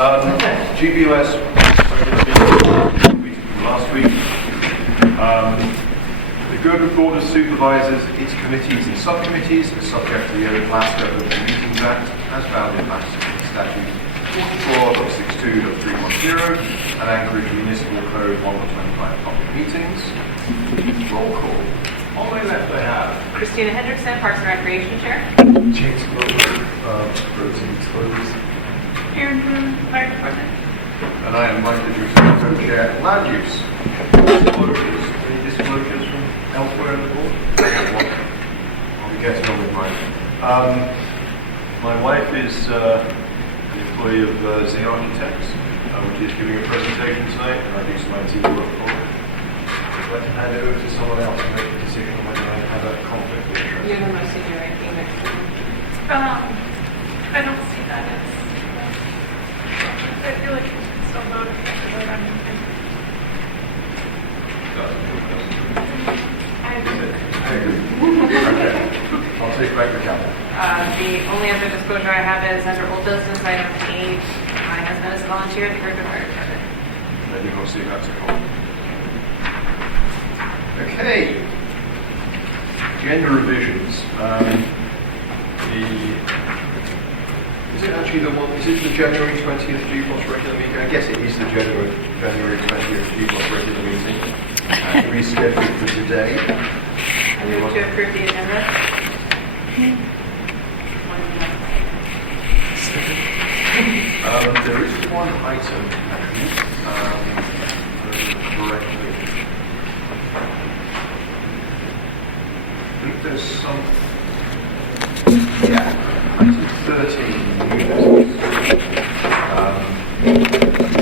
GBOS meeting from last week. The GIRDWOOD Board of Supervisors, its committees and subcommittees are subject to the Alaska Open Meetings Act as found in Massachusetts Statute 44.62.310 and Anchorage Municipal Code 1.25 public meetings. Roll call. On my left I have Christina Hendrickson, Parks and Recreation Chair. James Glover, Roads and Utilities. Aaron Boone, Fire Department. And I am Mike Hendrickson, Co-Chair of Land Use. Disclosures. Any disclosures from elsewhere in the board? I'll be getting on with mine. My wife is an employee of Z Architects, which is giving a presentation tonight, and I do some IT work for her. I'd like to hand it over to someone else to make a decision on whether I have a conflict of interest. You're the most senior ranking next to me. I don't see that as. I feel like you should still vote if you have to vote on anything. I agree. I agree. Okay. I'll take back the count. The only other disclosure I have is under old business, item 8. My husband is a volunteer at the GIRDWOOD Fire Department. I do not see that to call. Okay. Gender revisions. Is it actually the one? Is it the January 20th GPOS regular meeting? I guess it is the January 20th GPOS regular meeting. Rescheduled for today. I move to approve the agenda. There is one item actually. Correctly. I think there's some. Yeah. Item 13.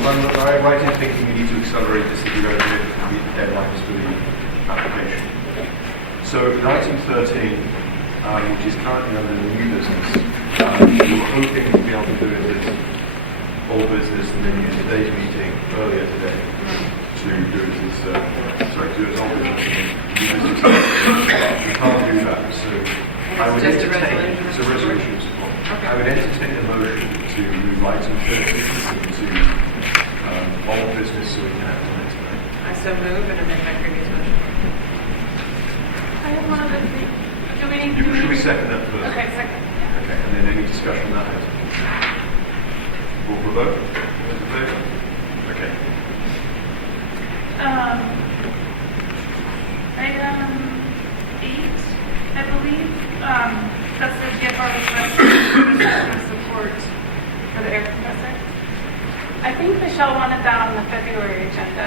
I'm right in thinking we need to accelerate this if we're going to meet the deadlines for the application. So in item 13, which is currently under the new business, we were hoping to be able to do it as old business and then use today's meeting earlier today to do it as, do it as old business and new business. We can't do that, so I would entertain, it's a resolution of support. Okay. I would entertain a motion to move item 13 into old business so we can have tonight tonight. I so move and amend my previous motion. I have one other thing. Do we need to? Should we second that first? Okay, second. Yeah. Okay, and then any discussion on that item? Call for vote? Those in favour? Okay. Item 8, I believe, that's the GFR request for support for the air compressor. I think Michelle wanted that on the February agenda.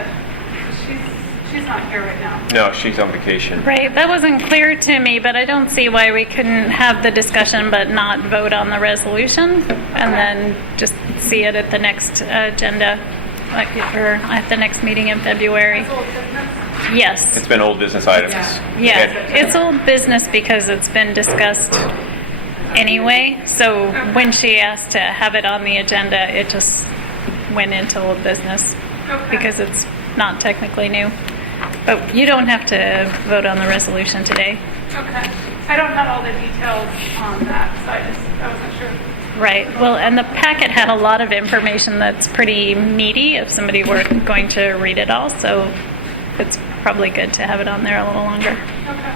She's not here right now. No, she's on vacation. Right, that wasn't clear to me, but I don't see why we couldn't have the discussion but not vote on the resolution and then just see it at the next agenda, or at the next meeting in February. That's old business. Yes. It's been old business items. Yeah, it's old business because it's been discussed anyway. So when she asked to have it on the agenda, it just went into old business because it's not technically new. But you don't have to vote on the resolution today. Okay. I don't have all the details on that, so I wasn't sure. Right. Well, and the packet had a lot of information that's pretty meaty if somebody were going to read it all. So it's probably good to have it on there a little longer. Okay.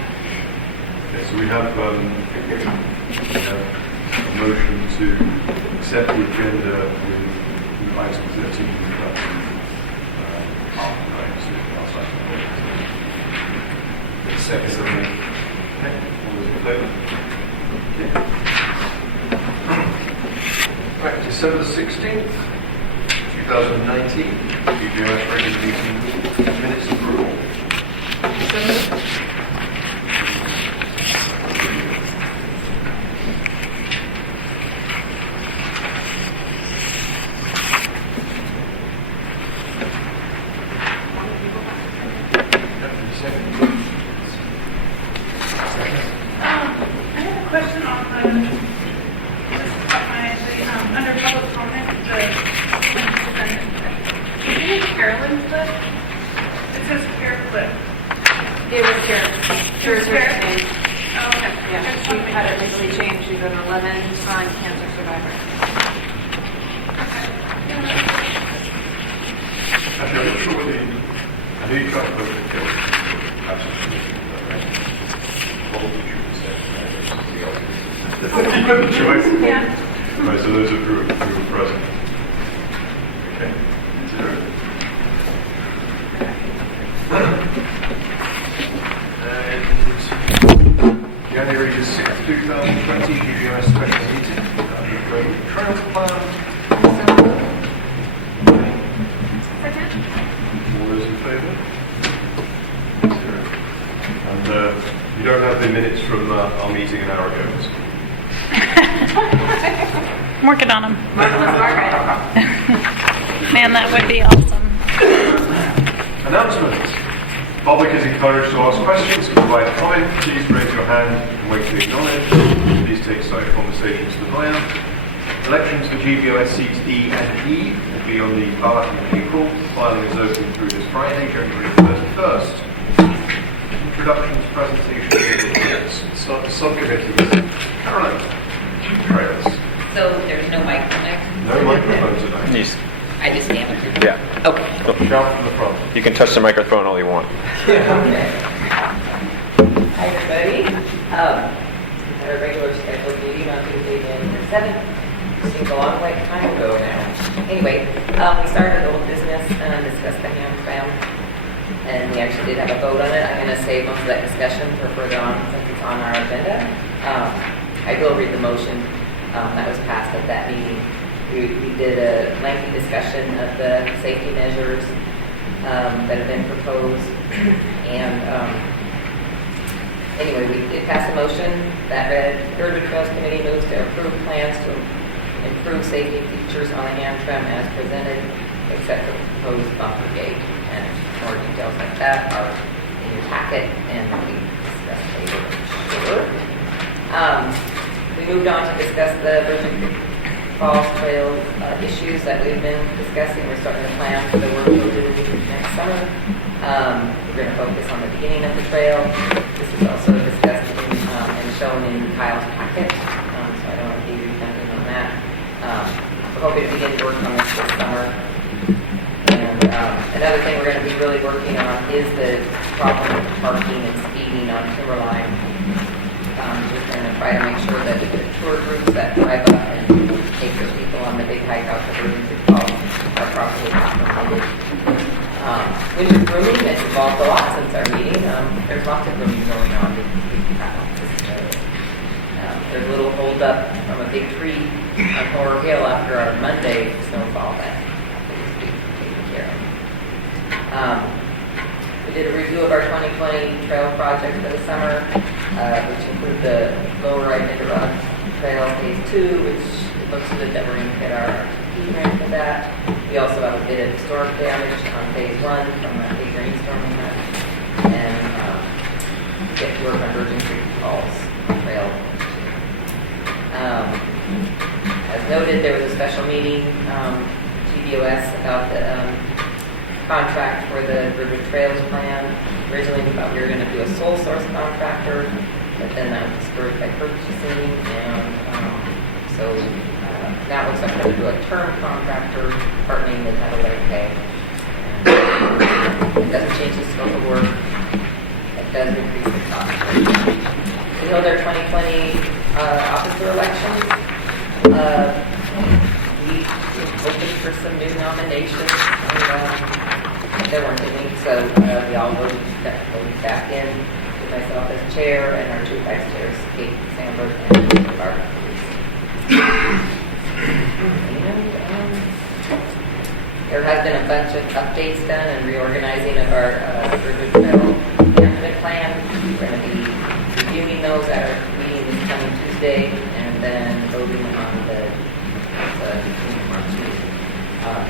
Okay, so we have a motion to accept the agenda with item 13 introduction. Second. Okay, all those in favour? Okay. Right, December 16th, 2019, GBOS regular meeting minutes approval. I have a question on just caught my eye, under public comment, is it Carolyn's list? It says Carol Cliff. It was Karen. Hers was Karen? changed. Oh, okay. Yeah, she had it recently changed. She's an 11-time cancer survivor. Okay. I knew you tried to vote for Kill. Absolutely. What would you say? You got the choice. Yeah. Right, so those who were present. Okay. 0. And January the 6th, 2020, GBS special meeting. GIRDWOOD Trails Plan. Second? All those in favour? 0. And you don't have the minutes from our meeting an hour ago. I'm working on them. Margaret. Man, that would be awesome. Announcements. Public is encouraged to ask questions and provide comment. Please raise your hand and wait to be acknowledged. Please take side conversations to the buyer. Elections for GBOS seats E and E will be on the ballot in April. Filing is open through this Friday, January 31st. Introductions, presentations, subcommittees. Carolyn, Trails. So there's no mic tonight? No microphone tonight. Yes. I just stand up here. Yeah. Okay. Shout from the front. You can touch the microphone all you want. Okay. Hi, everybody. Our regular scheduled meeting on Tuesday, January 7th. Seems a long time ago now. Anyway, we started old business and discussed the ham tram. And we actually did have a vote on it. I'm going to save most of that discussion for further on since it's on our agenda. I will read the motion that was passed at that meeting. We did a lengthy discussion of the safety measures that have been proposed. And anyway, we did pass a motion that read, GIRDWOOD Trails Committee moves to approve plans to improve safety features on the Amtram as presented, except for the proposed bumper gate. And more details like that are in your packet, and we discussed later. Sure. We moved on to discuss the Virgin Falls Trail issues that we've been discussing. We're starting to plan for the work we'll do next summer. We're going to focus on the beginning of the trail. This is also discussed and shown in Kyle's packet, so I don't want to be redundant on that. We're hoping to begin to work on this summer. And another thing we're going to be really working on is the problem with parking and speeding on Timberline. We're going to try to make sure that the tour groups that drive up and take their people on the big hike out to Virgin Falls are properly compensated. Winter grooming has evolved a lot since our meeting. There's lots of grooming going on. There's a little hold up from a big tree on Horror Hill after our Monday snowfall that needs to be taken care of. We did a review of our 2020 trail project for the summer, which include the Lower Iditarod Trail Phase 2, which it looks good that we're going to get our key grant for that. We also have a bit of storm damage on Phase 1 from that big rainstorm we had. And get to work on Virgin Creek Falls Trail. As noted, there was a special meeting, GBOS, about the contract for the River Trails plan. Originally, we thought we were going to do a sole source contractor, but then that was spurred by purchasing, and so now it looks like we're going to do a term contractor partnering with Janaury Pay. It doesn't change the scope of work. It does increase the cost. We held our 2020 officer elections. We opened for some new nominations. And, there weren't any, so we all voted back in with myself as chair and our two vice chairs, Kate Sandberg and Barbara. And there has been a bunch of updates done and reorganizing of our GIRDWOOD Trail management plan. We're going to be reviewing those at our meeting this coming Tuesday and then voting on the March meeting.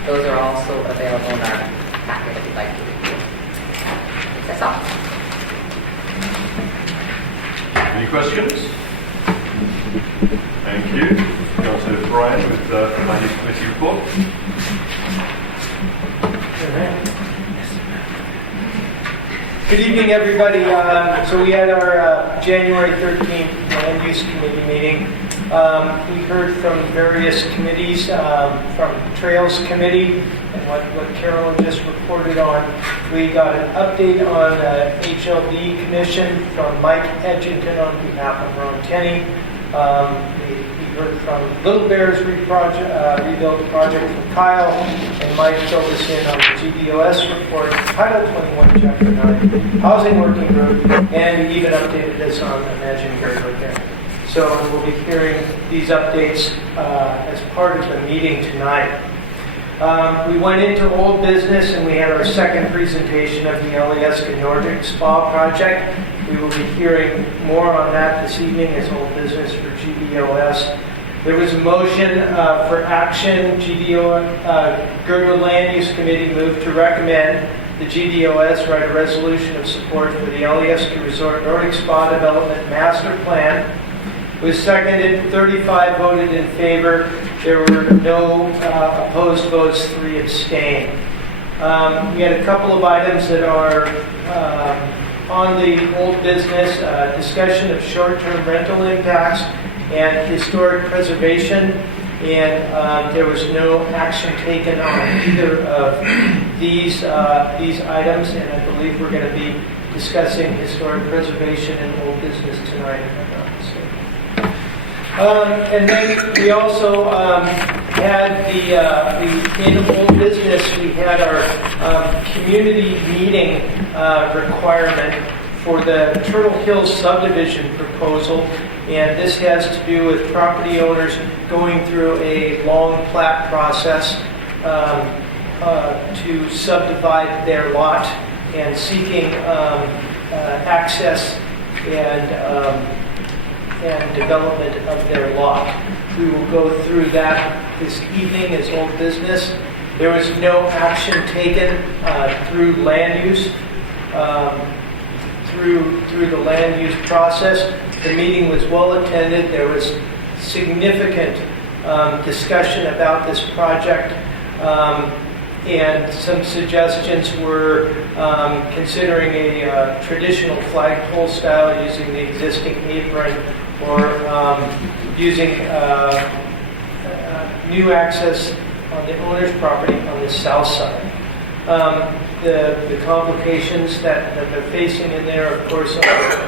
Those are also available in our packet if you'd like to review. That's all. Any questions? Thank you. Councillor Brian with the Planning Committee report. Good evening, everybody. So we had our January 13th Land Use Committee meeting. We heard from various committees, from Trails Committee, and what Carolyn just reported on. We got an update on HLD Commission from Mike Edgington on behalf of Ron Tenney. We heard from Little Bears Rebuild Project from Kyle, and Mike filled us in on the GDOS report, Title 21, Chapter 9, Housing Working Group, and he even updated us on Imagine GIRDWOOD there. So we'll be hearing these updates as part of the meeting tonight. We went into old business and we had our second presentation of the Alyeska Nordic Spa project. We will be hearing more on that this evening as old business for GDOS. There was a motion for action. GIRDWOOD Land Use Committee moved to recommend the GDOS write a resolution of support for the Alyeska Resort Nordic Spa Development Master Plan. It was seconded, 35 voted in favor. There were no opposed votes, 3 abstained. We had a couple of items that are on the old business, discussion of short-term rental impacts and historic preservation, and there was no action taken on either of these items, and I believe we're going to be discussing historic preservation and old business tonight, if I'm not mistaken. And then we also had in old business, we had our community meeting requirement for the Turtle Hills subdivision proposal, and this has to do with property owners going through a long plat process to subdivide their lot and seeking access and development of their lot. We will go through that this evening as old business. There was no action taken through land use, through the land use process. The meeting was well attended. There was significant discussion about this project, and some suggestions were considering a traditional flagpole style using the existing apron, or using new access on the owner's property on the south side. The complications that they're facing in there, of course, are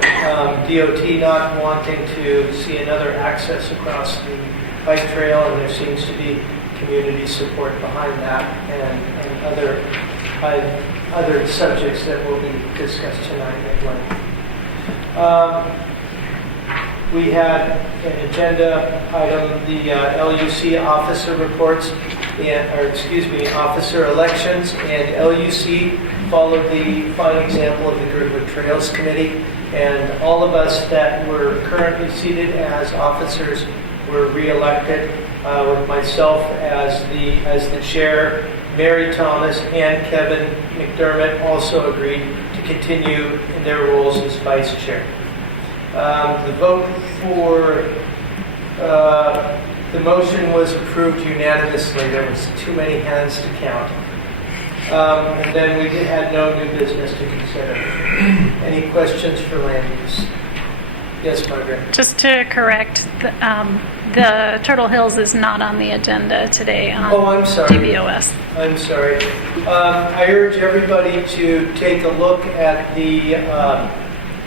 DOT not wanting to see another access across the bike trail, and there seems to be community support behind that, and other subjects that will be discussed tonight at length. We had an agenda item, the LUC officer reports, officer elections, and LUC followed the fine example of the GIRDWOOD Trails Committee, and all of us that were currently seated as officers were re-elected, with myself as the chair. Mary Thomas and Kevin McDermott also agreed to continue in their roles as vice chair. The vote for the motion was approved unanimously. There was too many hands to count. And then we had no new business to consider. Any questions for land use? Yes, Margaret. Just to correct, the Turtle Hills is not on the agenda today on I'm sorry. GBOS. I'm sorry. I urge everybody to take a look at the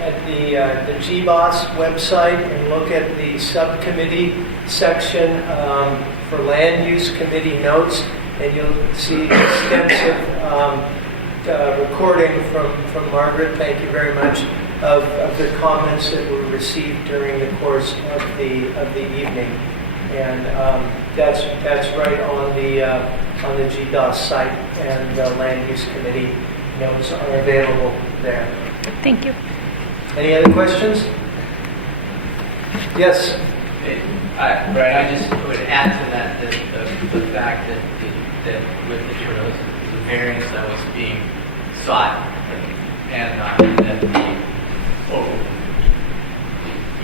GBOS website and look at the subcommittee section for land use committee notes, and you'll see extensive recording from Margaret. Thank you very much. Of the comments that were received during the course of the evening, and that's right on the GDOS site, and the land use committee notes are available there. Thank you. Any other questions? Yes. Right. I just would add to that the fact that with the trails, the variance that was being sought, and that the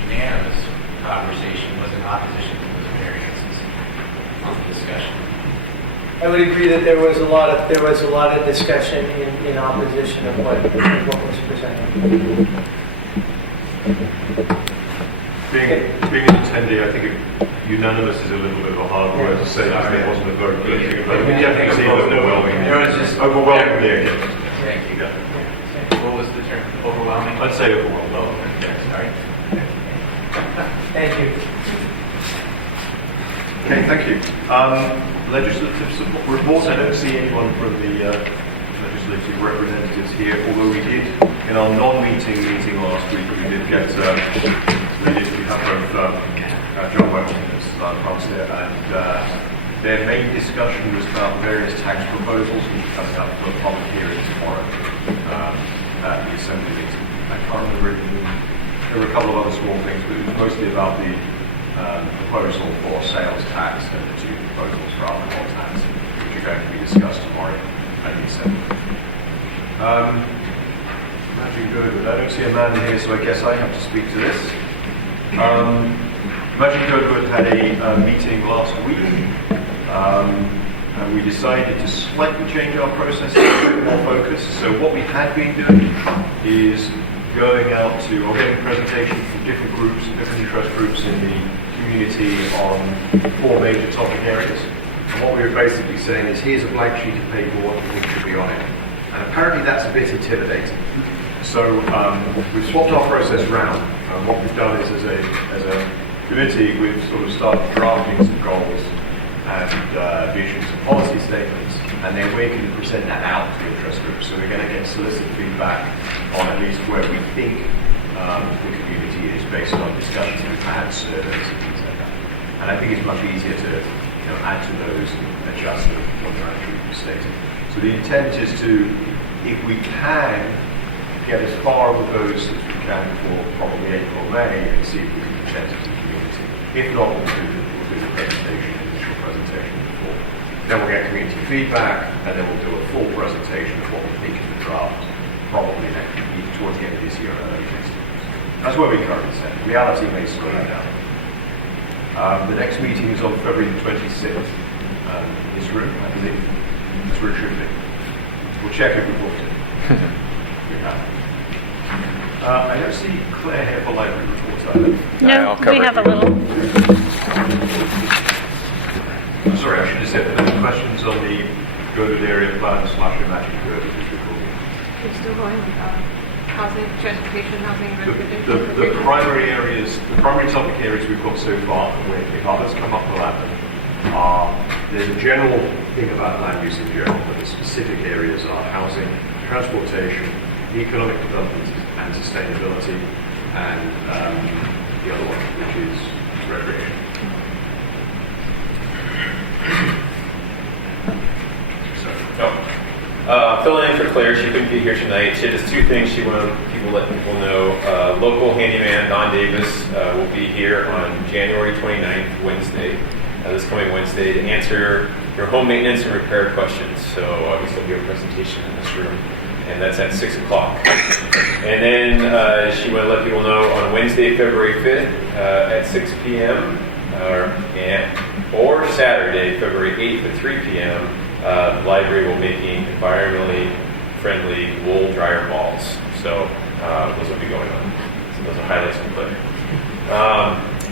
unanimous conversation was in opposition to those variances on the discussion. I would agree that there was a lot of discussion in opposition of what was presented. Being an attendee, I think unanimous is a little bit of a hard word to say because there wasn't a vote, but we definitely see overwhelming. There was just Overwhelmingly against. Thank you. Yeah. What was the term? Overwhelming? I'd say overwhelming. Oh, okay, sorry. Thank you. Okay, thank you. Legislative support reports. I don't see anyone from the legislative representatives here, although we did, in our non-meeting meeting last week, we did get, we have both John Webber and France here, and their main discussion was about the various tax proposals which are coming up for a public hearing tomorrow at the Assembly meeting. I can't remember, there were a couple of other small things, but it was mostly about the proposal for sales tax and the two proposals for alcohol tax, which are going to be discussed tomorrow at the Assembly. Imagine GIRDWOOD. I don't see Amanda here, so I guess I have to speak to this. Imagine GIRDWOOD had a meeting last week, and we decided to slightly change our process to a bit more focused. So what we had been doing is going out to, or getting presentations from different groups, different interest groups in the community on 4 major topic areas. And what we were basically saying is, here's a blank sheet of paper, what do you think should be on it? And apparently that's a bit intimidating. So we've swapped our process round. What we've done is, as a committee, we've sort of started drafting some goals and visions and policy statements, and then we're going to present that out to interest groups. So we're going to get solicit feedback on at least where we think the community is based on discussions we've had, surveys and things like that. And I think it's much easier to add to those and adjust what they're actually stating. So the intent is to, if we can, get as far with those as we can before probably April, May, and see if we can present it to the community. If not, we'll do the presentation, initial presentation before. Then we'll get community feedback, and then we'll do a full presentation of what we think in the draft, probably either towards the end of this year or early next year. That's where we currently stand. Reality may slow that down. The next meeting is on February the 26th. In this room, I believe. That's where it should be. We'll check if we booked it. We have. I don't see Claire here for library reports either. No, I'll cover we it. have a little. Sorry, I should have said, any questions on the GIRDWOOD area plan / Imagine GIRDWOOD district building? You're still going with housing, transportation, housing, and The primary areas, the primary topic areas we've got so far, and if others come up, we'll add them, there's a general thing about land use in general, but the specific areas are housing, transportation, economic development and sustainability, and the other one, which is recreation. Filling in for Claire, she couldn't be here tonight. She has 2 things she wanted to let people know. Local handyman Don Davis will be here on January 29th, Wednesday, this coming Wednesday, to answer your home maintenance and repair questions. So we still do a presentation in this room, and that's at 6 o'clock. And then she wanted to let people know on Wednesday, February 5th at 6 p.m. Or Saturday, February 8th at 3 p.m. The library will be making environmentally friendly wool dryer balls. So those will be going on. So those are highlights from Claire.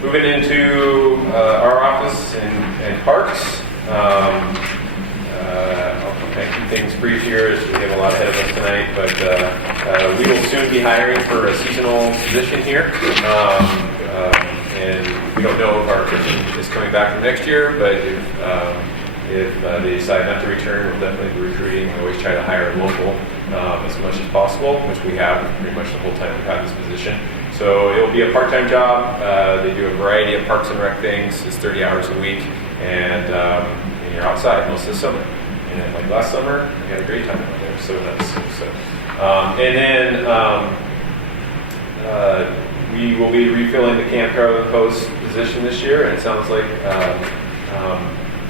Moving into our office and parks. I'll keep things brief here as we have a lot ahead of us tonight, but we will soon be hiring for a seasonal position here. And we don't know if our person is coming back from next year, but if they decide not to return, we'll definitely be recruiting. We always try to hire local as much as possible, which we have pretty much the whole time we've had this position. So it will be a part-time job. They do a variety of parks and rec things. It's 30 hours a week, and you're outside most of the summer. And like last summer, we had a great time out there. So nice. So, and then we will be refilling the camp host position this year, and it sounds like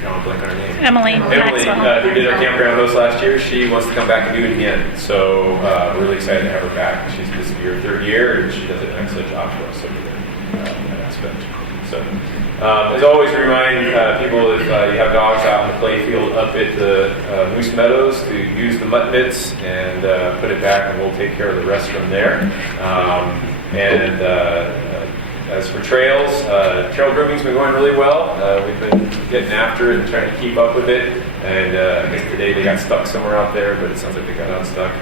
John blank on her name. Emily Maxwell. Who did our campground host last year, she wants to come back and do it again. So we're really excited to have her back. This will be her 3rd year, and she does an excellent job for us over there in that aspect. So, as always, remind people if you have dogs out in the play field up at the Moose Meadows to use the mutt mitts and put it back, and we'll take care of the rest from there. As for trails, trail grooming's been going really well. We've been getting after it and trying to keep up with it. And I guess today they got stuck somewhere out there, but it sounds like they got unstuck.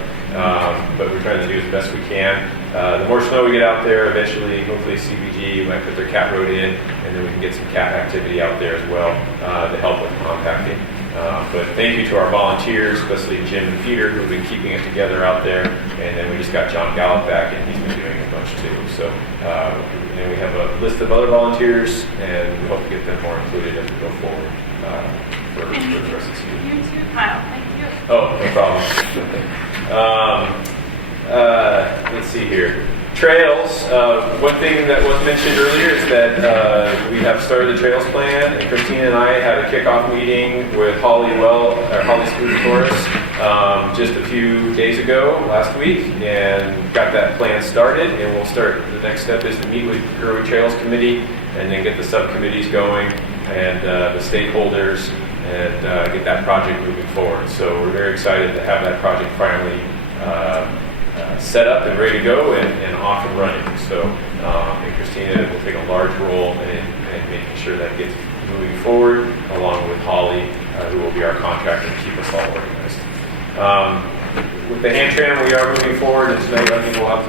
But we're trying to do as best we can. The more snow we get out there, eventually, hopefully CBG might put their cat road in, and then we can get some cat activity out there as well to help with compacting. But thank you to our volunteers, especially Jim and Peter, who've been keeping it together out there. And then we just got John Gallup back, and he's been doing a bunch too. So and we have a list of other volunteers, and we hope to get them more included as we go forward for the rest of the season. You too, Kyle. Thank you. Oh, no problem. Let's see here. Trails. One thing that was mentioned earlier is that we have started the trails plan, and Christina and I had a kickoff meeting with Holly Scooter just a few days ago, last week, and got that plan started. And we'll start. The next step is to meet with Girdwood Trails Committee, and then get the subcommittees going and the stakeholders, and get that project moving forward. So we're very excited to have that project finally set up and ready to go and off and running. So and Christina will take a large role in making sure that gets moving forward, along with Holly, who will be our contractor to keep us all organized. With the hand tram, we are moving forward, and tonight I think we'll have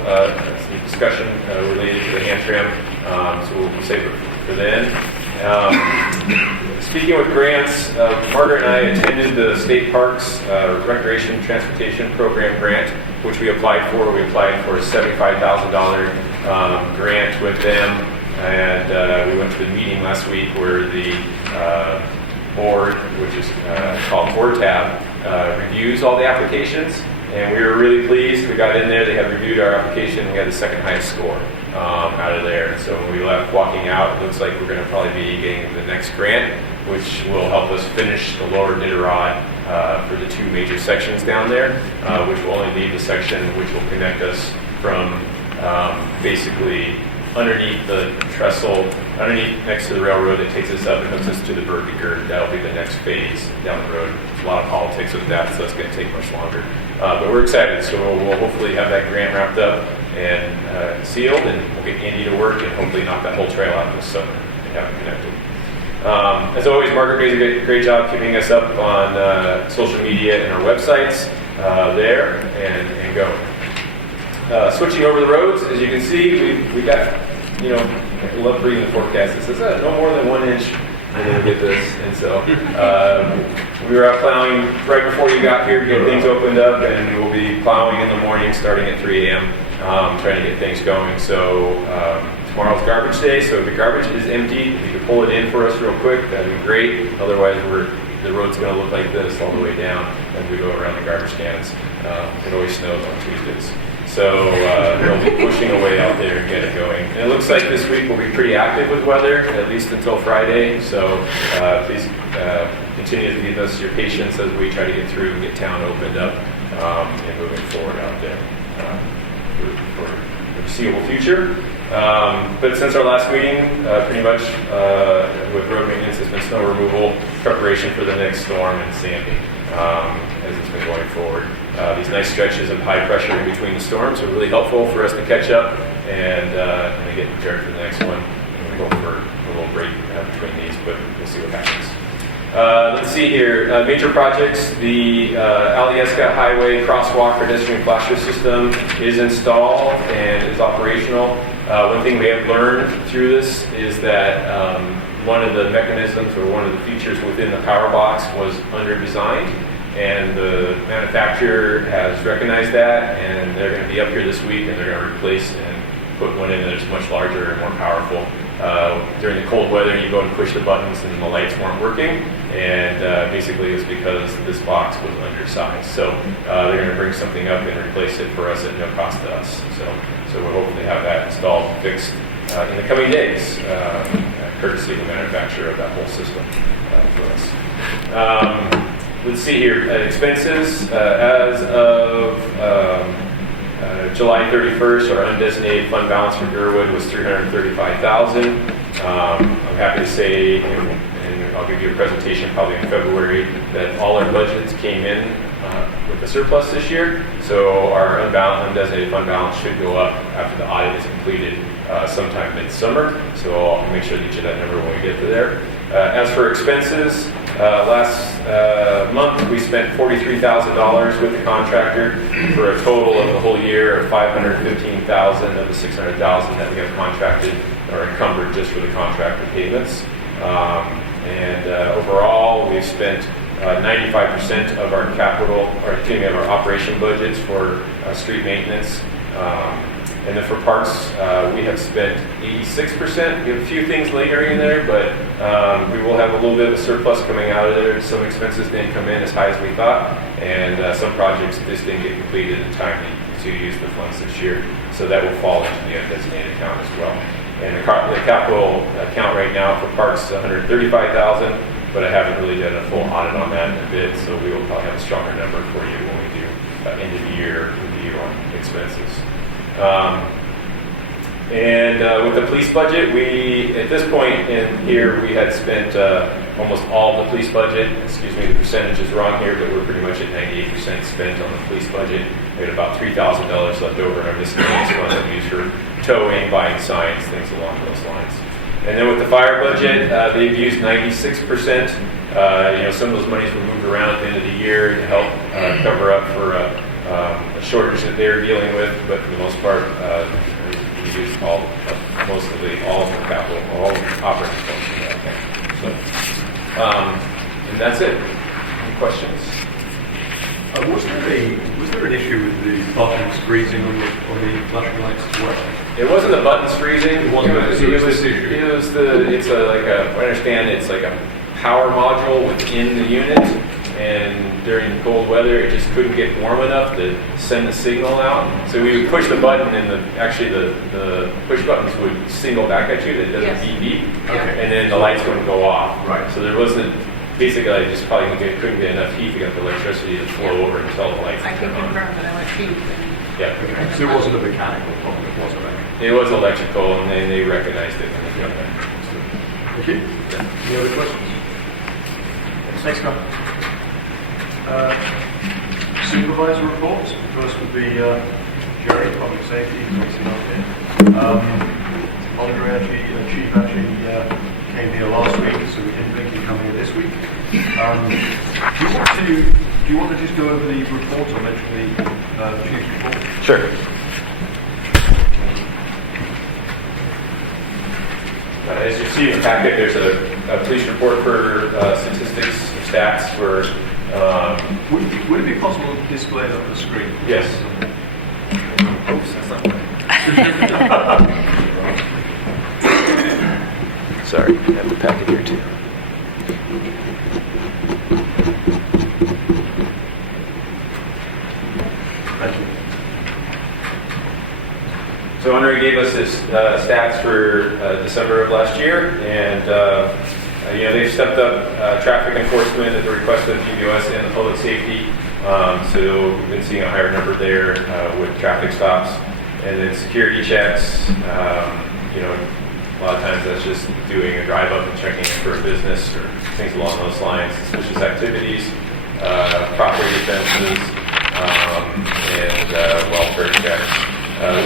some discussion related to the hand tram, so we'll save it for then. Speaking with grants, Margaret and I attended the State Parks Recreation Transportation Program grant, which we applied for. We applied for a $75,000 grant with them, and we went to the meeting last week where the board, which is called Board Tab, reviews all the applications, and we were really pleased. We got in there, they had reviewed our application, we had the second highest score out of there. And so when we left walking out, it looks like we're going to probably be getting the next grant, which will help us finish the lower Iditarod for the two major sections down there, which will only leave the section which will connect us from basically underneath the trestle, underneath next to the railroad that takes us up and hooks us to the Berkeley Gird. That'll be the next phase down the road. There's a lot of politics with that, so it's going to take much longer. But we're excited, so we'll hopefully have that grant wrapped up and sealed, and we'll get Andy to work and hopefully knock that whole trail out this summer and have it connected. As always, Margaret does a great job keeping us up on social media and our websites there and going. Switching over the roads, as you can see, we got, I love reading the forecast. It says no more than 1 inch, and then we get this. And so we were out plowing right before you got here to get things opened up, and we'll be plowing in the morning starting at 3 a.m., trying to get things going. So tomorrow's garbage day, so if the garbage is empty, if you could pull it in for us real quick, that'd be great. Otherwise, the road's going to look like this all the way down as we go around the garbage cans. It always snows on Tuesdays. So they'll be pushing away out there and get it going. And it looks like this week will be pretty active with weather, at least until Friday. So please continue to give us your patience as we try to get through and get town opened up and moving forward out there for the foreseeable future. But since our last meeting, pretty much with road maintenance has been snow removal, preparation for the next storm, and sanding as it's been going forward. These nice stretches of high pressure in between the storms are really helpful for us to catch up and get prepared for the next one. And we hope for a little break between these, but we'll see what happens. Let's see here. Major projects. The Alyeska Highway crosswalk pedestrian flasher system is installed and is operational. One thing we have learned through this is that one of the mechanisms or one of the features within the power box was under-designed, and the manufacturer has recognized that, and they're going to be up here this week, and they're going to replace and put one in that's much larger and more powerful. During the cold weather, you go and push the buttons and the lights weren't working, and basically it was because this box was undersized. So they're going to bring something up and replace it for us at no cost to us. So we'll hopefully have that installed and fixed in the coming days, courtesy of the manufacturer of that whole system for us. Let's see here, expenses. As of July 31st, our undesignated fund balance for Girdwood was $335,000. I'm happy to say, and I'll give you a presentation probably in February, that all our budgets came in with the surplus this year. So our undesignated fund balance should go up after the audit is completed sometime midsummer. So I'll make sure to get you that number when we get to there. As for expenses, last month we spent $43,000 with the contractor for a total of the whole year of $515,000 of the $600,000 that we have contracted or encumbered just for the contractor payments. Overall, we've spent 95% of our capital, or excuse me, of our operation budgets for street maintenance. And then for parks, we have spent 86%. We have a few things lingering in there, but we will have a little bit of a surplus coming out of there. Some expenses didn't come in as high as we thought, and some projects just didn't get completed in time to use the funds this year. So that will fall into the undesignated account as well. And the capital account right now for parks is $135,000, but I haven't really done a full audit on that in a bit, so we will probably have a stronger number for you when we do end of the year review on expenses. With the police budget, at this point in here, we had spent almost all the police budget. Excuse me, the percentage is wrong here, but we're pretty much at 98% spent on the police budget. We had about $3,000 left over in our miscellaneous fund that we use for towing, buying signs, things along those lines. And then with the fire budget, they've used 96%. Some of those monies were moved around at the end of the year to help cover up for a shortage that they're dealing with, but for the most part, we used all of the capital, all of the operating funds for that account. So, and that's it. Any questions? Was there an issue with the buttons freezing on the flashing lights as well? It wasn't the buttons freezing. It wasn't. I understand it's like a power module within the unit, and during cold weather, it just couldn't get warm enough to send the signal out. So we would push the button, and the push buttons would signal back at you. That doesn't beep beep, and then the lights wouldn't go off. Right. So there wasn't. Basically, I just probably couldn't get enough heat to get the electricity to flow over until the lights. I can turned on. confirm that I went tube. Yeah. Okay. So it wasn't a mechanical problem, it was electrical. It was electrical, and they recognized it when they got there. Thank you. Any other questions? Thanks, Scott. Supervisor reports. First would be Jerry, Public Safety, mixing up here. Andre Chief actually came here last week, so we didn't think he'd come here this week. Do you want to just go over the report or mention the Chief's report? Sure. As you see in the packet, there's a police report for statistics, stats for. Would it be possible to display that on the screen? Yes. Oops, that's not Sorry, I have the packet here too. Thank you. So Andre gave us his stats for December of last year, and they've stepped up traffic enforcement at the request of GBOS and the public safety. So we've been seeing a higher number there with traffic stops, and then security checks. A lot of times that's just doing a drive up and checking in for a business or things along those lines. Suspicious activities, property defenses, and welfare checks.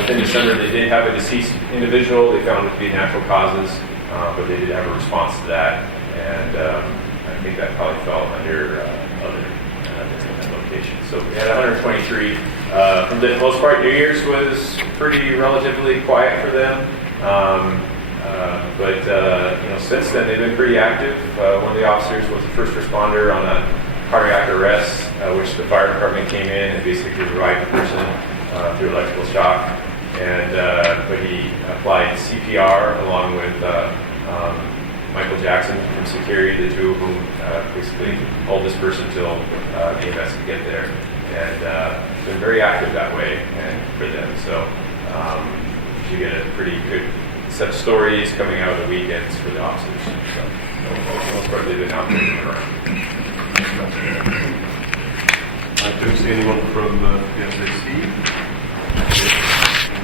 Within December, they did have a deceased individual. They found it to be natural causes, but they did have a response to that, and I think that probably fell under other locations. So we had 123. For the most part, New Year's was pretty relatively quiet for them, but since then they've been pretty active. One of the officers was a first responder on a cardiac arrest, which the fire department came in and basically revived the person through electrical shock, but he applied CPR along with Michael Jackson from security, the two of whom basically hold this person until the EMS could get there, and it's been very active that way and for them. So you get a pretty good set of stories coming out of the weekends for the officers. So for the most part, they've been out there around. I don't see anyone from the SAC.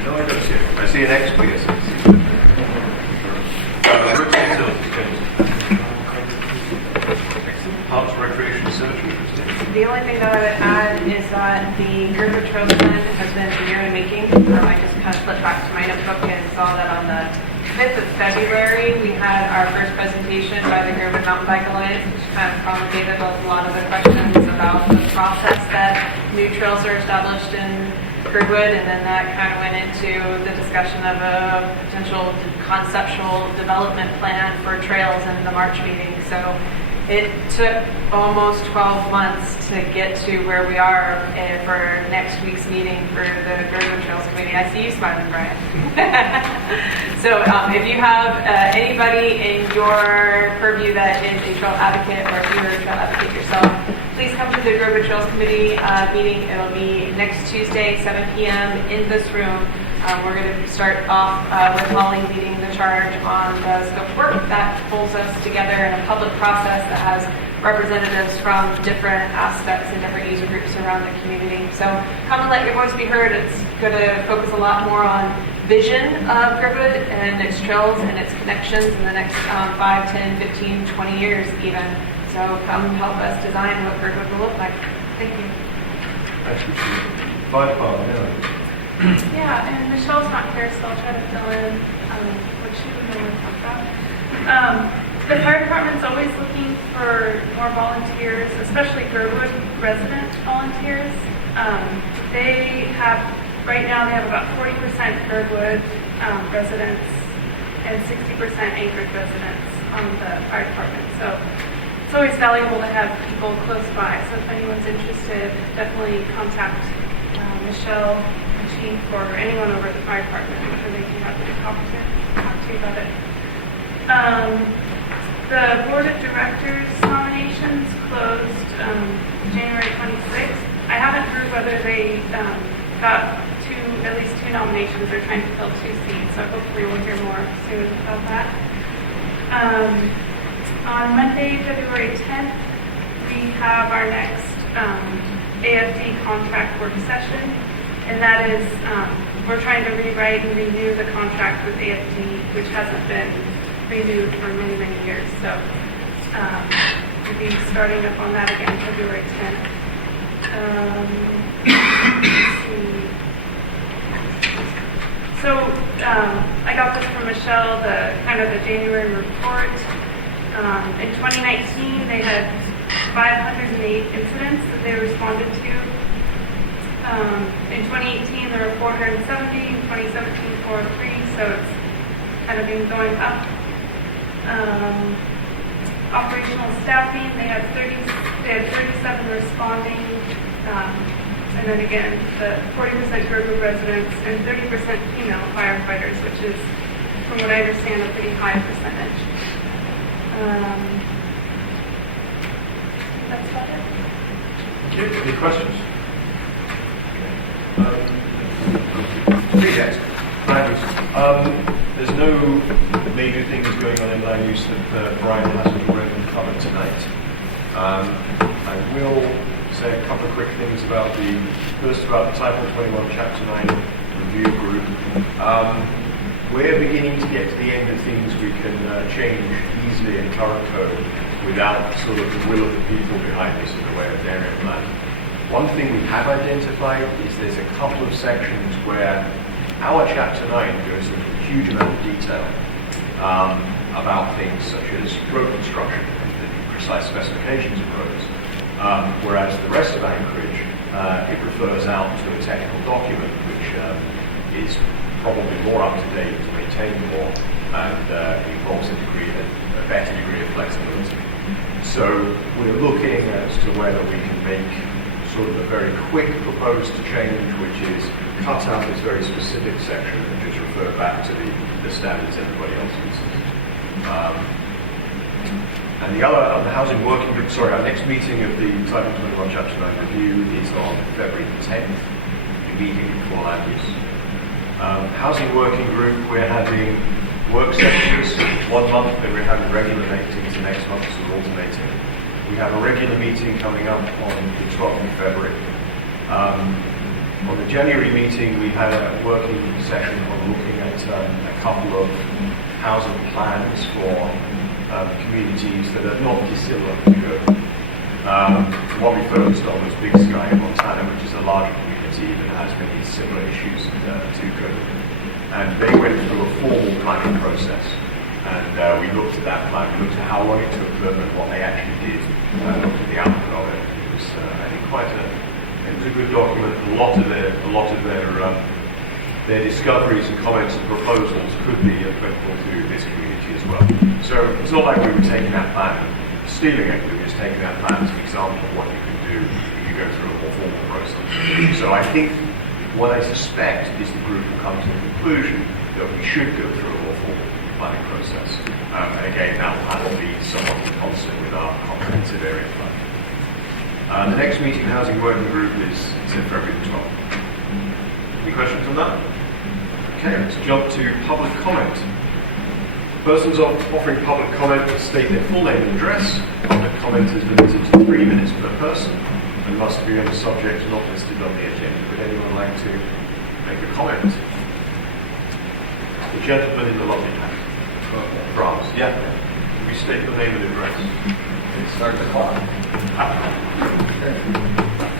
No, I don't see anyone. I see an ex-PSAC. Parks, Recreation, Cemetery. The only thing that I would add is that the Girdwood Trails Plan has been a year in the making. I just kind of flipped back to my notebook and saw that on the 5th of February, we had our first presentation by the Girdwood Mountain Bike Alliance, which kind of promulgated a lot of the questions about the process that new trails are established in Girdwood, and then that kind of went into the discussion of a potential conceptual development plan for trails in the March meeting. So it took almost 12 months to get to where we are for next week's meeting for the Girdwood Trails Committee. I see you smiling, Brian. So if you have anybody in your purview that is a trail advocate, or if you're a trail advocate yourself, please come to the Girdwood Trails Committee meeting. It'll be next Tuesday, 7 p.m. in this room. We're going to start off with Molly leading the charge on the scope of work that pulls us together in a public process that has representatives from different aspects and different user groups around the community. So come and let your voice be heard. It's going to focus a lot more on vision of Girdwood and its trails and its connections in the next 5, 10, 15, 20 years even. So come help us design what Girdwood will look like. Thank you. Thanks, Richard. Fire department, yeah. Yeah, and Michelle's not here, so I'll try to fill in what she would know to talk about. The fire department's always looking for more volunteers, especially Girdwood resident volunteers. They have, right now, they have about 40% Girdwood residents and 60% Anchorage residents on the fire department. So it's always valuable to have people close by. So if anyone's interested, definitely contact Michelle, Chief, or anyone over at the fire department. I'm sure they can have to talk to you about it. The board of directors nominations closed January 26th. I haven't heard whether they got at least two nominations. They're trying to fill 2 seats, so hopefully we'll hear more soon about that. On Monday, February 10th, we have our next AFD contract work session. And that is, we're trying to rewrite and renew the contract with AFD, which hasn't been renewed for many, many years. So we'll be starting up on that again February 10th. Let's see. So I got this from Michelle, the kind of the January report. In 2019, they had 508 incidents that they responded to. In 2018, there were 470. In 2017, 403. So it's kind of been going up. Operational staffing, they had 37 responding. And then again, the 40% Girdwood residents and 30% female firefighters, which is, from what I understand, a pretty high percentage. That's about it. Okay, any questions? Yes. There's no major things going on in land use that Brian hasn't already covered tonight. I will say a couple of quick things about the Title 21 Chapter 9 review group. We're beginning to get to the end of things we can change easily in current code without sort of the will of the people behind this in the way of area plan. One thing we have identified is there's a couple of sections where our Chapter 9 goes into a huge amount of detail about things such as road construction and the precise specifications of roads, whereas the rest of Anchorage, it refers out to a technical document which is probably more up to date, maintained more, and involves a better degree of flexibility. So we're looking as to whether we can make sort of a very quick proposed change, which is cut out this very specific section and just refer back to the standards everybody else uses. And the other, the housing working group, our next meeting of the Title 21 Chapter 9 review is on February 10th, immediately before land use. Housing working group, we're having work sessions 1 month, then we're having regular meetings the next month, so we're alternating. We have a regular meeting coming up on the 12th of February. On the January meeting, we had a working session on looking at a couple of housing plans for communities that are not dissimilar to Girdwood. What we focused on was Big Sky in Montana, which is a large community that has many similar issues to Girdwood. And they went through a formal planning process. And we looked at that plan, we looked at how long it took them and what they actually did, looked at the output of it. It was, I think, it was a good document. A lot of their discoveries and comments and proposals could be applicable to this community as well. So it's not like we were taking that plan and stealing it, we were just taking that plan as an example of what you can do if you go through a more formal process. So I think what I suspect is the group will come to the conclusion that we should go through a more formal planning process. And again, that will have to be somewhat in concert with our comprehensive area plan. The next meeting, Housing Working Group, is in February the 12th. Any questions on that? Okay, let's jump to public comment. Persons offering public comment must state their full name and address. Public comment is limited to 3 minutes per person and must be on the subject not listed on the agenda. Would anyone like to make a comment? The gentleman in the lobby hat. France, yeah. Can we state your name and address? Start the clock.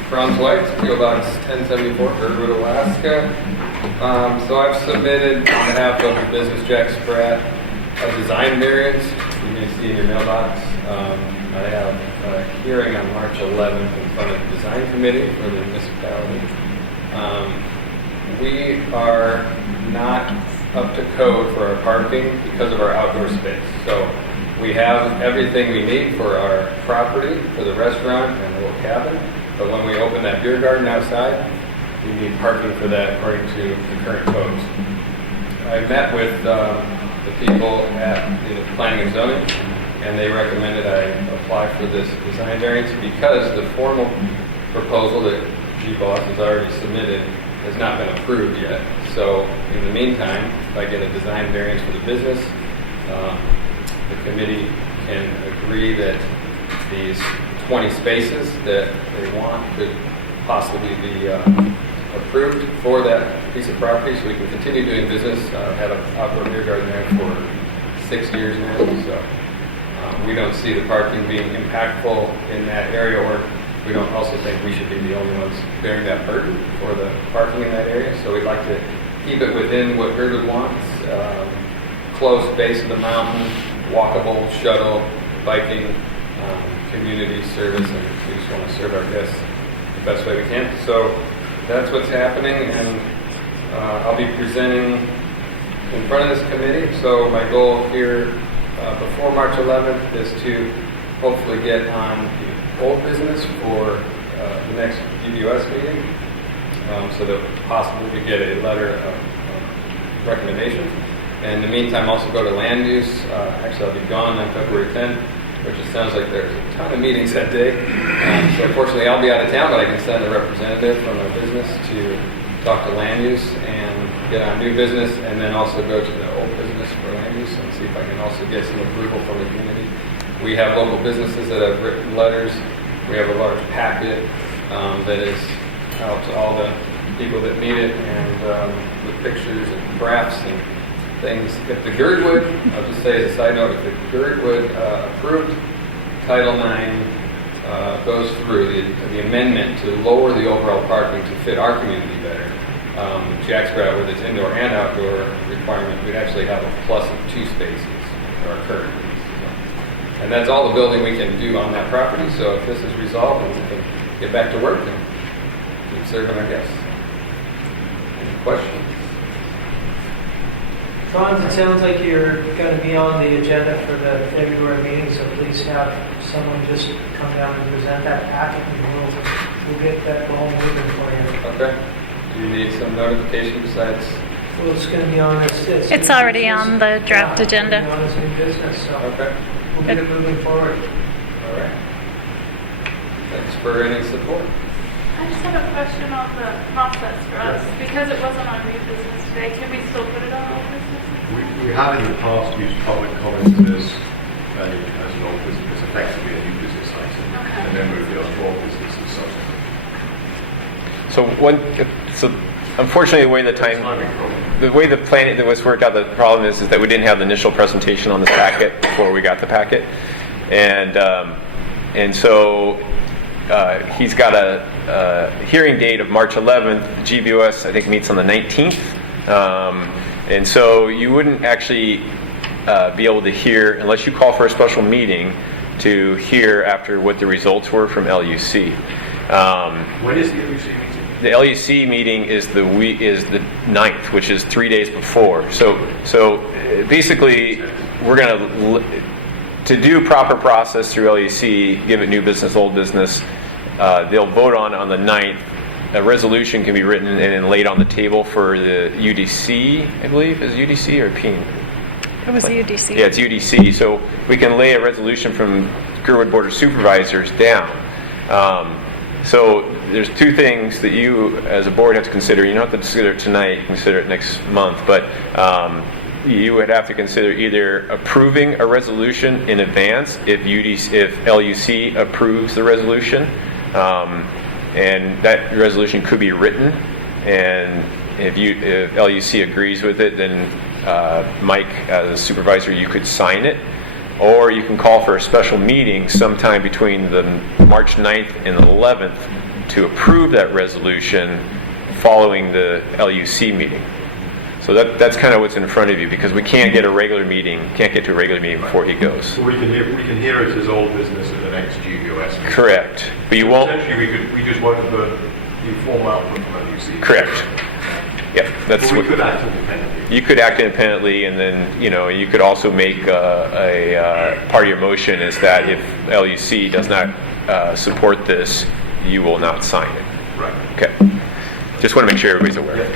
Franz White, PO Box 1074, Girdwood, Alaska. So I've submitted on behalf of the business Jack Spratt a design variance. You may see in your mailbox. I have a hearing on March 11th in front of the design committee for the municipality. We are not up to code for our parking because of our outdoor space. So we have everything we need for our property, for the restaurant and the little cabin. But when we open that beer garden outside, we need parking for that according to the current codes. I met with the people at the planning and zoning, and they recommended I apply for this design variance because the formal proposal that GBOS has already submitted has not been approved yet. So in the meantime, if I get a design variance for the business, the committee can agree that these 20 spaces that they want could possibly be approved for that piece of property so we can continue doing business. I've had an outdoor beer garden there for 6 years now, so we don't see the parking being impactful in that area, or we don't also think we should be the only ones bearing that burden for the parking in that area. So we'd like to keep it within what Girdwood wants, close base of the mountain, walkable, shuttle, biking, community service, and we just want to serve our guests the best way we can. So that's what's happening, and I'll be presenting in front of this committee. So my goal here before March 11th is to hopefully get on the old business for the next GBOS meeting, so that possibly we get a letter of recommendation. And in the meantime, also go to land use. Actually, I'll be gone on February 10th, which it sounds like there's a ton of meetings that day. So unfortunately, I'll be out of town, but I can send a representative from our business to talk to land use and get on new business, and then also go to the old business for land use and see if I can also get some approval from the community. We have local businesses that have written letters. We have a large packet that is out to all the people that need it, and with pictures and graphs and things. If the Girdwood, I'll just say as a side note, if the Girdwood approved Title IX goes through, the amendment to lower the overall parking to fit our community better, Jack Spratt, with its indoor and outdoor requirement, we'd actually have a plus of 2 spaces for our current use. So, and that's all the building we can do on that property. So if this is resolved, then we can get back to work and keep serving our guests. Any questions? Franz, it sounds like you're going to be on the agenda for the February meeting, so please have someone just come down and present that packet, and we'll get that ball moving for you. Okay. Do you need some notification besides? Well, it's going to be on this. It's already on the draft agenda. It's going to be on as new business, so Okay. we'll get it moving forward. All right. Thanks for any support. I just have a question on the process for us. Because it wasn't on new business today, can we still put it on old business? We have in the past used public comment as an old business, it's effectively a new business item, and then moved it on to old business and subsequent. So unfortunately, the way the plan that was worked out, the problem is that we didn't have the initial presentation on this packet before we got the packet, and And so he's got a hearing date of March 11th. GBOS, I think, meets on the 19th. And so you wouldn't actually be able to hear, unless you call for a special meeting, to hear after what the results were from LUC. When is the LUC meeting? The LUC meeting is the 9th, which is 3 days before. So basically, we're going to do proper process through LUC, give it new business, old business. They'll vote on the 9th. A resolution can be written and then laid on the table for the UDC, I believe. Is it UDC or PEAN? It was UDC. Yeah, it's UDC. So we can lay a resolution from GIRDWOOD Board of Supervisors down. So there's two things that you, as a board, have to consider. You don't have to consider it tonight. You can consider it next month. But you would have to consider either approving a resolution in advance if LUC approves the resolution, and that resolution could be written. And if LUC agrees with it, then Mike, as a supervisor, you could sign it. Or you can call for a special meeting sometime between the March 9th and the 11th to approve that resolution following the LUC meeting. So that's kind of what's in front of you, because we can't get to a regular meeting before he goes. So we can hear it as old business at the next GBOS meeting. Correct. But you won't. Essentially, we just won't have the formal output from LUC. Correct. Yep. That's But we what could act independently. you could act independently, and then you could also make a part of your motion is that if LUC does not support this, you will not sign it. Right. Okay. Just want to make sure everybody's aware. Yeah.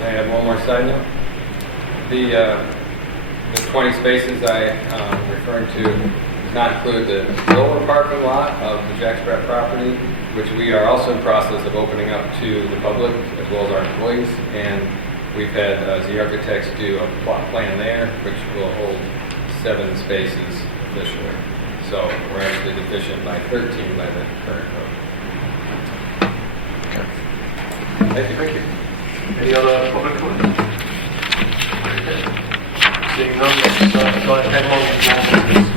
I have one more side note. The 20 spaces I referred to does not include the lower parking lot of the Jack Sprat property, which we are also in process of opening up to the public as well as our employees. And we've had the architects do a plot plan there, which will hold 7 spaces officially. So we're actually deficient by 13 by the current code. Okay. Thank you. Any other public comments? Seeing none, let's go ahead on with business.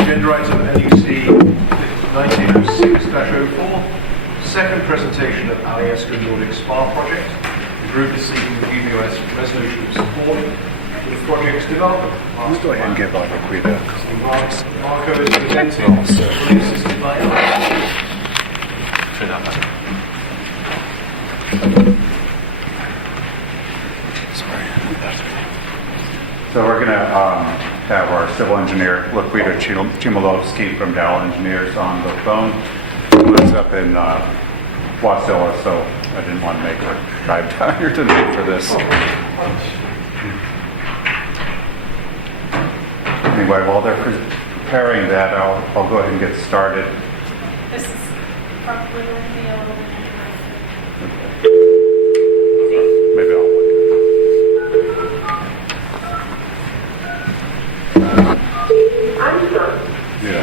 Agenda item LUC 1906-04. Second presentation of Alyeska Nordic Spa project. The group is seeking the GBOS resolution of support for the project's development. Let's go ahead and give Liquida. Marco is presenting, fully assisted by So we're going to have our civil engineer, Liquida Chmielowski from Dow Engineers, on the phone. Who lives up in Wasilla, so I didn't want to make her drive down here tonight for this. Anyway, while they're preparing that, I'll go ahead and get started. This is probably going to be a little bit Maybe I'll look. Yeah.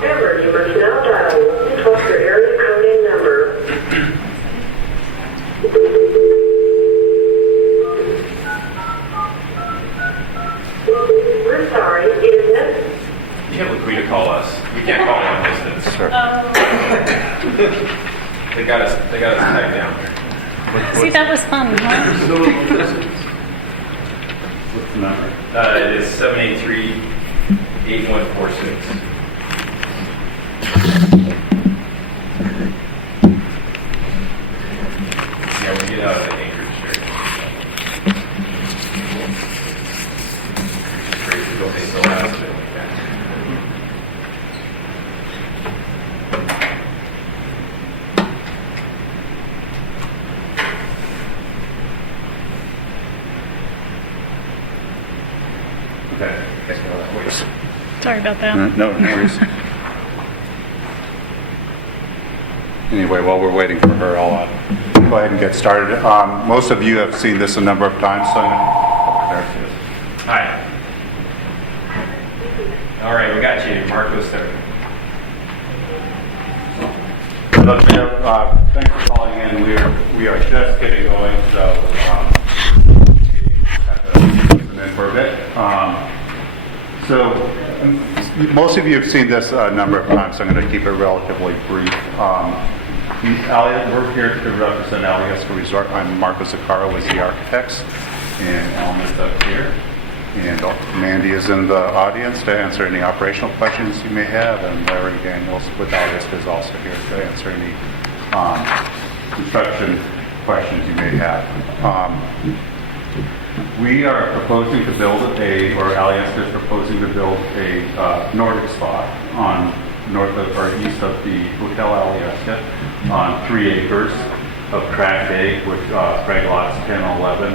Number you must now dial plus your area code and number. We're sorry, it is necessary. You have Liquida call us. We can't call long distance. Sure. They got us tied down there. See, that was fun, huh? What's the number? It is 783-8146. Yeah, we get out of the Anchorage here. Crazy, don't they still have something like that? Okay. Sorry about that. No worries. Anyway, while we're waiting for her, I'll go ahead and get started. Most of you have seen this a number of times, so there it is. Hi. All right, we got you. Marco's there. Thanks for calling in. We are just getting going, so we have to listen in for a bit. So most of you have seen this a number of times, so I'm going to keep it relatively brief. We're here to represent Alyeska Resort. I'm Marco Zaccaro with the architects, and Alan is up here. And Mandy is in the audience to answer any operational questions you may have, and Larry Daniels with Alyeska is also here to answer any construction questions you may have. We are proposing to build Alyeska is proposing to build a Nordic spa on north of or east of the Hotel Alyeska on 3 acres of tract A, which frag lots 10 and 11,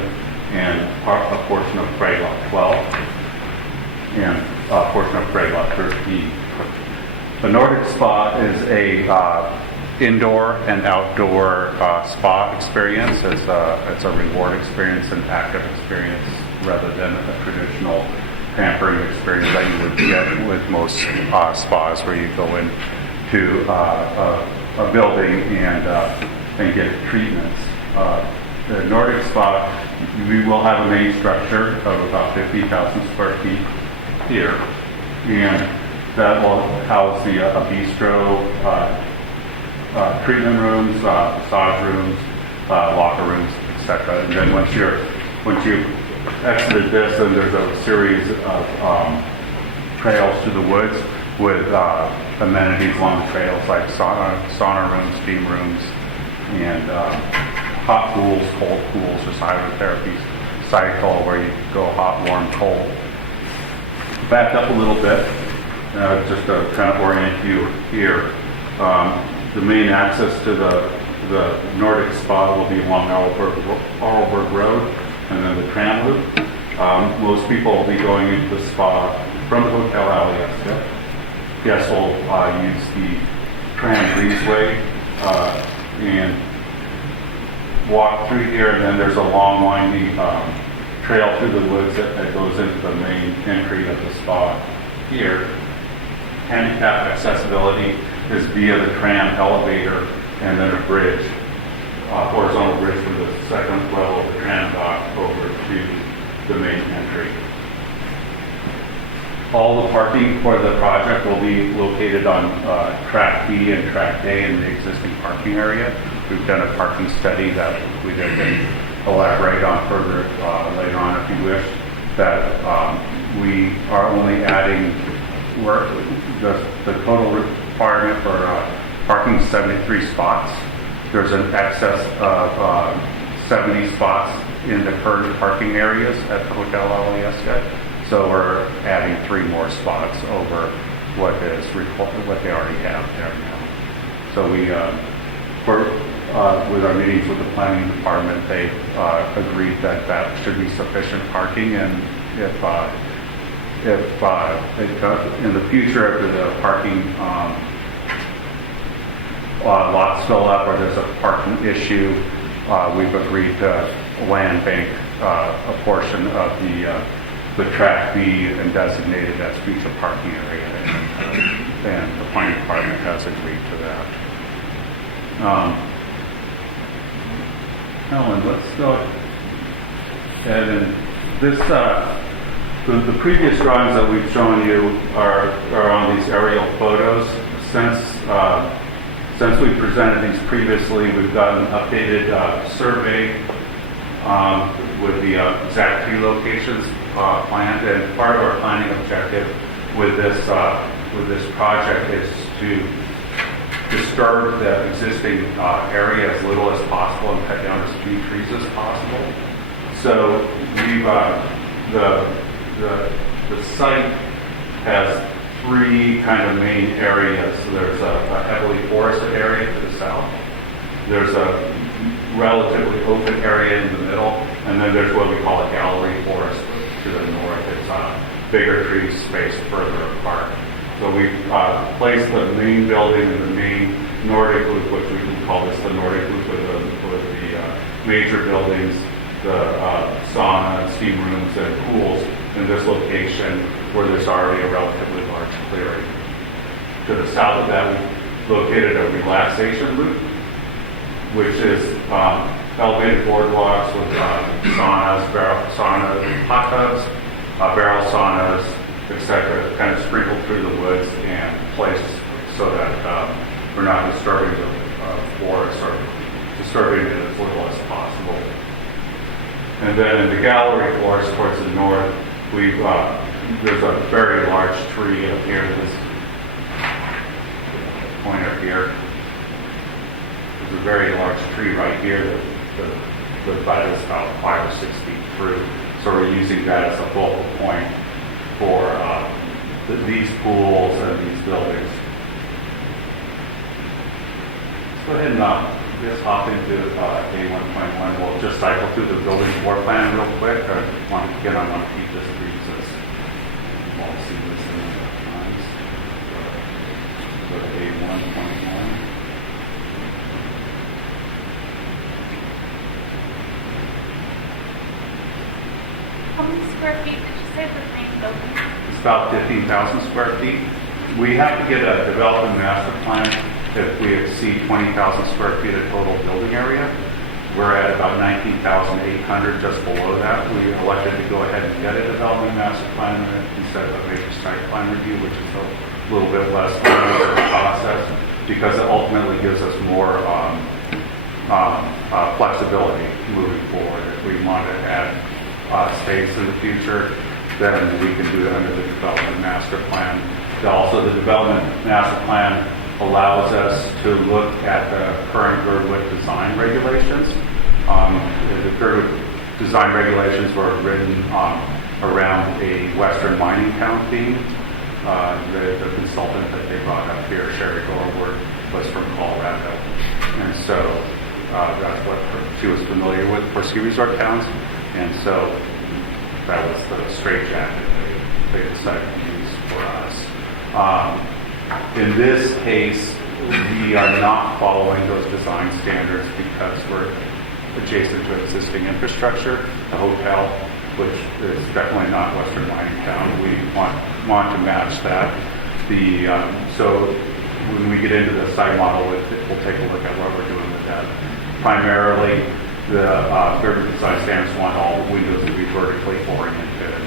and a portion of frag lot 12, and a portion of frag lot 13. The Nordic spa is a indoor and outdoor spa experience. It's a reward experience, an active experience, rather than a traditional pampering experience that you would get with most spas, where you go into a building and get treatments. The Nordic spa, we will have a main structure of about 50,000 square feet here, and that will house a bistro, treatment rooms, massage rooms, locker rooms, etc. And then once you exited this, then there's a series of trails to the woods with amenities along the trails like sauna rooms, steam rooms, and hot pools, cold pools, or hydrotherapy cycle where you go hot, warm, cold. Back up a little bit, just to kind of orient you here. The main access to the Nordic spa will be along Arlberg Road and then the tram loop. Most people will be going into the spa from the Hotel Alyeska. Guests will use the tram breezeway and walk through here, and then there's a long winding trail through the woods that goes into the main entry of the spa here. Handicap accessibility is via the tram elevator and then a bridge, horizontal bridge from the second level of the tram dock over to the main entry. All the parking for the project will be located on track B and track A in the existing parking area. We've done a parking study that we can elaborate on further later on if you wish. That we are only adding the total requirement for parking is 73 spots. There's an excess of 70 spots in the current parking areas at the Hotel Alyeska. So we're adding 3 more spots over what they already have there now. So with our meetings with the planning department, they agreed that should be sufficient parking, and if in the future, if the parking lots fill up or there's a parking issue, we've agreed to land bank a portion of the track B and designate it as future parking area, and the planning department has agreed to that. Ellen, let's go ahead and this. The previous drawings that we've shown you are on these aerial photos. Since we presented these previously, we've got an updated survey with the exact 2 locations planned. And part of our planning objective with this project is to disturb the existing area as little as possible and cut down as few trees as possible. So we've the site has 3 kind of main areas. So there's a heavily forested area to the south. There's a relatively open area in the middle, and then there's what we call a gallery forest to the north. It's bigger trees spaced further apart. So we've placed the main building in the main Nordic loop, which we can call this the Nordic loop with the major buildings, the sauna, steam rooms, and pools in this location where there's already a relatively large clearing. To the south of that, we've located a relaxation loop, which is elevated boardwalks with saunas, hot tubs, barrel saunas, et cetera, kind of sprinkled through the woods and placed so that we're not disturbing the forest or disturbing it as little as possible. And then in the gallery forest towards the north, there's a very large tree up here, this point up here. There's a very large tree right here the butt is about 5 or 6 feet through. So we're using that as a focal point for these pools and these buildings. Let's go ahead and just hop into A1.1. We'll just cycle through the building floor plan real quick. I want to keep this brief since we've all seen this a number of times. Go to A1.1. How many square feet did you say the main building? It's about 15,000 square feet. We have to get a development master plan if we exceed 20,000 square feet of total building area. We're at about 19,800, just below that. We elected to go ahead and get a development master plan instead of a major site plan review, which is a little bit less onerous of a process, because it ultimately gives us more flexibility moving forward. If we want to add space in the future, then we can do it under the development master plan. Also, the development master plan allows us to look at the current GIRDWOOD design regulations. The GIRDWOOD design regulations were written around a Western mining town theme. The consultant that they brought up here, Sherry Gorward, was from Colorado. And so that's what she was familiar with for ski resort towns. And so that was the straitjacket they decided to use for us. In this case, we are not following those design standards because we're adjacent to existing infrastructure, the hotel, which is definitely not Western mining town. We want to match that. So when we get into the site model, we'll take a look at what we're doing with that. Primarily, the GIRDWOOD design standards want all the windows to be vertically oriented.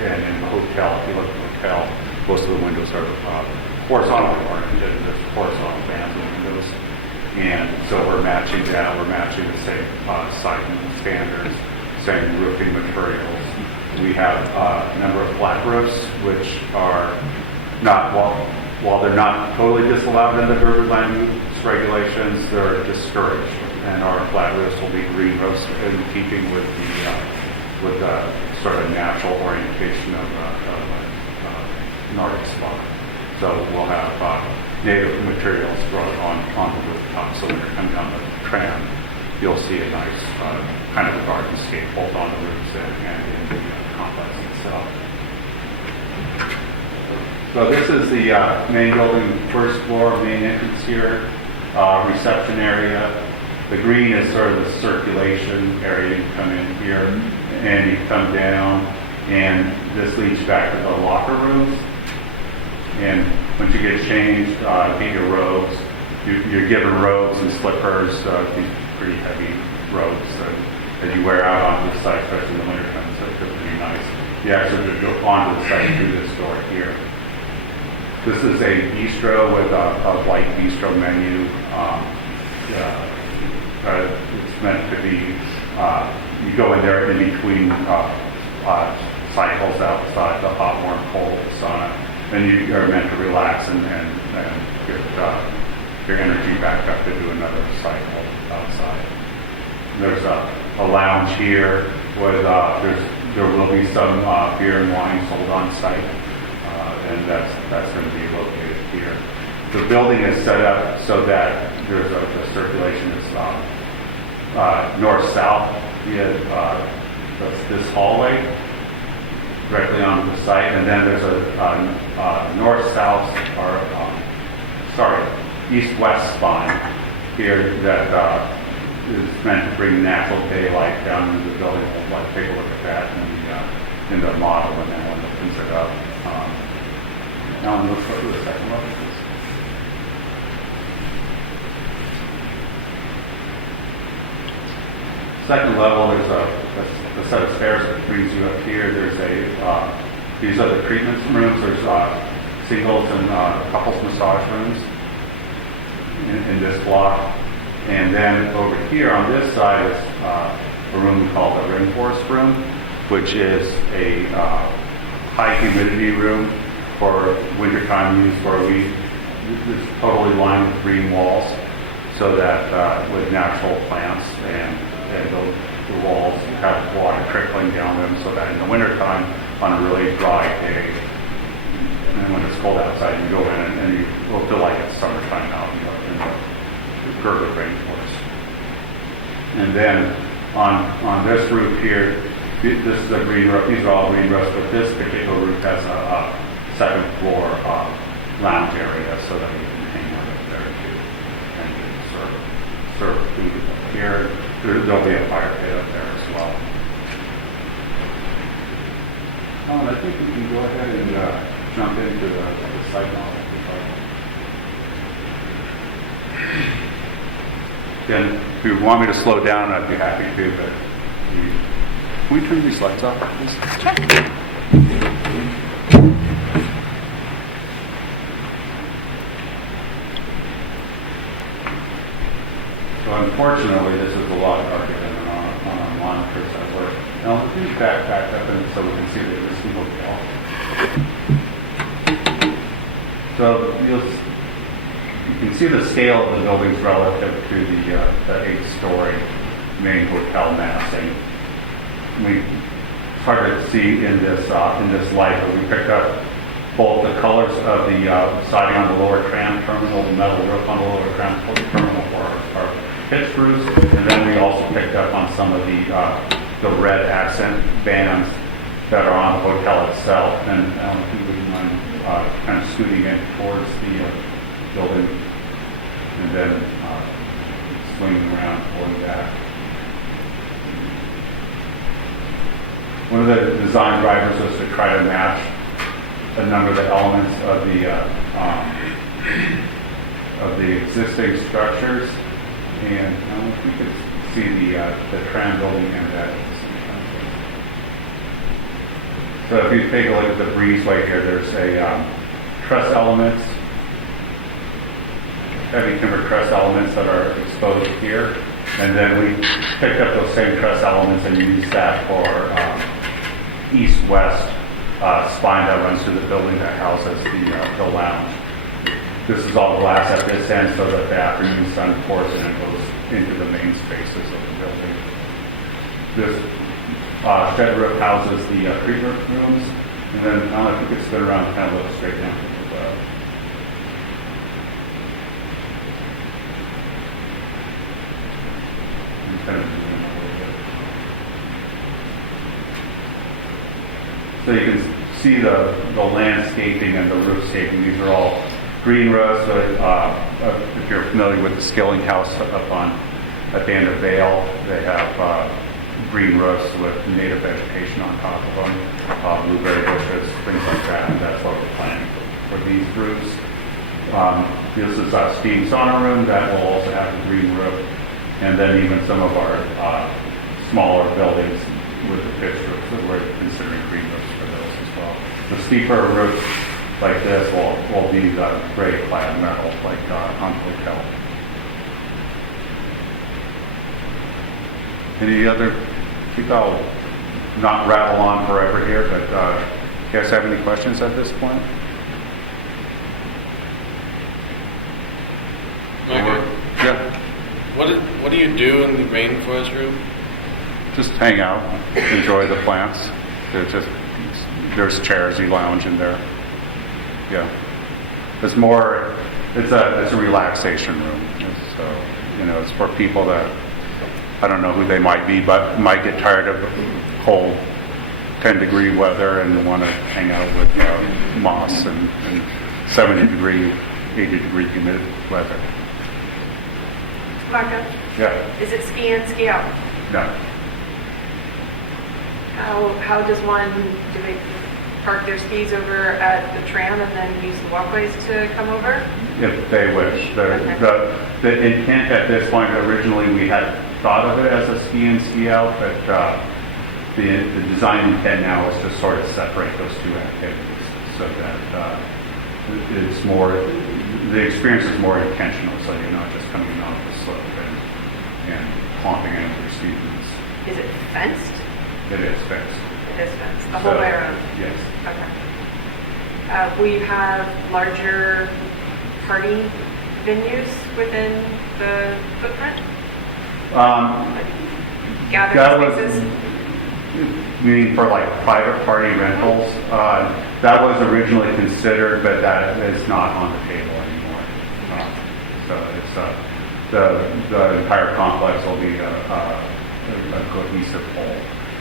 And in the hotel, if you look at the hotel, most of the windows are horizontally oriented. There's horizontal bands of windows. And so we're matching that. We're matching the same site standards, same roofing materials. We have a number of flat roofs, which are not, while they're not totally disallowed in the GIRDWOOD land use regulations, they're discouraged. And our flat roofs will be green roofs in keeping with the sort of natural orientation of Nordic spot. So we'll have native materials brought on the rooftop. So when you come down the tram, you'll see a nice kind of a gardenscape both on the roofs and in the complex itself. So this is the main building, first floor, main entrance here, reception area. The green is sort of the circulation area. You come in here and you come down, and this leads back to the locker rooms. And once you get changed, get your robes. You're given robes and slippers, these pretty heavy robes that you wear out onto the site, especially in the wintertime, so they're pretty nice. You actually go onto the site through this door here. This is a bistro with a white bistro menu. It's meant to be, you go in there in between cycles outside the hot, warm, cold sauna, and you are meant to relax and get your energy back up to do another cycle outside. There's a lounge here with, there will be some beer and wine sold on site, and that's going to be located here. The building is set up so that there's the circulation is north-south via this hallway directly onto the site, and then there's a north-south east-west spine here that is meant to bring natural daylight down into the building. We'll take a look at that in the model and then when it opens it up. Now let's go to the second level, please. Second level, there's a set of stairs that brings you up here. There's a These are the treatment rooms. There's singles and couples massage rooms in this block. And then over here on this side is a room we call the rainforest room, which is a high humidity room for wintertime use, where it's totally lined with green walls, so that with natural plants, and the walls have water trickling down them, so that in the wintertime, on a really dry day, and when it's cold outside, you go in and you will feel like it's summertime out in the Girdwood rainforest. And then on this roof here, this is a green roof. These are all green roofs, but this particular roof has a second floor lounge area, so that you can hang out up there too, and serve food up here. There'll be a fire pit up there as well. I think we can go ahead and jump into the site model. Then, if you want me to slow down, I'd be happy to, but can we turn these lights off, please? Sure. So unfortunately, this is a lot darker than on our monitors that work. Now, let me back up and so we can see the existing hotel. So you can see the scale of the buildings relative to the 8-story main hotel massing. It's hard to see in this light, but we picked up both the colors of the siding on the lower tram terminal, the metal roof on the lower tram terminal for our pitch roofs, and then we also picked up on some of the red accent bands that are on the hotel itself. And if you wouldn't mind kind of scooting in towards the building, and then swinging around, pulling back. One of the design drivers was to try to match a number of the elements of the existing structures, and if you could see the tram building and that. So if you take a look at the breezeway here, there's a truss elements, heavy timber truss elements that are exposed here, and then we picked up those same truss elements and used that for east-west spine that runs through the building that houses the lounge. This is all glass at this end, so that the afternoon sun pours in and goes into the main spaces of the building. This shed roof houses the treatment rooms, and then I think it's spin around and kind of look straight down to the web. Kind of zoom in a little bit. So you can see the landscaping and the roofscaping. These are all green roofs. If you're familiar with the Skilling House at the end of Vale, they have green roofs with native vegetation on top of them, blueberry bushes, things like that, and that's what we're planning for these roofs. This is a steam sauna room that will also have a green roof, and then even some of our smaller buildings with the pitch roofs that we're considering green roofs for those as well. The steeper roofs like this will be the gray clad metal like on the hotel. Any other? I think I'll not rattle on forever here, but you guys have any questions at this point? Michael, Yeah. what do you do in the rainforest room? Just hang out, enjoy the plants. There's chairs, you lounge in there. Yeah. It's a relaxation room. So, it's for people that, I don't know who they might be, but might get tired of cold 10-degree weather and want to hang out with moss and 70-degree, 80-degree humid weather. Marco, Yeah. is it ski in, ski out? No. How does one, do they park their skis over at the tram and then use the walkways to come over? If they wish. Okay. The intent at this point, originally we had thought of it as a ski in, ski out, but the design intent now is to sort of separate those two activities so that it's more, the experience is more intentional, so you're not just coming off the slope and clomping into your students. Is it fenced? It is fixed. It is fenced, the whole way around? Yes. Okay. Will you have larger party venues within the footprint? Like That gathering was, spaces? meaning for like private party rentals, that was originally considered, but that is not on the table anymore. So it's, the entire complex will be a cohesive whole.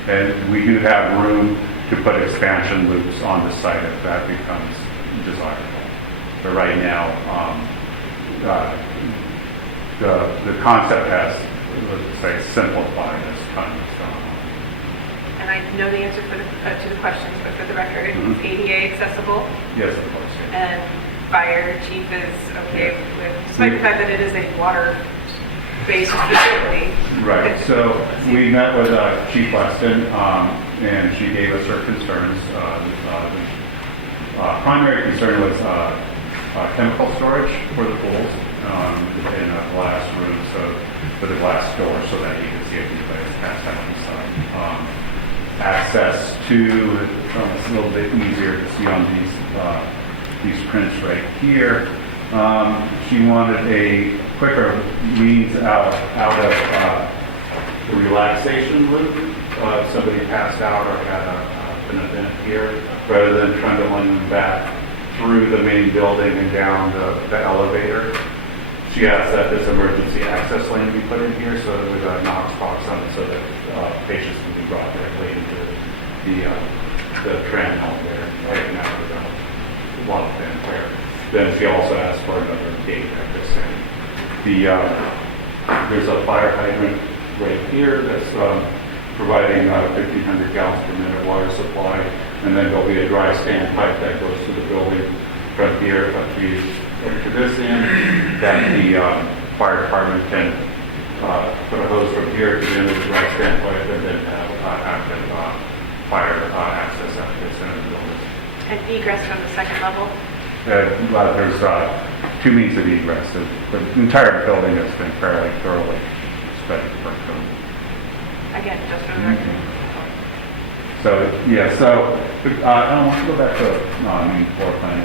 And we do have room to put expansion loops on the site if that becomes desirable. But right now, the concept has, let's say, simplified as time has gone on. And I know the answer to the questions, but for the record, Mhm. it's ADA accessible, Yes, of course. Yes. and fire chief is okay with, despite the fact that it is a water-based facility. Right, so we met with Chief Weston, and she gave us her concerns. The primary concern was chemical storage for the pools in a glass room, so with a glass door, so that you can see if anybody's passed out inside. Access to, it's a little bit easier to see on these prints right here. She wanted a quicker means out of the relaxation loop. If somebody passed out or had an event here, rather than trundling them back through the main building and down the elevator. She asked that this emergency access lane be put in here so that with a Knox box on it so that patients can be brought directly into the tram elevator taken out of the lot bin there. Then she also asked for another gate at this end. There's a fire hydrant right here that's providing 1,500 gallons per minute water supply, and then there'll be a dry stand pipe that goes to the building from here up to this end that the fire department can put a hose from here to the end of the dry stand pipe and then have active fire access at this end of the building. And egress from the second level? There's two means of egress. The entire building has been fairly thoroughly studied for code. Again, just for the record. So, yeah, so I want to go back to main floor plan.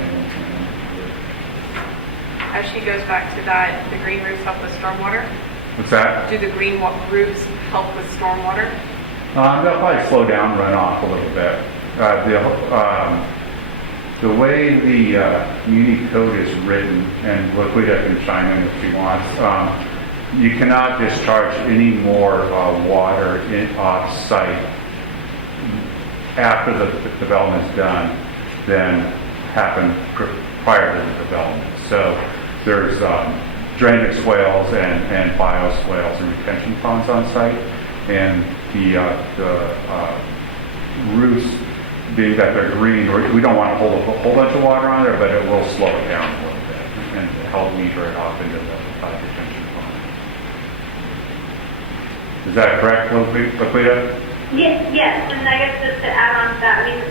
As she goes back to that, the green roofs help with stormwater? What's that? Do the green roofs help with stormwater? They'll probably slow down runoff a little bit. The way the muni code is written, and Laquita can chime in if she wants, you cannot discharge any more water off-site after the development's done than happened prior to the development. So there's drainage swales and bioswales and retention ponds on site, and the roofs, being that they're green, we don't want to hold a whole bunch of water on there, but it will slow it down a little bit and help meter it off into the retention pond. Is that correct, Laquita? Yes, and I guess just to add on to that, I mean,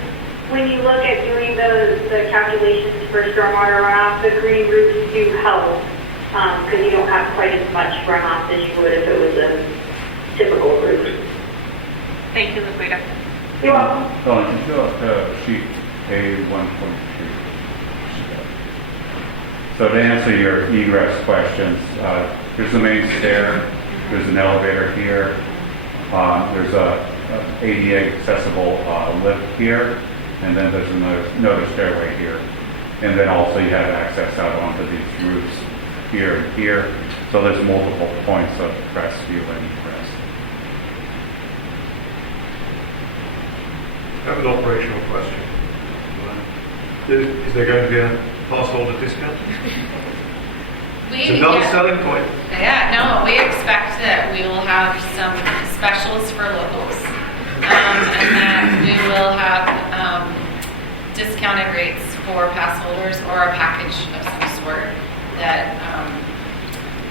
when you look at doing the calculations for stormwater runoff, the green roofs do help because you don't have quite as much runoff as you would if it was a typical roof. Thank you, Laquita. You're welcome. Ellen, can you go up to sheet A1.2? So to answer your egress questions, there's the main stair, there's an elevator here, there's a ADA accessible lift here, and then there's another stairway here. And then also you have access out onto these roofs here and here. So there's multiple points of press view and egress. I have an operational question. Is there going to be a pass holder discount? It's another selling point. Yeah, no, we expect that we will have some specials for locals. And that we will have discounted rates for pass holders or a package of some sort that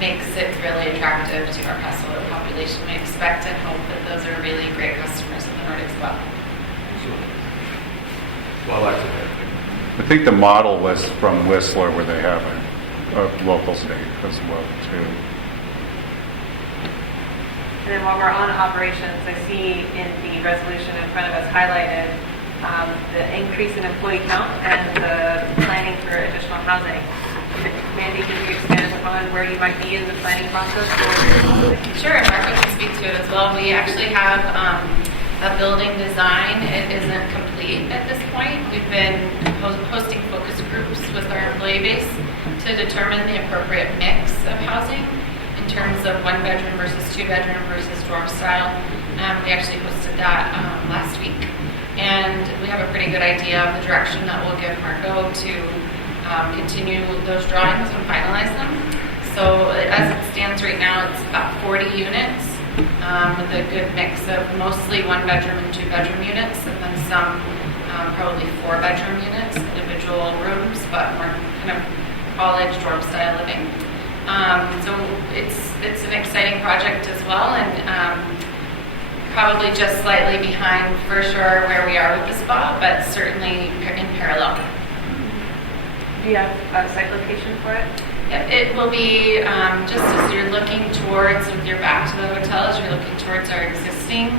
makes it really attractive to our Pasola population. We expect and hope that those are really great customers in the Nordic Spa. Well, that's it. I think the model was from Whistler where they have a local steak as well too. And then while we're on operations, I see in the resolution in front of us highlighted the increase in employee count and the planning for additional housing. Mandy, can you expand upon where you might be in the planning process? Sure, and Marco can speak to it as well. We actually have a building design. It isn't complete at this point. We've been hosting focus groups with our employee base to determine the appropriate mix of housing in terms of 1 bedroom versus 2 bedroom versus dorm style. We actually hosted that last week. And we have a pretty good idea of the direction that we'll give Marco to continue those drawings and finalize them. So as it stands right now, it's about 40 units with a good mix of mostly 1 bedroom and 2 bedroom units, and then some probably 4 bedroom units, individual rooms, but more kind of college dorm style living. So it's an exciting project as well, and probably just slightly behind for sure where we are with the spa, but certainly in parallel. Do you have a site location for it? Yeah, it will be just as you're looking towards, with your back to the hotel, as you're looking towards our existing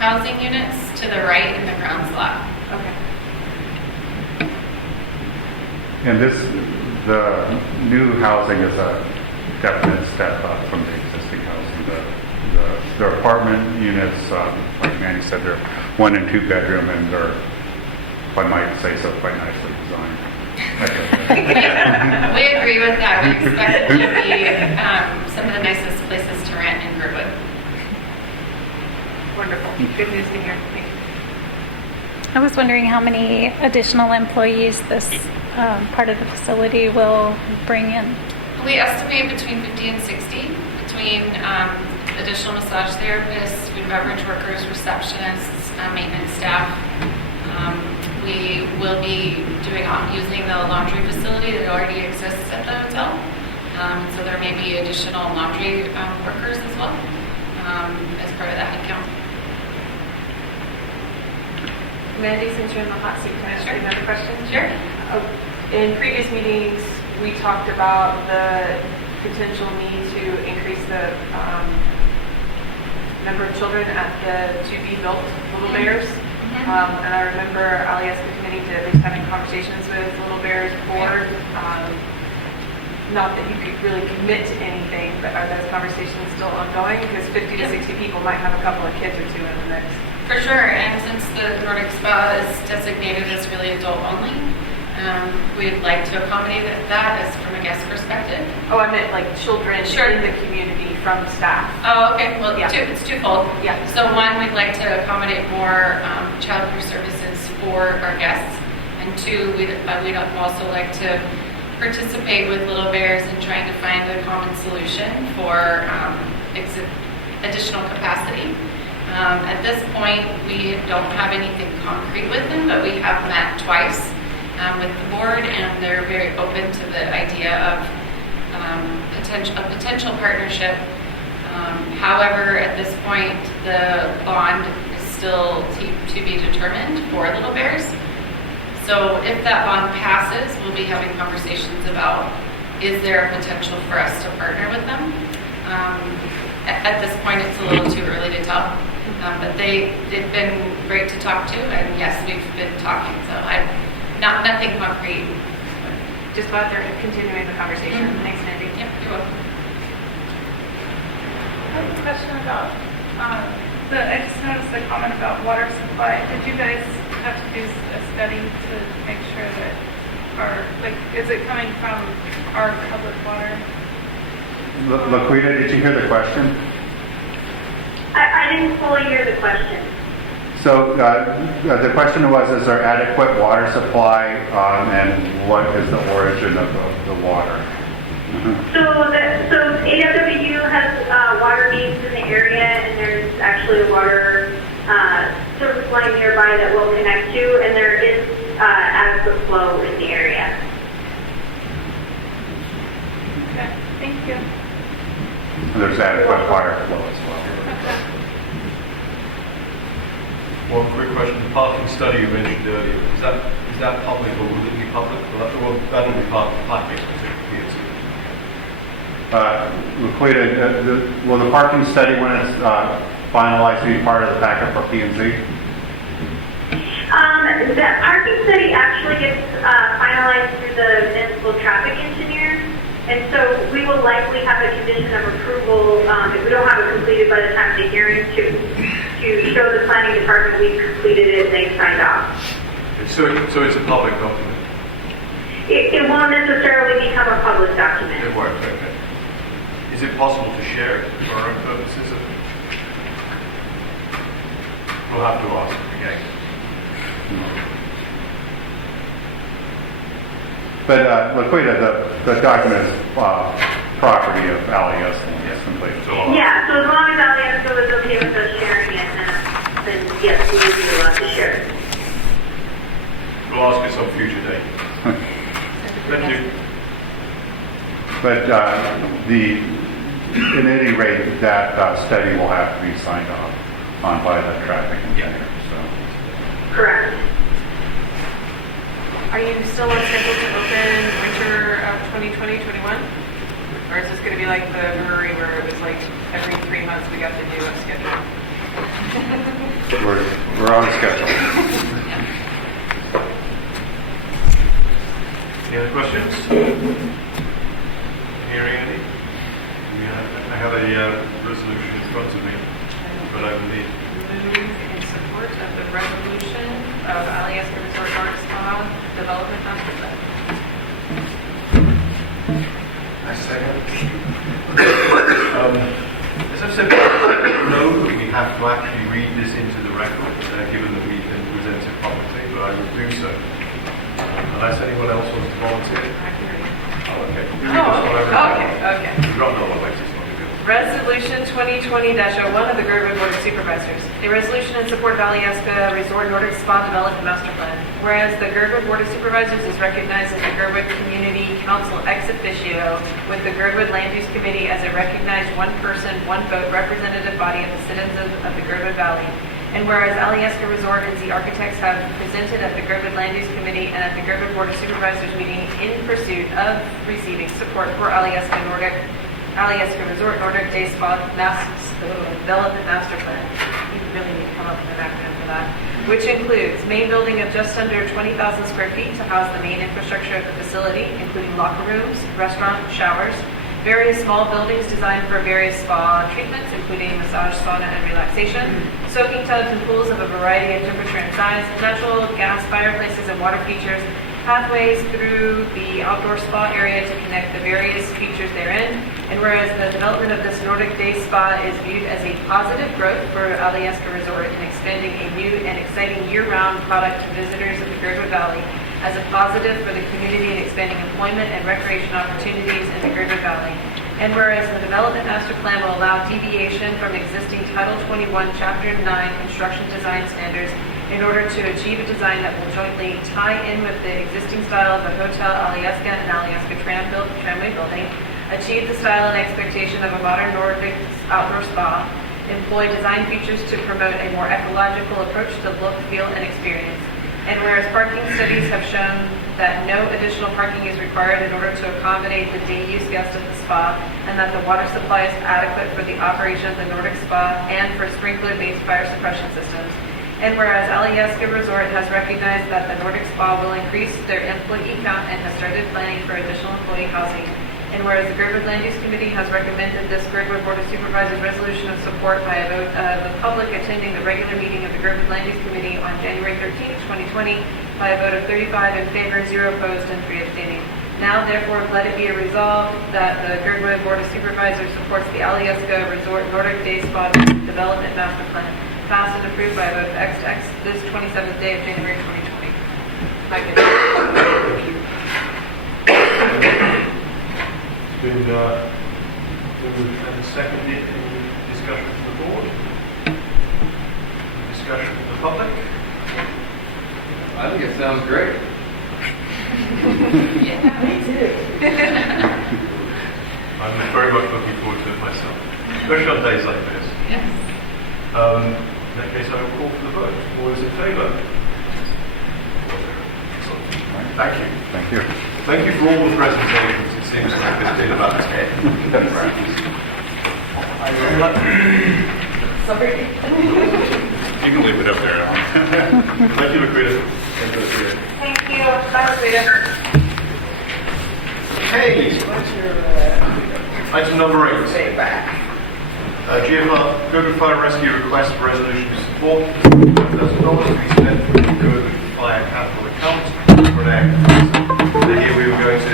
housing units to the right in the ground slot. Okay. And the new housing is a definite step up from the existing housing. The apartment units, like Mandy said, they're 1 and 2 bedroom, and they're, if I might say so, quite nicely designed. We agree with that. We expect it to be some of the nicest places to rent in Girdwood. Wonderful. Good news to hear. Thank you. I was wondering how many additional employees this part of the facility will bring in. We estimate between 50 and 60 between additional massage therapists, food and beverage workers, receptionists, maintenance staff. We will be using the laundry facility that already exists at the hotel. So there may be additional laundry workers as well as part of that headcount. Mandy, since you're in the hot seat, can I ask you another question? Sure. In previous meetings, we talked about the potential need to increase the number of children at the to-be-built Little Bears. And I remember Ali asked the committee to at least having conversations with Little Bears board. Not that you could really commit to anything, but are those conversations still ongoing? Because 50 to 60 people might have a couple of kids or two in the mix. For sure, and since the Nordic Spa is designated as really adult only, we'd like to accommodate that as from a guest perspective. Oh, I meant like children in the community from staff. Oh, okay. Well, Yeah. it's twofold. Yeah. So one, we'd like to accommodate more childcare services for our guests, and two, we'd also like to participate with Little Bears in trying to find a common solution for additional capacity. At this point, we don't have anything concrete with them, but we have met twice with the board, and they're very open to the idea of a potential partnership. However, at this point, the bond is still to be determined for Little Bears. So if that bond passes, we'll be having conversations about, is there a potential for us to partner with them? At this point, it's a little too early to tell. But they've been great to talk to, and yes, we've been talking. So nothing concrete. Just glad they're continuing the conversation. Thanks, Mandy. Yep, you're welcome. I have a question about I just noticed a comment about water supply. Did you guys have to do a study to make sure that is it coming from our public water? Laquita, did you hear the question? I didn't fully hear the question. So the question was, is there adequate water supply and what is the origin of the water? So AWU has water needs in the area, and there's actually a water service line nearby that we'll connect to, and there is adequate flow in the area. Okay, thank you. there's adequate fire flow as well. One quick question, the parking study you mentioned earlier, is that public or will it be public? Well, that'll be part of the planning specifically. Will the parking study, when it's finalized, be part of the packet for P&Z? That parking study actually gets finalized through the municipal traffic engineer, and so we will likely have a condition of approval if we don't have it completed by the time of the hearing to show the planning department we've completed it and they've signed off. So it's a public document? It won't necessarily become a public document. It won't, okay. Is it possible to share it for our own purposes? We'll have to ask again. But Laquita, the document is property of Alias and is complete. Yeah, so as long as Aliasco is okay with us sharing it, then yes, we would be allowed to share it. We'll ask at some future date. Thank you. But in any rate, that study will have to be signed off on by the traffic engineer. So. Correct. Are you still on schedule to open winter of 2020-21? Or is this going to be like the brewery where it was like every 3 months we got the new schedule? We're on schedule. Any other questions? Hearing any? I have a resolution in front of me, but I believe. Move in support of the resolution of Aliasco Resort Park Spa Development Master Plan. I second. As I've said before, I don't know that we have to actually read this into the record, given that we can present it publicly, but I would do so. Unless anyone else wants to volunteer. I can read. Oh, okay. Okay. You've got another one, it's not good. Resolution 2020-01 of the Girdwood Board of Supervisors. A resolution in support of Aliasco Resort Nordic Spa Development Master Plan. Whereas the Girdwood Board of Supervisors is recognized as the Girdwood Community Council ex officio, with the Girdwood Land Use Committee as a recognized one person, one vote representative body of the citizens of the Girdwood Valley. And whereas Aliasco Resort and Z Architects have presented at the Girdwood Land Use Committee and at the Girdwood Board of Supervisors meeting in pursuit of receiving support for Aliasco Resort Nordic Day Spa Development Master Plan. You really need to come up with an acronym for that. Which includes main building of just under 20,000 square feet to house the main infrastructure of the facility, including locker rooms, restaurant, showers, various small buildings designed for various spa treatments, including massage, sauna, and relaxation, soaking tubs and pools of a variety of temperature and size, natural gas fireplaces and water features, pathways through the outdoor spa area to connect the various features therein. And whereas the development of this Nordic Day Spa is viewed as a positive growth for Aliasco Resort in expanding a new and exciting year-round product to visitors of the Girdwood Valley, as a positive for the community in expanding employment and recreation opportunities in the Girdwood Valley. And whereas the Development Master Plan will allow deviation from existing Title 21, Chapter 9 construction design standards in order to achieve a design that will jointly tie in with the existing style of the Hotel Aliasco and Aliasco Tramway Building, achieve the style and expectation of a modern Nordic outdoor spa, employ design features to promote a more ecological approach to look, feel, and experience. And whereas parking studies have shown that no additional parking is required in order to accommodate the day use guests of the spa, and that the water supply is adequate for the operation of the Nordic Spa and for sprinkler-based fire suppression systems. And whereas Aliasco Resort has recognized that the Nordic Spa will increase their employee count and has started planning for additional employee housing. And whereas the Girdwood Land Use Committee has recommended this Girdwood Board of Supervisors resolution of support by a vote of the public attending the regular meeting of the Girdwood Land Use Committee on January 13th, 2020, by a vote of 35 in favor, 0 opposed, and 3 abstaining. Now, therefore, let it be a resolved that the Girdwood Board of Supervisors supports the Aliasco Resort Nordic Day Spa Development Master Plan, passed and approved by a vote of X to X this 27th day of January 2020. Thank you. Been moved and seconded in discussion from the board. Discussion from the public. I think it sounds great. Yeah, me too. I'm very much looking forward to it myself. especially on days like this. Yes. In that case, I will call for the vote. All those in favour? Thank you. Thank you. Thank you for all the presentations. It seems like this did about 10. Sorry. You can leave it up there. Thank you, Laquita. Thank you. Bye, Rita. Hey, item number 8. GFR Girdwood Fire and Rescue request for resolution to support $1,000 to be spent from the Girdwood Fire capital account for an air. So here we were going to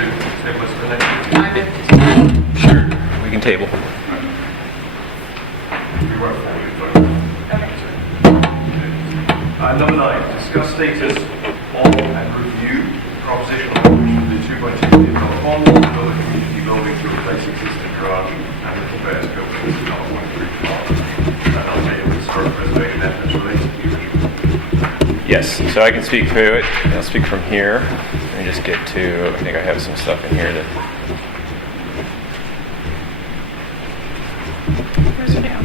table this for the next meeting. Sure. We can table. We won't formally vote. Number 9, discuss status on and review proposition on which the $2.2 million bond to build a community building to replace existing garage and Little Bears building to number 135. And I'll tell you the historic preservation efforts related to the original. Yes, so I can speak to it. I'll speak from here. Let me just get to, I think I have some stuff in here that. Further down.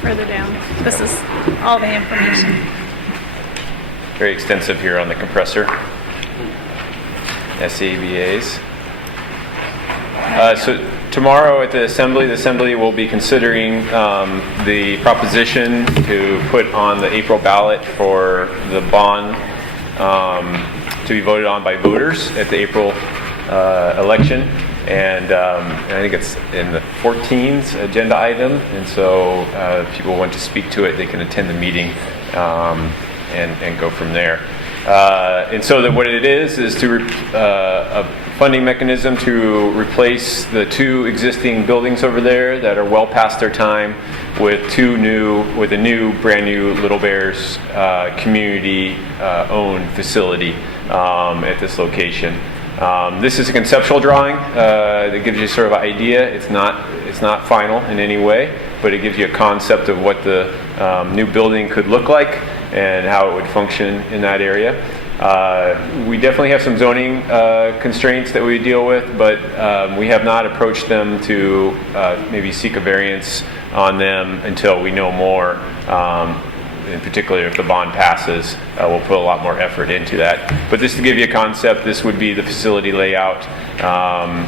Further down. This is all the information. Very extensive here on the compressor. SABAs. So tomorrow at the assembly will be considering the proposition to put on the April ballot for the bond to be voted on by voters at the April election. And I think it's in the 14th agenda item. And so if people want to speak to it, they can attend the meeting and go from there. And so that what it is to a funding mechanism to replace the 2 existing buildings over there that are well past their time with a new brand new Little Bears community owned facility at this location. This is a conceptual drawing that gives you sort of an idea. It's not final in any way, but it gives you a concept of what the new building could look like and how it would function in that area. We definitely have some zoning constraints that we deal with, but we have not approached them to maybe seek a variance on them until we know more. In particular, if the bond passes, we'll put a lot more effort into that. But just to give you a concept, this would be the facility layout.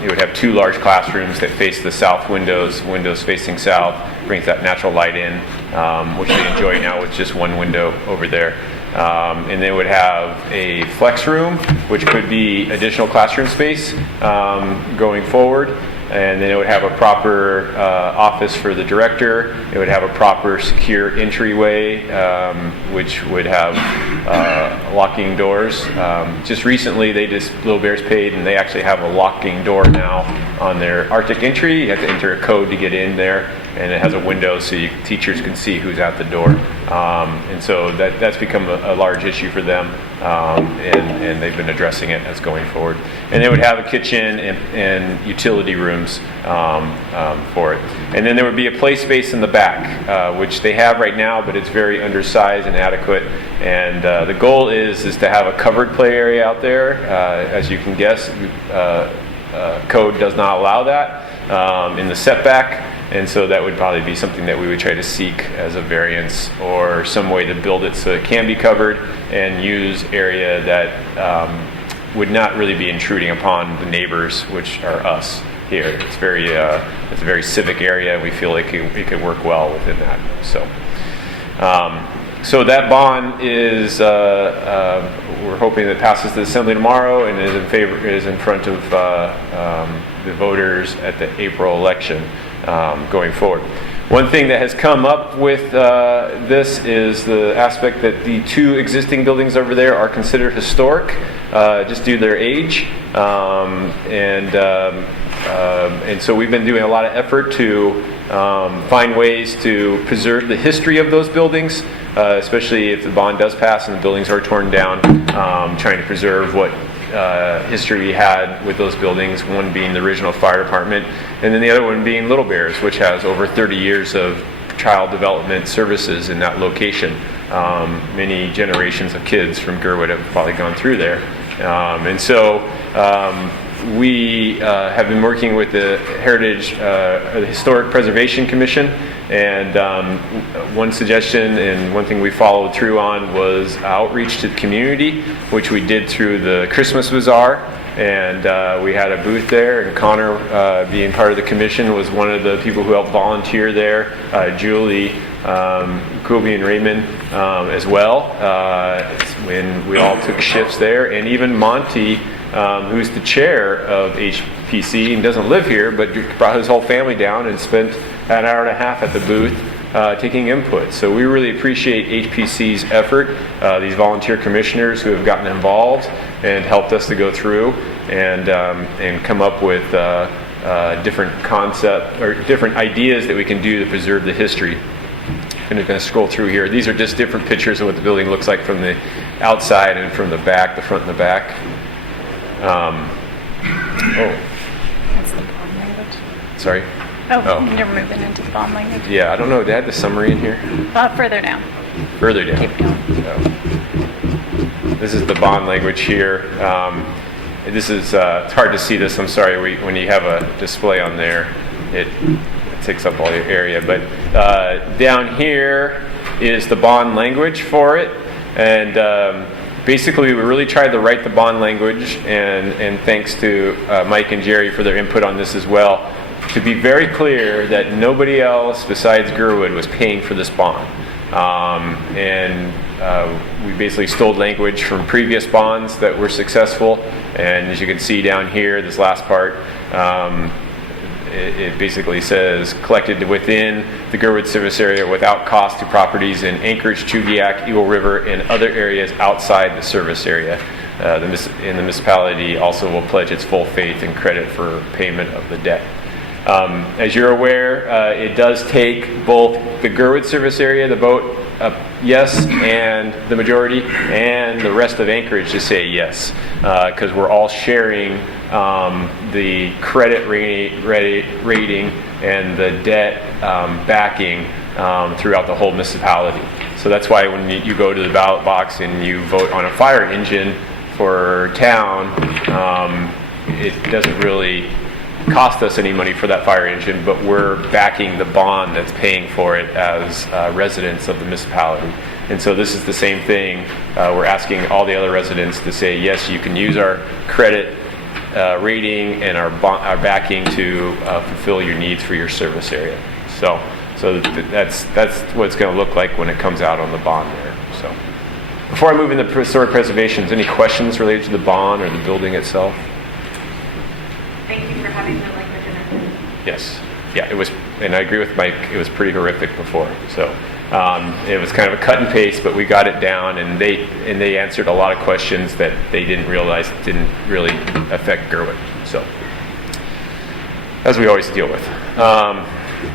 It would have 2 large classrooms that face the south windows facing south, brings that natural light in, which they enjoy now with just 1 window over there. And they would have a flex room, which could be additional classroom space going forward. And then it would have a proper office for the director. It would have a proper secure entryway, which would have locking doors. Just recently, Little Bears paid, and they actually have a locking door now on their Arctic entry. You have to enter a code to get in there, and it has a window so teachers can see who's at the door. And so that's become a large issue for them, and they've been addressing it as going forward. And they would have a kitchen and utility rooms for it. And then there would be a play space in the back, which they have right now, but it's very undersized and inadequate. And the goal is to have a covered play area out there. As you can guess, code does not allow that in the setback. And so that would probably be something that we would try to seek as a variance or some way to build it so it can be covered and use area that would not really be intruding upon the neighbors, which are us here. It's a very civic area, and we feel like it could work well within that. So that bond is we're hoping that passes the assembly tomorrow and is in front of the voters at the April election. Going forward. One thing that has come up with this is the aspect that the 2 existing buildings over there are considered historic, just due to their age, and so we've been doing a lot of effort to find ways to preserve the history of those buildings, especially if the bond does pass and the buildings are torn down, trying to preserve what history we had with those buildings, one being the original fire department, and then the other one being Little Bears, which has over 30 years of child development services in that location. Many generations of kids from Girdwood have probably gone through there. And so we have been working with the the Historic Preservation Commission, and one suggestion and one thing we followed through on was outreach to the community, which we did through the Christmas Bazaar. And we had a booth there, and Connor, being part of the commission, was one of the people who helped volunteer there. Julie, Kobe, and Raymond as well, when we all took shifts there. And even Monty, who's the chair of HPC and doesn't live here, but brought his whole family down and spent an hour and a half at the booth taking input. So we really appreciate HPC's effort, these volunteer commissioners who have gotten involved and helped us to go through and come up with different concept or different ideas that we can do to preserve the history. I'm just going to scroll through here. These are just different pictures of what the building looks like from the outside and from the back, the front and the back. That's the bond language. Sorry. Oh, you're moving into the bond language. Yeah, I don't know. They had the summary in here. Further down. Further down. Keep going. This is the bond language here. This is, it's hard to see this, I'm sorry, when you have a display on there, it takes up all your area. But down here is the bond language for it. And basically, we really tried to write the bond language, and thanks to Mike and Jerry for their input on this as well, to be very clear that nobody else besides Girdwood was paying for this bond. We basically stole language from previous bonds that were successful, and as you can see down here, this last part, it basically says collected within the Girdwood service area without cost to properties in Anchorage, Chugiak, Eagle River, and other areas outside the service area. The municipality also will pledge its full faith and credit for payment of the debt. As you're aware, it does take both the Girdwood service area, the vote yes, and the majority, and the rest of Anchorage to say yes, because we're all sharing the credit rating and the debt backing throughout the whole municipality. So that's why when you go to the ballot box and you vote on a fire engine for town, it doesn't really cost us any money for that fire engine, but we're backing the bond that's paying for it as residents of the municipality. And so this is the same thing. We're asking all the other residents to say, yes, you can use our credit rating and our backing to fulfill your needs for your service area. So that's what it's going to look like when it comes out on the bond there. So before I move into historic preservations, any questions related to the bond or the building itself? Thank you for having the language in it. Yes. Yeah, it was, and I agree with Mike, it was pretty horrific before. So it was kind of a cut and paste, but we got it down, and they answered a lot of questions that they didn't realize didn't really affect Girdwood. So, as we always deal with.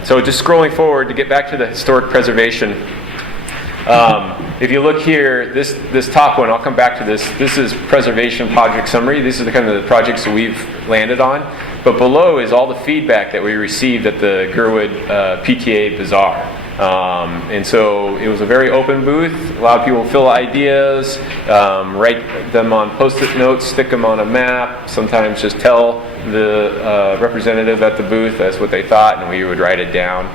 So just scrolling forward to get back to the historic preservation. If you look here, this top one, I'll come back to this. This is preservation project summary. These are the kind of the projects that we've landed on. But below is all the feedback that we received at the Girdwood PTA Bazaar. And so it was a very open booth. A lot of people fill ideas, write them on Post-it notes, stick them on a map, sometimes just tell the representative at the booth that's what they thought, and we would write it down.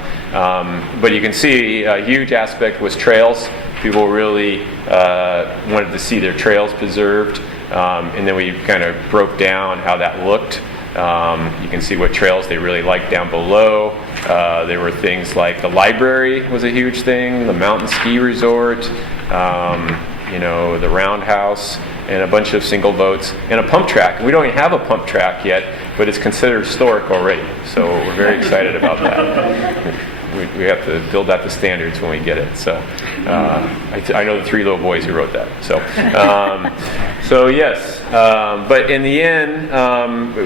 But you can see a huge aspect was trails. People really wanted to see their trails preserved. And then we kind of broke down how that looked. You can see what trails they really liked down below. There were things like the library was a huge thing, the mountain ski resort, the roundhouse, and a bunch of single boats, and a pump track. We don't even have a pump track yet, but it's considered historic already. So we're very excited about that. We have to build that to standards when we get it. So I know the three little boys who wrote that. So yes. But in the end,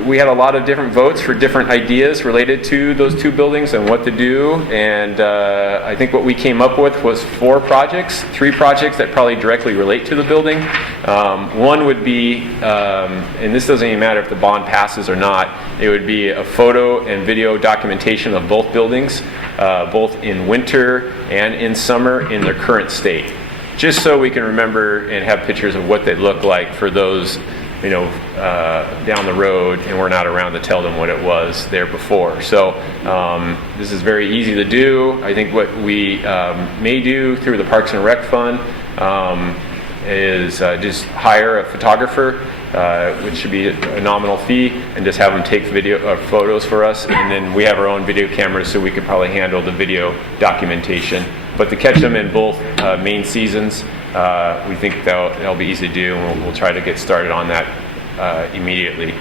we had a lot of different votes for different ideas related to those two buildings and what to do. And I think what we came up with was 4 projects, 3 projects that probably directly relate to the building. One would be, and this doesn't even matter if the bond passes or not, it would be a photo and video documentation of both buildings, both in winter and in summer in their current state. Just so we can remember and have pictures of what they look like for those down the road, and we're not around to tell them what it was there before. So this is very easy to do. I think what we may do through the Parks and Rec Fund is just hire a photographer, which should be a nominal fee, and just have them take photos for us, and then we have our own video cameras, so we could probably handle the video documentation. But to catch them in both main seasons, we think that'll be easy to do, and we'll try to get started on that immediately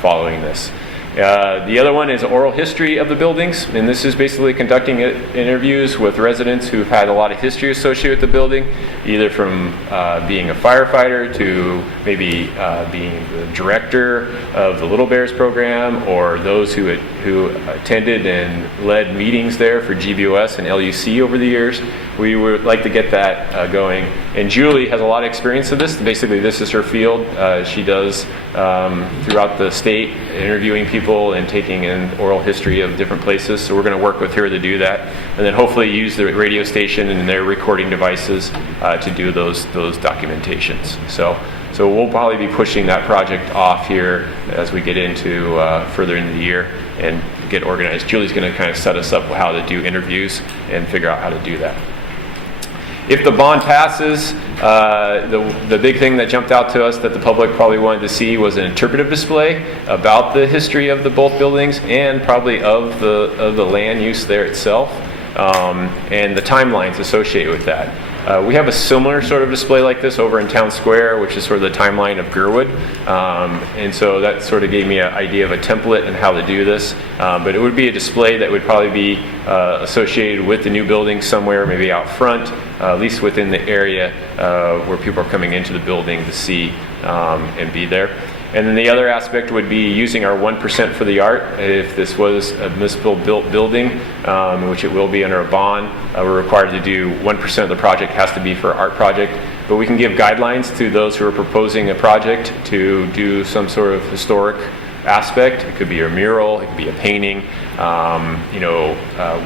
following this. The other one is oral history of the buildings, and this is basically conducting interviews with residents who've had a lot of history associated with the building, either from being a firefighter to maybe being the director of the Little Bears program, or those who attended and led meetings there for GBOS and LUC over the years. We would like to get that going. And Julie has a lot of experience of this. Basically, this is her field. She does throughout the state, interviewing people and taking an oral history of different places. So we're going to work with her to do that, and then hopefully use the radio station and their recording devices to do those documentations. So we'll probably be pushing that project off here as we get into further into the year and get organized. Julie's going to kind of set us up how to do interviews and figure out how to do that. If the bond passes, the big thing that jumped out to us that the public probably wanted to see was an interpretive display about the history of both buildings, and probably of the land use there itself, and the timelines associated with that. We have a similar sort of display like this over in Town Square, which is sort of the timeline of GIRDWOOD, and so that sort of gave me an idea of a template and how to do this. But it would be a display that would probably be associated with the new building somewhere, maybe out front, at least within the area where people are coming into the building to see and be there. And then the other aspect would be using our 1% for the art. If this was a municipal built building, which it will be under a bond, we're required to do 1% of the project has to be for art project. But we can give guidelines to those who are proposing a project to do some sort of historic aspect. It could be a mural, it could be a painting.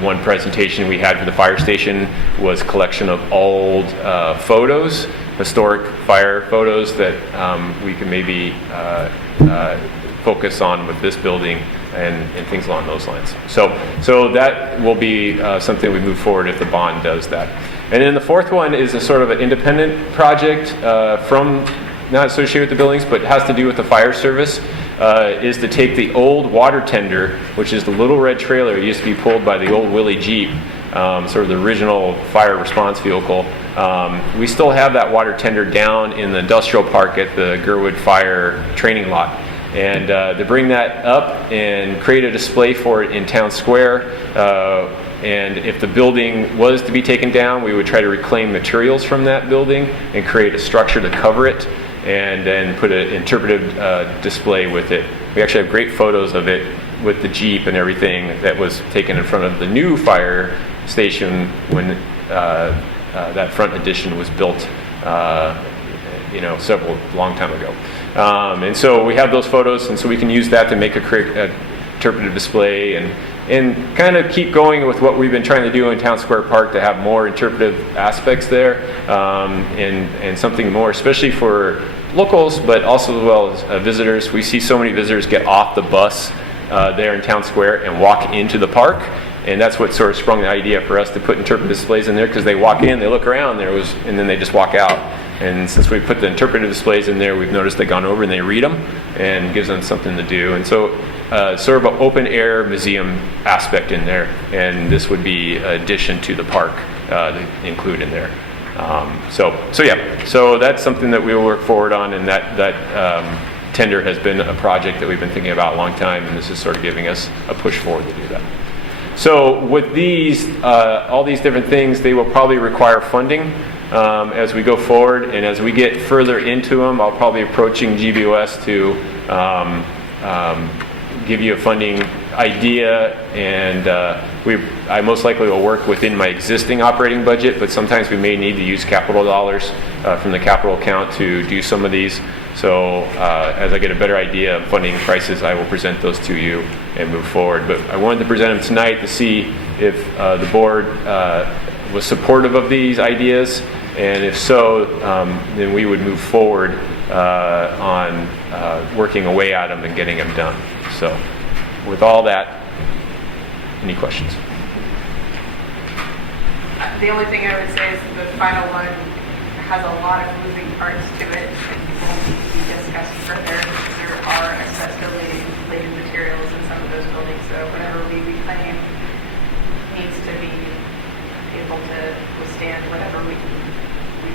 One presentation we had for the fire station was a collection of old photos, historic fire photos that we can maybe focus on with this building and things along those lines. So that will be something we move forward if the bond does that. And then the fourth one is a sort of an independent project from, not associated with the buildings, but has to do with the fire service, is to take the old water tender, which is the little red trailer. It used to be pulled by the old Willie Jeep, sort of the original fire response vehicle. We still have that water tender down in the industrial park at the GIRDWOOD Fire training lot. And to bring that up and create a display for it in Town Square, and if the building was to be taken down, we would try to reclaim materials from that building and create a structure to cover it, and then put an interpretive display with it. We actually have great photos of it with the Jeep and everything that was taken in front of the new fire station when that front addition was built, long time ago. And so we have those photos, and so we can use that to make a interpretive display and kind of keep going with what we've been trying to do in Town Square Park to have more interpretive aspects there, and something more, especially for locals, but also as well as visitors. We see so many visitors get off the bus there in Town Square and walk into the park, and that's what sort of sprung the idea for us to put interpretive displays in there, because they walk in, they look around, and then they just walk out. And since we put the interpretive displays in there, we've noticed they've gone over and they read them, and gives them something to do. And so sort of an open air museum aspect in there, and this would be an addition to the park to include in there. So that's something that we will work forward on, and that tender has been a project that we've been thinking about a long time, and this is sort of giving us a push forward to do that. So with these, all these different things, they will probably require funding as we go forward, and as we get further into them, I'll probably be approaching GBOS to give you a funding idea, and I most likely will work within my existing operating budget, but sometimes we may need to use capital dollars from the capital account to do some of these. So as I get a better idea of funding prices, I will present those to you and move forward. But I wanted to present them tonight to see if the board was supportive of these ideas, and if so, then we would move forward on working away at them and getting them done. So with all that, any questions? The only thing I would say is the final one has a lot of moving parts to it and will need to be discussed further. There are accessibility-related materials in some of those buildings, so whatever we reclaim needs to be able to withstand whatever we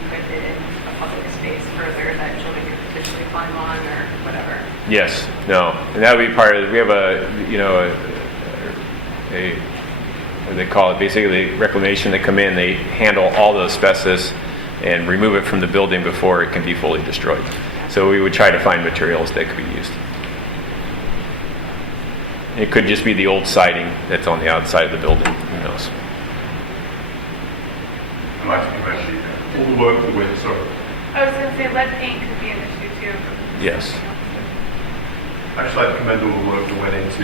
put in a public space further that children could potentially climb on or whatever. Yes, no, and that would be part of it. We have a what they call it, basically reclamation. They come in, they handle all the asbestos and remove it from the building before it can be fully destroyed. So we would try to find materials that could be used. It could just be the old siding that's on the outside of the building, who knows. I'd like to commend you. All the work that went, sorry. I was going to say lead paint could be an issue too. Yes. I'd just like to commend all the work that went into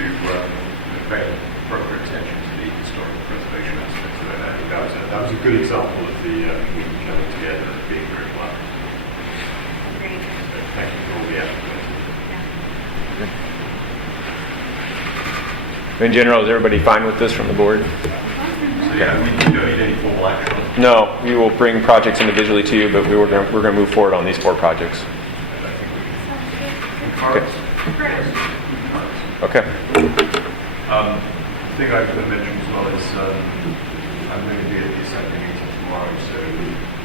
paying appropriate attention to the historic preservation aspect of it. I think that was a good example of the community coming together and being very collaborative. Agreed. So thank you for all the effort. In general, is everybody fine with this from the board? So yeah, we don't need any formal action on it. No, we will bring projects individually to you, but we're going to move forward on these 4 projects. I think we can encourage. Okay. The thing I was going to mention as well is I'm going to be at the assembly meeting tomorrow, so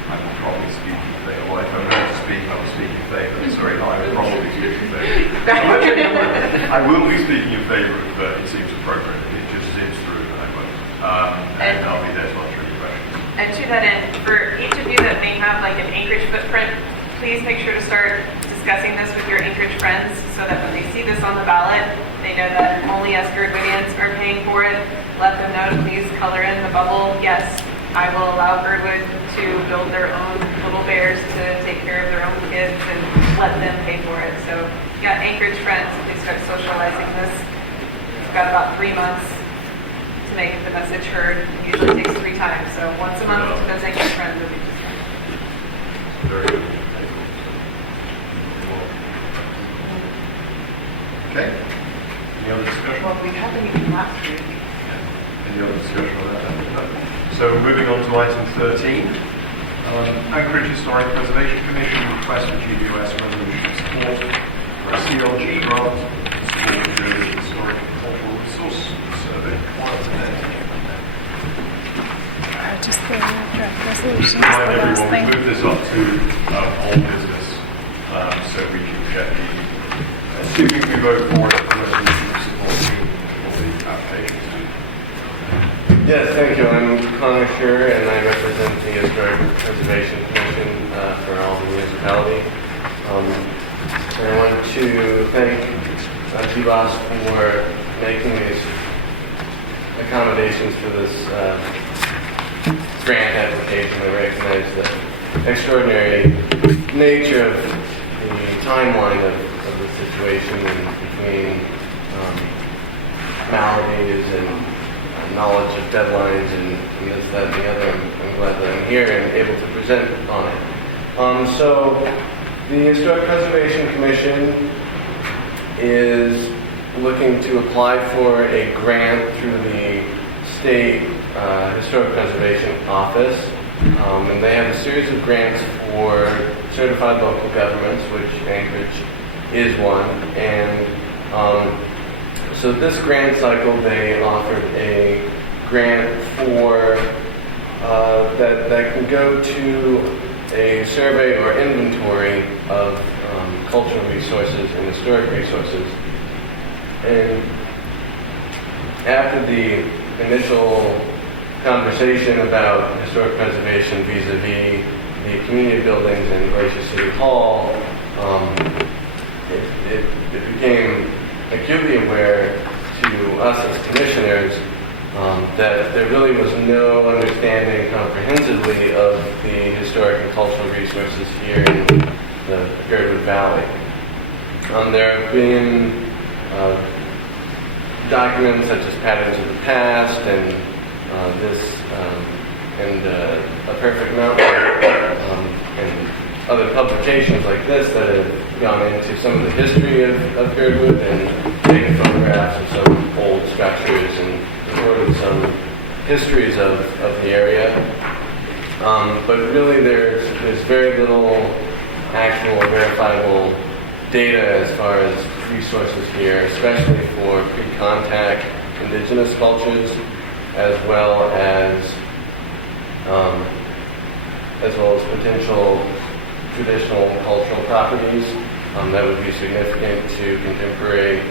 I will probably speak in favour. Well, if I'm going to speak, I will speak in favour. Sorry, I will probably speak in favour. I will be speaking in favour if it seems appropriate. It just zips through and I won't. And I'll be there to answer any questions. And to that end, for each of you that may have like an acreage footprint, please make sure to start discussing this with your acreage friends so that when they see this on the ballot, they know that only us Girdwoodians are paying for it. Let them know to please color in the bubble. Yes, I will allow Girdwood to build their own little bears to take care of their own kids and let them pay for it. So if you got acreage friends, please start socializing this. We've got about 3 months to make the message heard. It usually takes 3 times. So once a month to those acreage friends would be just fine. Very good. Okay. Any other discussion? Well, we had the meeting last week. Any other discussion on that? No. So moving on to item 13. Anchorage Historic Preservation Commission request for GBOS resolution of support for a CLG grant to support the Historic and Cultural Resource Survey. Just the draft resolution. Remind everyone, we move this up to old business so we can get the, assuming we vote for it, the resolution of support for the applications. Yes, thank you. I'm Connor Schur, and I represent the Historic Preservation Commission for Alden Municipality. And I want to thank GBOS for making these accommodations for this grant application. I recognize the extraordinary nature of the timeline of the situation and between maladies and knowledge of deadlines and this, that, and the other. I'm glad that I'm here and able to present on it. So the Historic Preservation Commission is looking to apply for a grant through the State Historic Preservation Office. And they have a series of grants for certified local governments, which Anchorage is one. And so this grant cycle, they offered a grant for that can go to a survey or inventory of cultural resources and historic resources. And after the initial conversation about historic preservation vis-a-vis the community buildings in Glacier City Hall, it became acutely aware to us as commissioners that there really was no understanding comprehensively of the historic and cultural resources here in the Girdwood Valley. There have been documents such as Patterns of the Past and A Perfect Mountain and other publications like this that have gone into some of the history of Girdwood and taken photographs of some old structures and recorded some histories of the area. But really there's very little actual verifiable data as far as resources here, especially for pre-contact indigenous cultures, as well as potential traditional cultural properties that would be significant to contemporary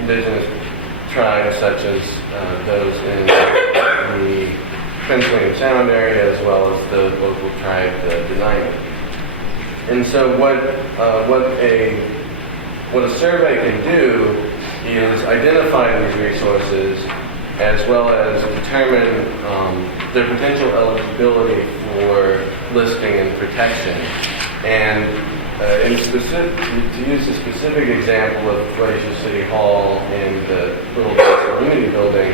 indigenous tribes, such as those in the Prince William Sound area, as well as the local tribe, the Janaury. And so what a survey can do is identify these resources, as well as determine their potential eligibility for listing and protection. And to use a specific example of Glacier City Hall and the Little Dutch Community Building,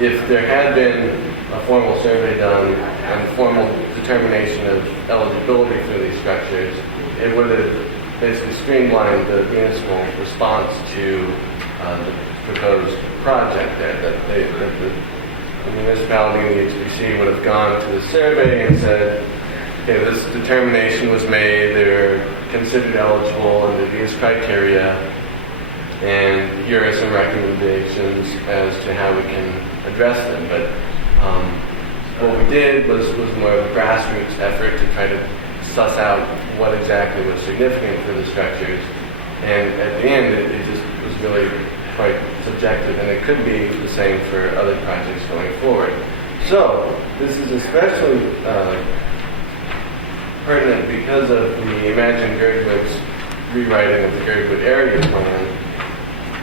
if there had been a formal survey done and formal determination of eligibility for these structures, it would have basically streamlined the municipal response to the proposed project there. That the municipality and the HBC would have gone to the survey and said, okay, this determination was made, they're considered eligible under these criteria, and here are some recommendations as to how we can address them. But what we did was more of a grassroots effort to try to suss out what exactly was significant for the structures. And at the end, it just was really quite subjective, and it could be the same for other projects going forward. So this is especially pertinent because of the Imagine Girdwood's rewriting of the Girdwood Area Plan,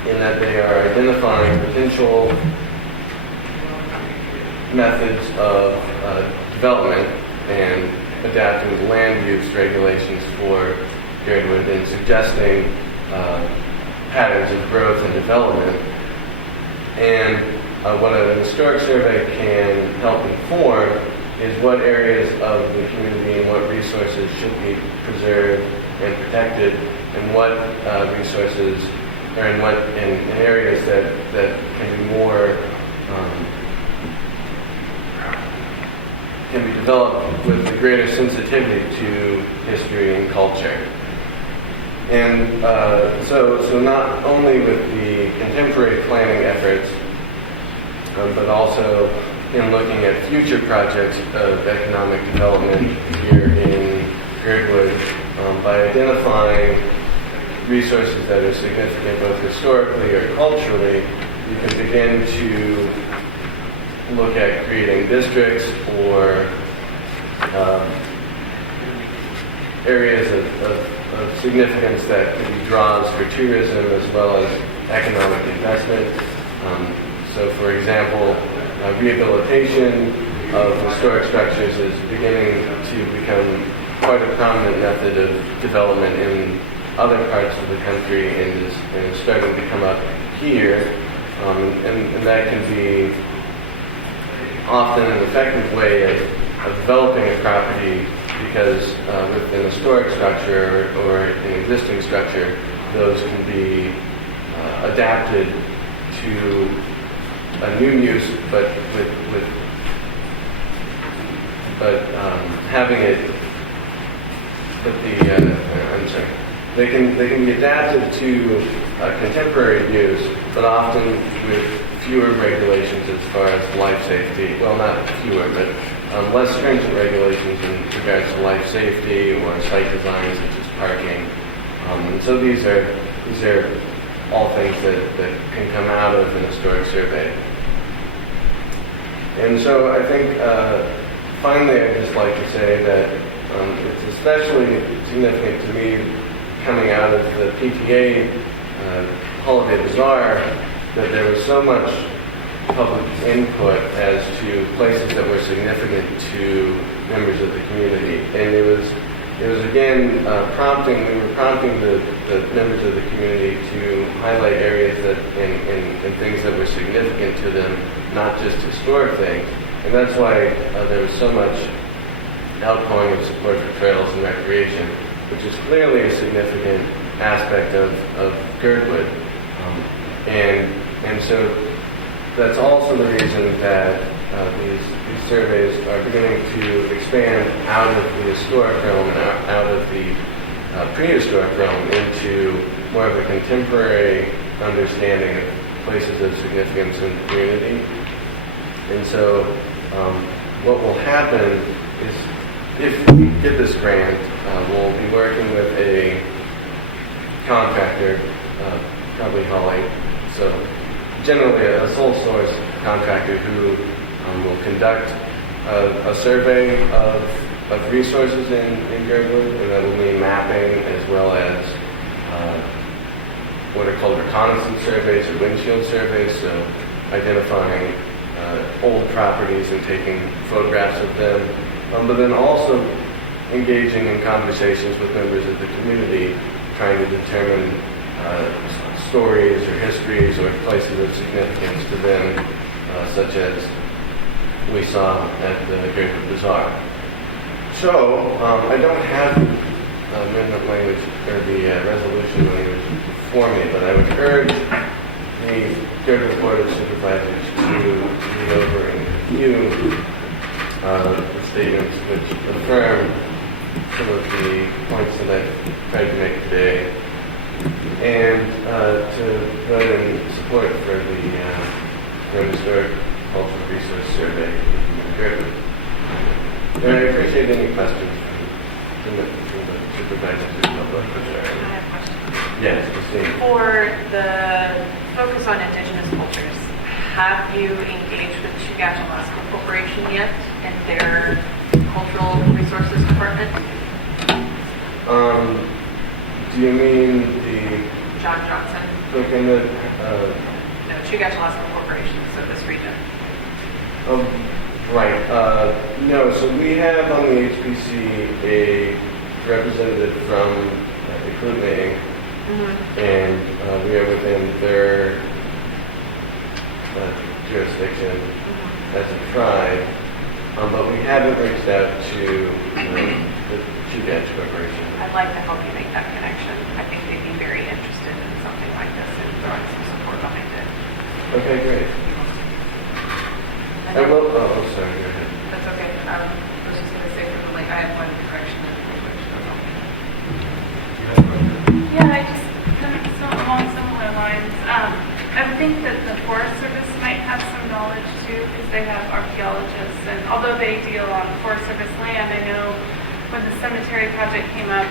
in that they are identifying potential methods of development and adapting land use regulations for Girdwood and suggesting patterns of growth and development. And what an historic survey can help inform is what areas of the community and what resources should be preserved and protected, and what resources or in areas that can be more can be developed with a greater sensitivity to history and culture. And so not only with the contemporary planning efforts, but also in looking at future projects of economic development here in Girdwood, by identifying resources that are significant both historically or culturally, you can begin to look at creating districts or areas of significance that can be draws for tourism as well as economic investment. So for example, rehabilitation of historic structures is beginning to become quite a prominent method of development in other parts of the country, and is starting to come up here. And that can be often an effective way of developing a property, because with an historic structure or an existing structure, those can be adapted to a new use, but having it, they can be adapted to contemporary use, but often with fewer regulations as far as life safety. Well, not fewer, but less stringent regulations in regards to life safety or site design, such as parking. And so these are all things that can come out of an historic survey. And so I think finally I'd just like to say that it's especially significant to me, coming out of the PTA Holiday Bazaar, that there was so much public input as to places that were significant to members of the community. And it was again prompting the members of the community to highlight areas and things that were significant to them, not just historic things. And that's why there was so much outpouring of support for trails and recreation, which is clearly a significant aspect of Girdwood. And so that's also the reason that these surveys are beginning to expand out of the historic realm and out of the prehistoric realm into more of a contemporary understanding of places of significance in the community. And so what will happen is, if we get this grant, we'll be working with a contractor, probably Holly, so generally a sole source contractor who will conduct a survey of resources in Girdwood, and that will mean mapping as well as what are called reconnaissance surveys or windshield surveys, so identifying old properties and taking photographs of them, but then also engaging in conversations with members of the community, trying to determine stories or histories or places of significance to them, such as we saw at the Girdwood Bazaar. So, I don't have the amendment language or the resolution language for me, but I would urge the Girdwood Board of Supervisors to read over and review the statements which affirm some of the points that I've tried to make today, and to vote in support for the Historic Cultural Resource Survey in Girdwood. And I appreciate any questions from the supervisors of public. I have a question. Yes, Christine. For the focus on indigenous cultures, have you engaged with Chugach Alaska Corporation yet and their cultural resources department? Do you mean the... John Johnson? Like in the... No, Chugach Alaska Corporation, so this region. Right. No, so we have on the HPC a representative from Eklutna Inc. And we are within their jurisdiction as a tribe, but we haven't reached out to the Chugach Corporation. I'd like to help you make that connection. I think they'd be very interested in something like this and throwing some support behind it. Okay, great. I will, oh, sorry, go ahead. That's okay. I was just going to say for the link, I have one correction in the language. Yeah, I just kind of along similar lines. I would think that the Forest Service might have some knowledge too, because they have archaeologists, and although they deal on Forest Service land, I know when the cemetery project came up,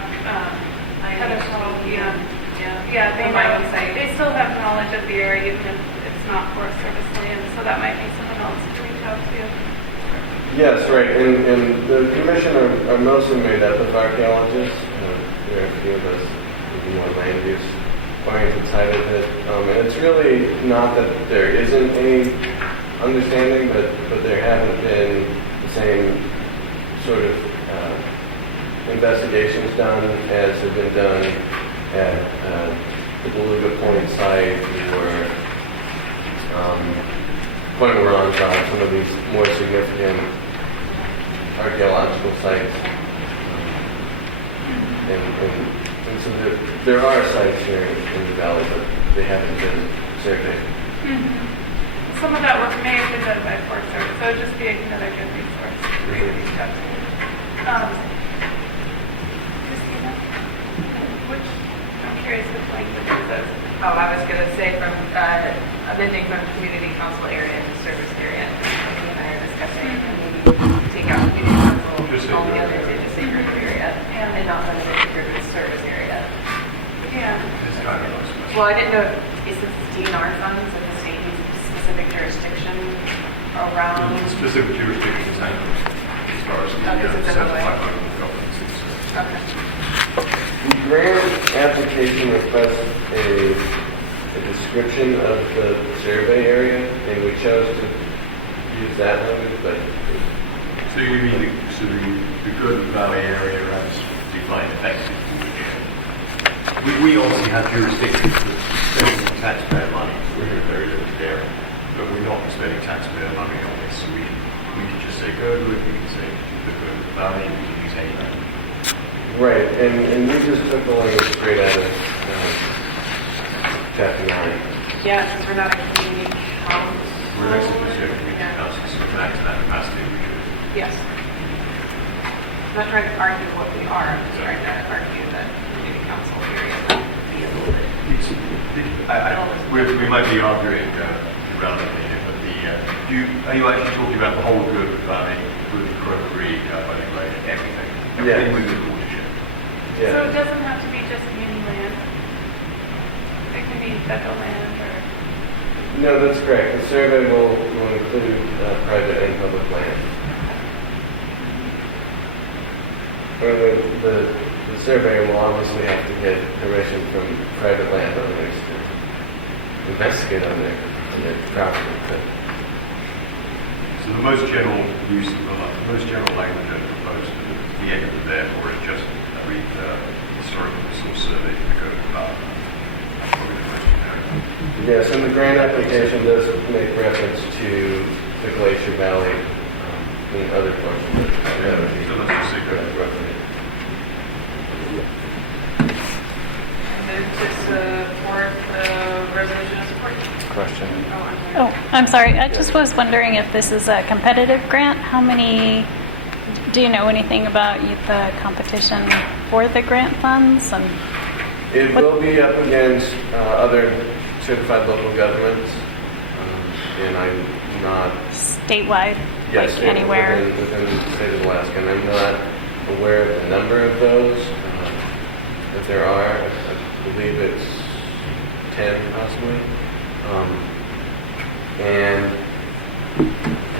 they still have knowledge of the area, even if it's not Forest Service land, so that might be someone else to reach out to. Yes, right, and the commission are mostly made up of archaeologists. There are a few of us with more land use oriented side of it, and it's really not that there isn't any understanding, but there haven't been the same sort of investigations done as have been done at the Beluga Point site or Point Woronzon, some of these more significant archaeological sites. And so there are sites here in the valley, but they haven't been surveyed. Some of that work may have been done by Forest Service, so it would just be another good resource for you to reach out to. Christina, I'm curious which language is this? Oh, I was going to say from amending from community council area to service area. Amy and I are discussing and maybe take out community council altogether to just say group area and not limit it to group service area. Yeah. Well, I didn't know if since it's DNR funds and the state needs a specific jurisdiction around. Specific jurisdiction is as far as the certified local governance. Okay. The grant application requests a description of the survey area, and we chose to use that language, but... So you mean the Girdwood Valley area as defined effectively? We obviously have jurisdiction to spend taxpayer money. We're in a very limited area, but we're not spending taxpayer money on this. So we can just say Girdwood, we can say the Girdwood Valley, you use ALAN. Right, and we just took the language straight out of chapter 9. Yeah, since we're not a community council. We're next to the community council, so we're back to that capacity, we should. Yes. I'm not trying to argue what we are, I'm just trying to argue that community council area would be a little bit. We might be arguing irrelevantly here, but are you actually talking about the whole Girdwood Valley, with the Crockery, Fighting Lake, everything? Everything within the watershed? Yeah. So it doesn't have to be just community land. It can be federal land or. No, that's correct. The survey will include private and public land. The survey will obviously have to get permission from private landowners to investigate on their property. But So the most general use of the most general language I proposed at the end of the therefore is just read historical resource survey to go about. yes, and the grant application does make reference to the Glacier Valley and other portions of So let's just say go. Move to support the resolution of support. Question. Oh, I'm sorry. I just was wondering if this is a competitive grant. How many, do you know anything about the competition for the grant funds? And It will be up against other certified local governments, and I'm not statewide, yes, like anywhere? within the state of Alaska, and I'm not aware of the number of those. If there are, I believe it's 10 possibly. And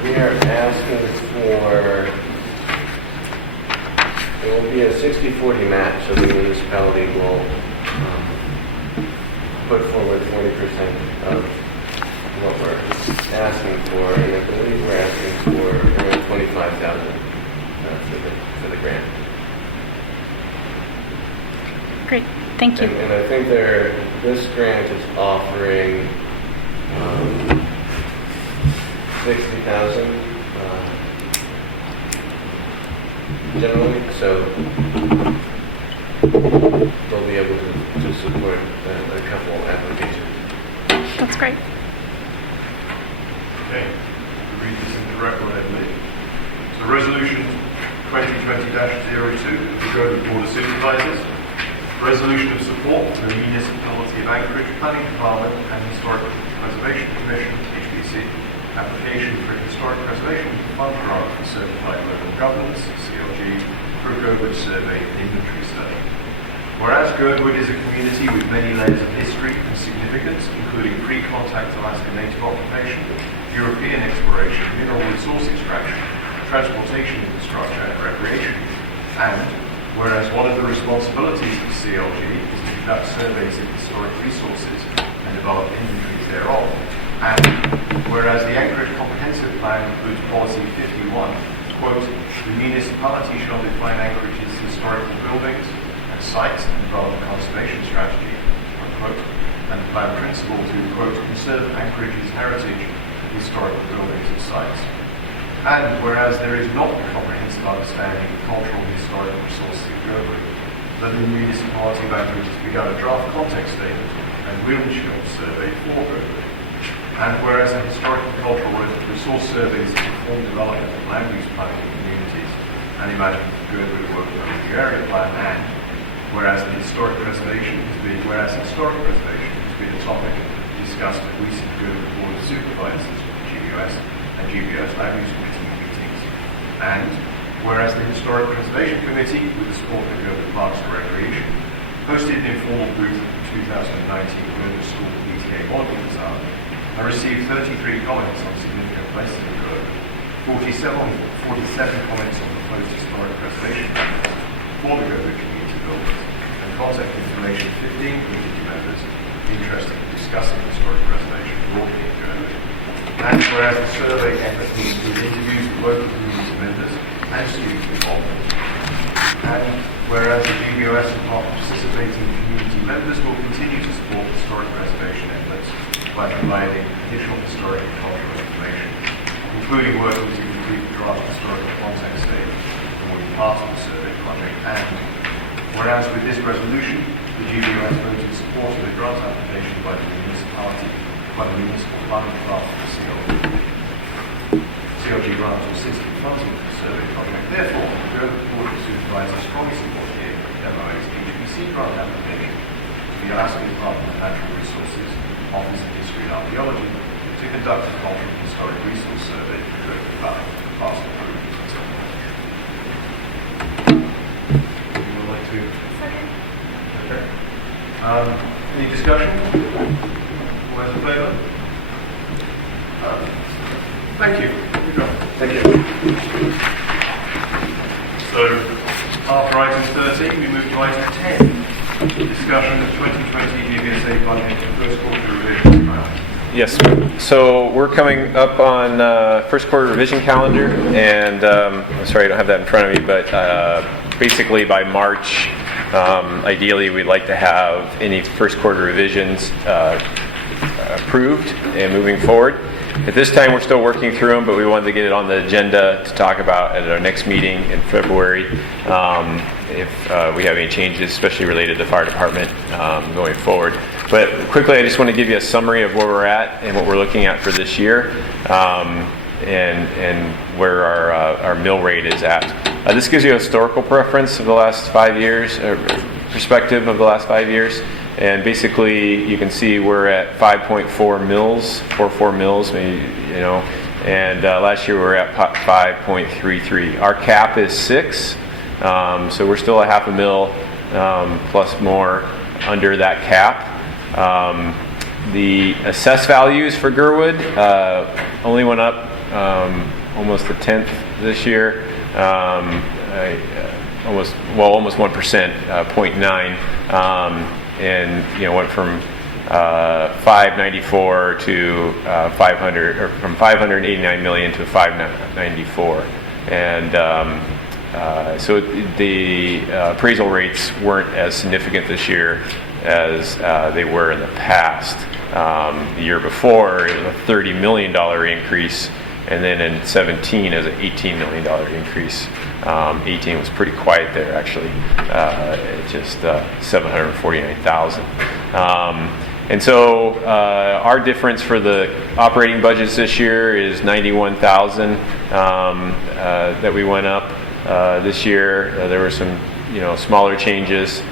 we are asking for, it will be a 60-40 match, so the municipality will put forward 40% of what we're asking for, and I believe we're asking for around $25,000 for the grant. Great, thank you. And I think this grant is offering 60,000 generally, so they'll be able to support a couple applications. That's great. Okay, we'll read this in the record, I believe. So resolution 2020-02 of the Girdwood Board of Supervisors. Resolution of support for the Municipality of Anchorage Planning Department and Historic Preservation Commission, HPC, application for a Historic Preservation Fund grant for Certified Local Governance, CLG, for a Girdwood Survey Inventory Study. Whereas Girdwood is a community with many layers of history and significance, including pre-contact Alaska Native occupation, European exploration, mineral resource extraction, transportation infrastructure and recreation, and whereas one of the responsibilities of CLG is to conduct surveys of historic resources and develop inventories thereof, and whereas the Anchorage Comprehensive Plan includes Policy 51, quote, the municipality shall define Anchorage's historical buildings and sites and develop a conservation strategy, unquote, and the plan principle to, quote, conserve Anchorage's heritage, historical buildings and sites. And whereas there is not a comprehensive understanding of cultural and historical resources of Girdwood, that the municipality of Anchorage has begun a draft context statement and windshield survey for Girdwood. And whereas a historical and cultural resource surveys inform development and land use planning in communities and imagine Girdwood working on the area plan, and whereas historic preservation has been a topic discussed at recent Girdwood Board of Supervisors, GBOS, and GBOS land use committee meetings. And whereas the Historic Preservation Committee, with the support of the Girdwood Parks and Recreation, hosted an informal booth at the 2019 Girdwood School PTA Modeling Bazaar and received 33 comments on significant places in Girdwood, 47 comments on proposed historic preservation plans for the Girdwood community buildings, and contact information 15 community members interested in discussing historic preservation broadly in Girdwood. And whereas the survey effort includes interviews with local community members and student involvement. And whereas the GBOS and participating community members will continue to support historic preservation efforts by providing additional historic and cultural information, including working to complete the draft historical context statement and And whereas with this resolution, the GBO has voted in support of the grant application by the municipal fund grant for the CLG grant to assist in funding of the survey project. Therefore, the Girwood Board of Supervisors strongly support the MOA's HPC grant application to the Alaska Department of Natural Resources Office of History and Archaeology to conduct a cultural and historic resource survey for Girwood Valley, past approved. Would you like to? Second. Okay. Any discussion? All those in favour? Thank you. Thank you. So, after item 13, we move to item 10, discussion of 2020 GBSA budget and first quarter revision. Yes, so we're coming up on first quarter revision calendar, and I'm sorry I don't have that in front of me, but basically by March, ideally we'd like to have any first quarter revisions approved and moving forward. At this time we're still working through them, but we wanted to get it on the agenda to talk about at our next meeting in February if we have any changes, especially related to the fire department going forward. But quickly, I just want to give you a summary of where we're at and what we're looking at for this year, and where our mill rate is at. This gives you a historical preference of the last 5 years, perspective of the last 5 years. And basically, you can see we're at 5.4 mils, 4 mils, maybe, you know. And last year we were at 5.33. Our cap is 6, so we're still a half a mil plus more under that cap. The assessed values for Girwood only went up almost a tenth this year, almost 1%, 0.9. And went from 594 to 500, or from 589 million to 594, and so the appraisal rates weren't as significant this year as they were in the past. The year before, it was a $30 million increase, and then in 17 it was an $18 million increase. 18 was pretty quiet there, actually, just 749,000. And so our difference for the operating budgets this year is 91,000 that we went up this year. There were some smaller changes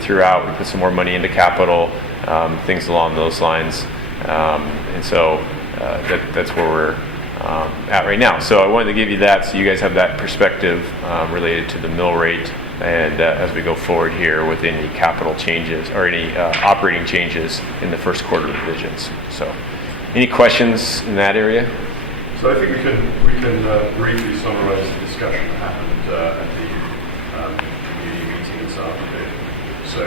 throughout. We put some more money into capital, things along those lines. And so that's where we're at right now. So I wanted to give you that so you guys have that perspective related to the mill rate, and as we go forward here with any capital changes or any operating changes in the first quarter revisions. So any questions in that area? So I think we can briefly summarize the discussion that happened at the community meeting this afternoon. So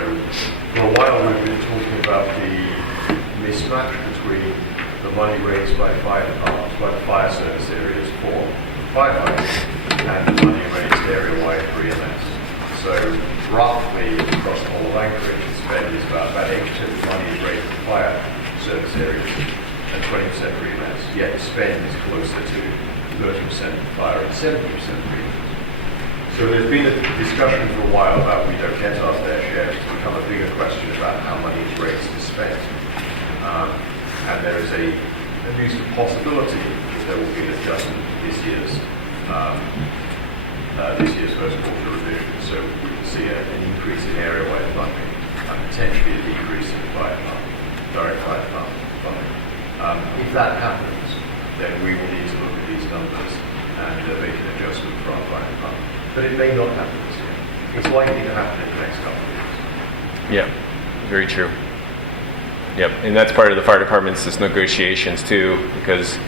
for a while we've been talking about the mismatch between the money raised by fire departments, by the fire service areas for firefighters, and the money raised area-wide for EMS. So roughly across the whole of Anchorage, the spend is about 80% of the money is raised for fire service areas and 20% for EMS. Yet the spend is closer to 30% for fire and 70% for EMS. So there's been a discussion for a while about we don't get our fair share. It's become a bigger question about how money is raised to spend. And there is at least a possibility that there will be an adjustment to this year's first quarter revision. So we will see an increase in area-wide funding and potentially a decrease in direct fire department funding. If that happens, then we will need to look at these numbers and make an adjustment for our fire department. But it may not happen this year. It's likely to happen in the next couple of years. Yeah, very true. Yep, and that's part of the fire department's negotiations too, because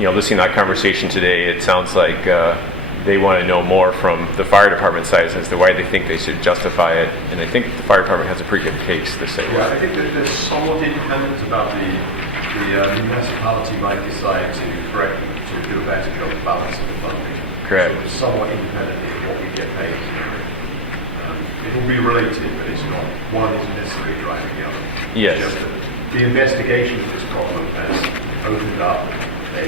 listening to that conversation today, it sounds like they want to know more from the fire department side as to why they think they should justify it, and I think the fire department has a pretty good case to say. Yeah, I think that there's somewhat independent about the municipality might decide to do a better job of balancing the funding. Correct. So it's somewhat independently of what we get paid. It will be related, but it's not. One isn't necessarily driving the other. Yes. Just the investigation of this problem has opened up a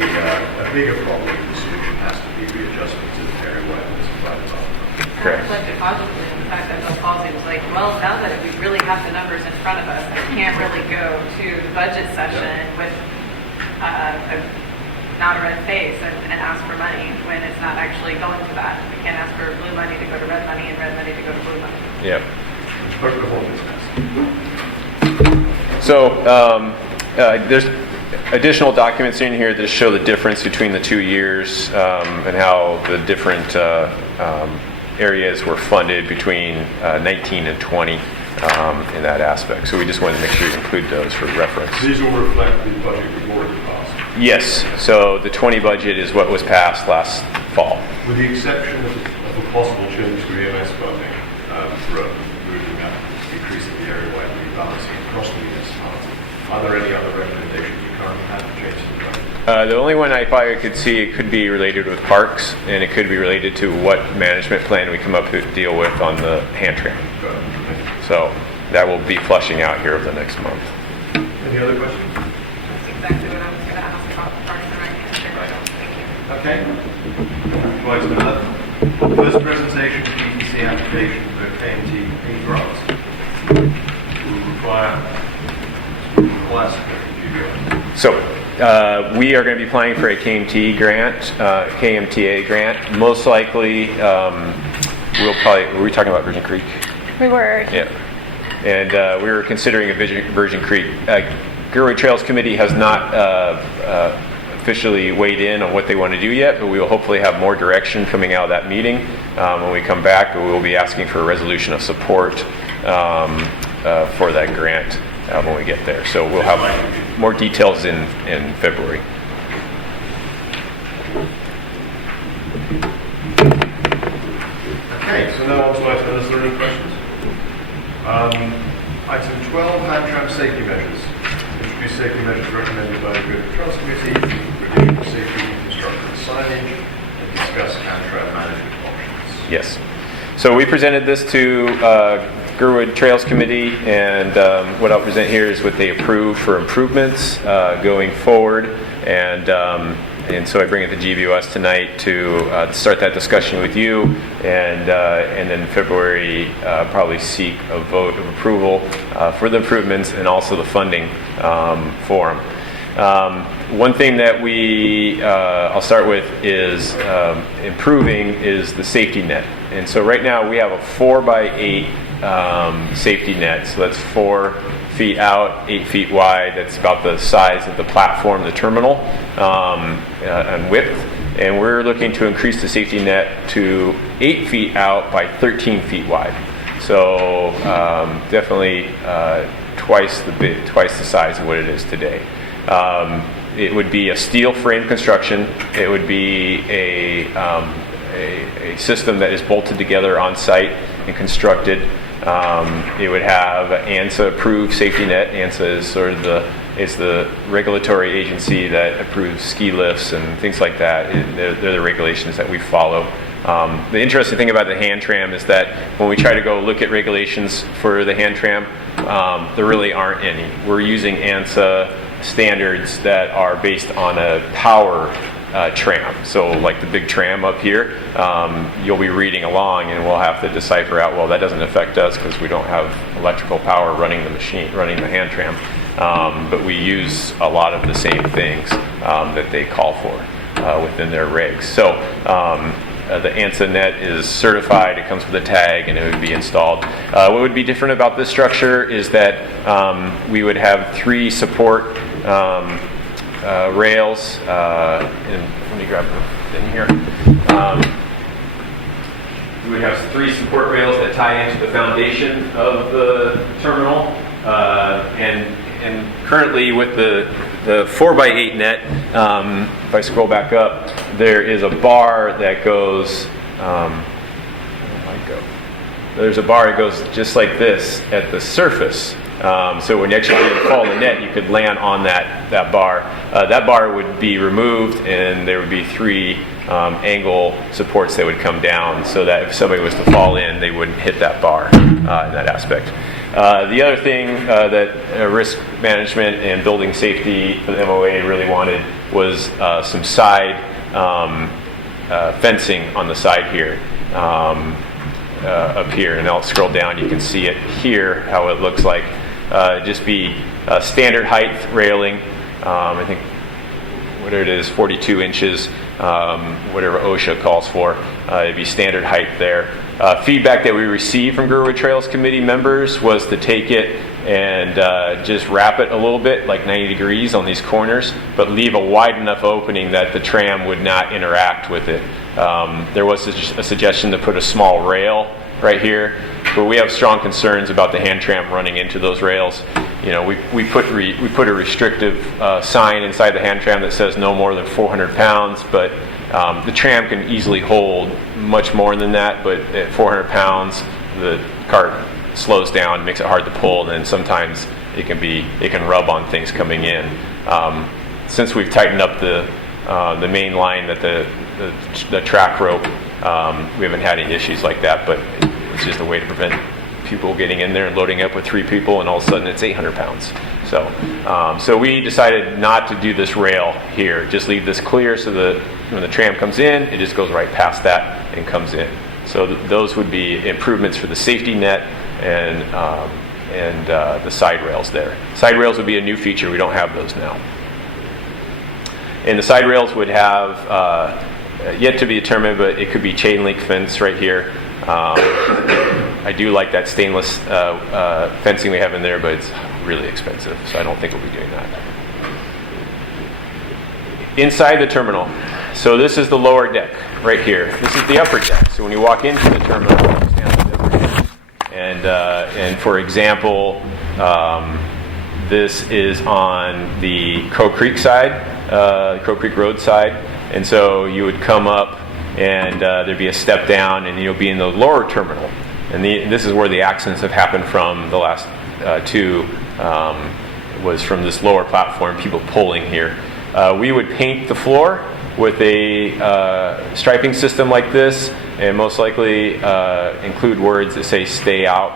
bigger problem. The solution has to be readjustment to the area where it's fire department. Correct. reflected positively on the fact that Bill Palsy was like, well, now that we really have the numbers in front of us, I can't really go to the budget session with not a red face and ask for money when it's not actually going to that. We can't ask for blue money to go to red money and red money to go to blue money. Yep. Clerk of the whole business. So there's additional documents in here that show the difference between the 2 years and how the different areas were funded between 19 and 20 in that aspect. So we just wanted to make sure to include those for reference. These will reflect the budget we've already passed. Yes. So the 20 budget is what was passed last fall. With the exception of a possible change to EMS funding for moving up, increasing the area-wide rebalancing across the municipality. Are there any other recommendations you currently have to change to the budget? The only one I probably could see, it could be related with parks, and it could be related to what management plan we come up to deal with on the hand tram. So that will be flushing out here over the next month. Any other questions? That's exactly what I was going to ask about the Parks and Rec. Thank you. Okay. Item 11. First presentation of PDC application for KMT grants. Will require So we are going to be applying for a KMT grant, KMTA grant. Most likely, we'll probably. Were we talking about Virgin Creek? We were. Yeah. And we were considering a Virgin Creek. Girdwood Trails Committee has not officially weighed in on what they want to do yet, but we will hopefully have more direction coming out of that meeting when we come back. We will be asking for a resolution of support for that grant when we get there. So we'll have more details in February. Okay, so now on to item 11. Is there any questions? Item 12, hand tram safety measures. Introduce safety measures recommended by the Girdwood Trails Committee for additional safety infrastructure and signage, and discuss hand tram management options. Yes. So we presented this to Girdwood Trails Committee, and what I'll present here is what they approved for improvements going forward, and so I bring it to GBOS tonight to start that discussion with you, and then in February probably seek a vote of approval for the improvements and also the funding for them. One thing that I'll start with is improving is the safety net, and so right now we have a 4x8 safety net, so that's 4 feet out, 8 feet wide. That's about the size of the platform, the terminal, and width. And we're looking to increase the safety net to 8 feet out by 13 feet wide. So definitely twice the size of what it is today. It would be a steel frame construction. It would be a system that is bolted together on site and constructed. It would have ANSA approved safety net. ANSA is sort of the regulatory agency that approves ski lifts and things like that. They're the regulations that we follow. The interesting thing about the hand tram is that when we try to go look at regulations for the hand tram, there really aren't any. We're using ANSA standards that are based on a power tram. So like the big tram up here, you'll be reading along and we'll have to decipher out, well, that doesn't affect us because we don't have electrical power running the machine, running the hand tram. But we use a lot of the same things that they call for within their regs. So the ANSA net is certified, it comes with a tag, and it would be installed. What would be different about this structure is that we would have 3 support rails, and let me grab the thing here. We would have 3 support rails that tie into the foundation of the terminal, and currently with the 4x8 net, if I scroll back up, there is a bar that goes, there's a bar that goes just like this at the surface. So when you actually fall in the net, you could land on that bar. That bar would be removed, and there would be 3 angle supports that would come down, so that if somebody was to fall in, they wouldn't hit that bar in that aspect. The other thing that risk management and building safety for the MOA really wanted was some side fencing on the side here. up here, and I'll scroll down. You can see it here, how it looks like. Just be standard height railing. I think whatever it is, 42 inches, whatever OSHA calls for. It'd be standard height there. Feedback that we received from Girdwood Trails Committee members was to take it and just wrap it a little bit, like 90 degrees on these corners, but leave a wide enough opening that the tram would not interact with it. There was a suggestion to put a small rail right here, but we have strong concerns about the hand tram running into those rails. You know, we put a restrictive sign inside the hand tram that says no more than 400 pounds, but the tram can easily hold much more than that, but at 400 pounds, the cart slows down, makes it hard to pull, and then sometimes it can rub on things coming in. Since we've tightened up the main line, that the track rope, we haven't had any issues like that, but it's just a way to prevent people getting in there and loading up with 3 people, and all of a sudden it's 800 pounds. So we decided not to do this rail here. Just leave this clear so that when the tram comes in, it just goes right past that and comes in. So those would be improvements for the safety net and the side rails there. Side rails would be a new feature. We don't have those now. And the side rails would have yet to be determined, but it could be chain link fence right here. I do like that stainless fencing we have in there, but it's really expensive, so I don't think we'll be doing that. Inside the terminal, so this is the lower deck right here. This is the upper deck. So when you walk into the terminal, you stand on the upper deck. And for example, this is on the Crow Creek side, Crow Creek Road side. And so you would come up and there'd be a step down and you'll be in the lower terminal. And this is where the accidents have happened from. The last 2 was from this lower platform, people pulling here. We would paint the floor with a striping system like this, and most likely include words that say "stay out,"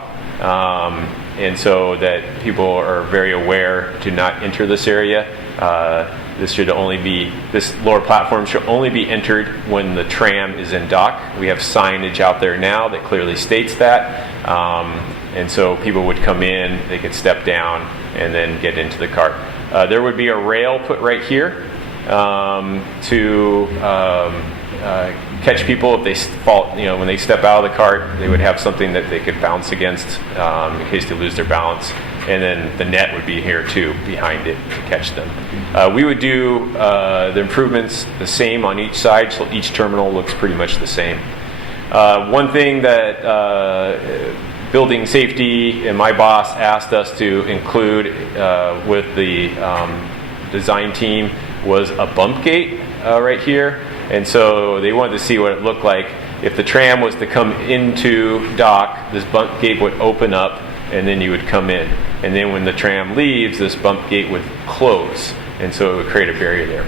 and so that people are very aware to not enter this area. This lower platform should only be entered when the tram is in dock. We have signage out there now that clearly states that, and so people would come in, they could step down, and then get into the cart. There would be a rail put right here to catch people if they fall. You know, when they step out of the cart, they would have something that they could bounce against in case they lose their balance. And then the net would be here too, behind it, to catch them. We would do the improvements the same on each side, so each terminal looks pretty much the same. One thing that building safety and my boss asked us to include with the design team was a bump gate right here. And so they wanted to see what it looked like. If the tram was to come into dock, this bump gate would open up and then you would come in. And then when the tram leaves, this bump gate would close. And so it would create a barrier there.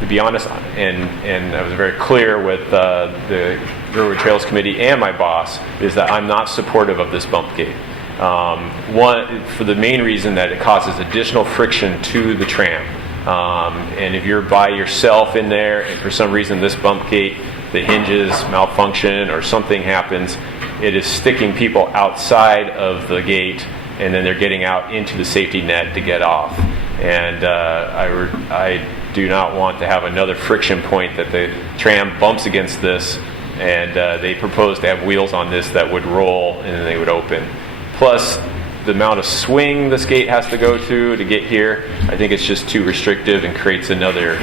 To be honest, and I was very clear with the Girdwood Trails Committee and my boss, is that I'm not supportive of this bump gate. One, for the main reason that it causes additional friction to the tram. And if you're by yourself in there and for some reason this bump gate, the hinges malfunction or something happens, it is sticking people outside of the gate and then they're getting out into the safety net to get off. And I do not want to have another friction point that the tram bumps against this, and they propose to have wheels on this that would roll and then they would open. Plus, the amount of swing this gate has to go through to get here, I think it's just too restrictive and creates another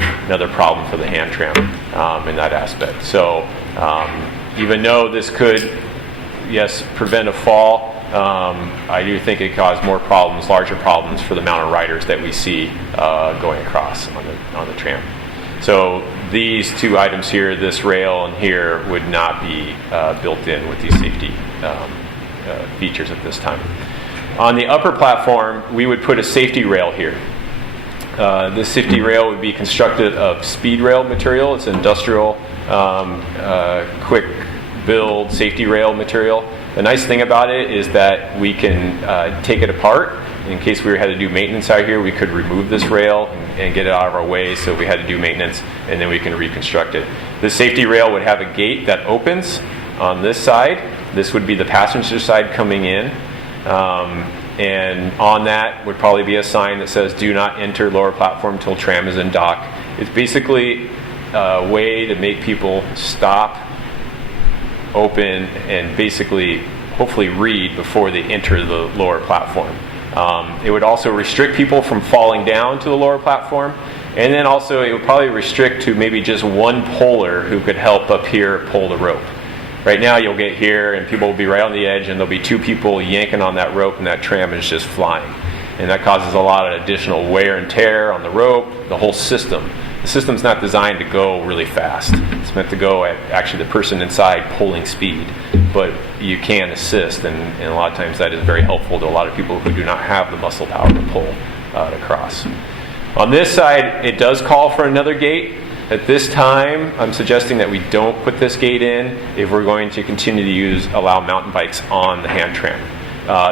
problem for the hand tram in that aspect. So even though this could, yes, prevent a fall, I do think it caused more problems, larger problems for the amount of riders that we see going across on the tram. So these 2 items here, this rail and here, would not be built in with these safety features at this time. On the upper platform, we would put a safety rail here. This safety rail would be constructed of speed rail material. It's industrial, quick build safety rail material. The nice thing about it is that we can take it apart. In case we had to do maintenance out here, we could remove this rail and get it out of our way, so if we had to do maintenance, and then we can reconstruct it. The safety rail would have a gate that opens, on this side. This would be the passenger side coming in. And on that would probably be a sign that says, do not enter lower platform till tram is in dock. It's basically a way to make people stop, open, and basically hopefully read before they enter the lower platform. It would also restrict people from falling down to the lower platform. And then also it would probably restrict to maybe just one puller who could help up here pull the rope. Right now you'll get here and people will be right on the edge and there'll be two people yanking on that rope and that tram is just flying. And that causes a lot of additional wear and tear on the rope, the whole system. The system's not designed to go really fast. It's meant to go at actually the person inside pulling speed. But you can assist, and a lot of times that is very helpful to a lot of people who do not have the muscle power to pull to cross. On this side, it does call for another gate. At this time, I'm suggesting that we don't put this gate in if we're going to continue to allow mountain bikes on the hand tram.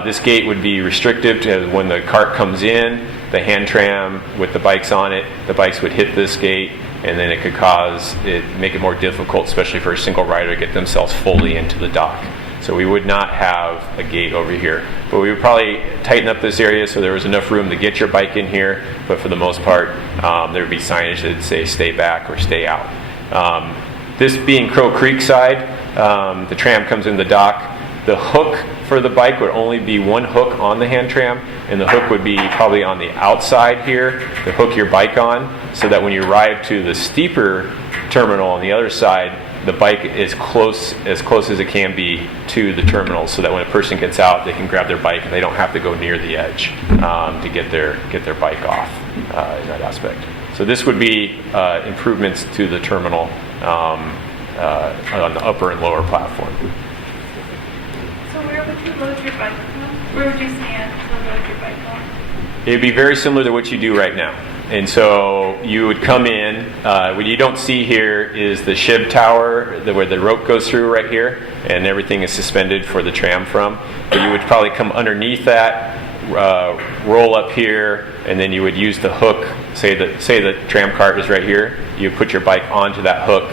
This gate would be restrictive to when the cart comes in, the hand tram with the bikes on it, the bikes would hit this gate, and then it could make it more difficult, especially for a single rider, to get themselves fully into the dock. So we would not have a gate over here. But we would probably tighten up this area so there was enough room to get your bike in here, but for the most part, there would be signage that would say stay back or stay out. This being Crow Creek side, the tram comes in the dock. The hook for the bike would only be one hook on the hand tram, and the hook would be probably on the outside here to hook your bike on, so that when you arrive to the steeper terminal on the other side, the bike is as close as it can be to the terminal, so that when a person gets out, they can grab their bike and they don't have to go near the edge to get their bike off in that aspect. So this would be improvements to the terminal on the upper and lower platform. So where would you load your bike from? Where would you stand to load your bike on? It'd be very similar to what you do right now. And so you would come in, what you don't see here is the shib tower where the rope goes through right here, and everything is suspended for the tram from. But you would probably come underneath that, roll up here, and then you would use the hook. Say the tram cart is right here. You put your bike onto that hook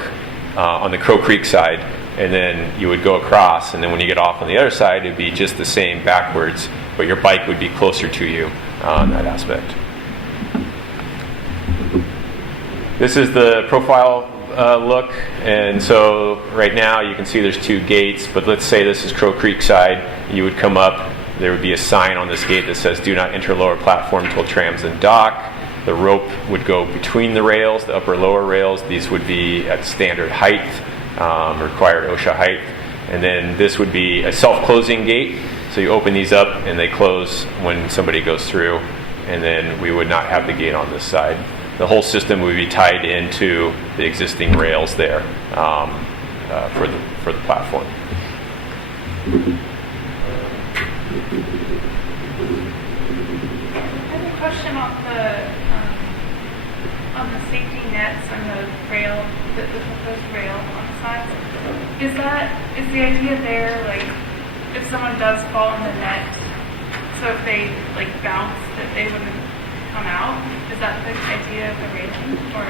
on the Crow Creek side, and then you would go across, and then when you get off on the other side, it would be just the same backwards, but your bike would be closer to you on that aspect. This is the profile look, and so right now you can see there's two gates, but let's say this is Crow Creek side. You would come up, there would be a sign on this gate that says do not enter lower platform until trams in dock. The rope would go between the rails, the upper lower rails. These would be at standard height, required OSHA height. And then this would be a self-closing gate. So you open these up and they close when somebody goes through, and then we would not have the gate on this side. The whole system would be tied into the existing rails there for the platform. I have a question on the safety nets and the rail, the proposed rail on the sides. Is the idea there, like, if someone does fall in the net, so if they like bounce, that they wouldn't come out? Is that the idea of the railing, or?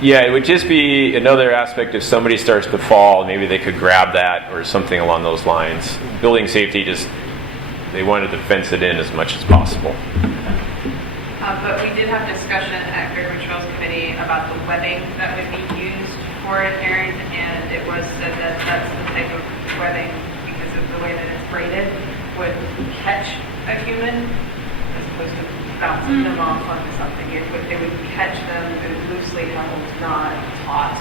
Yeah, it would just be another aspect. If somebody starts to fall, maybe they could grab that or something along those lines. Building safety, they wanted to fence it in as much as possible. But we did have discussion at GIRDWOOD Trails Committee about the webbing that would be used for it, Aaron, and it was said that that's the type of webbing, because of the way that it's braided, would catch a human as opposed to bouncing them off onto something. They would catch them loosely held, not taut,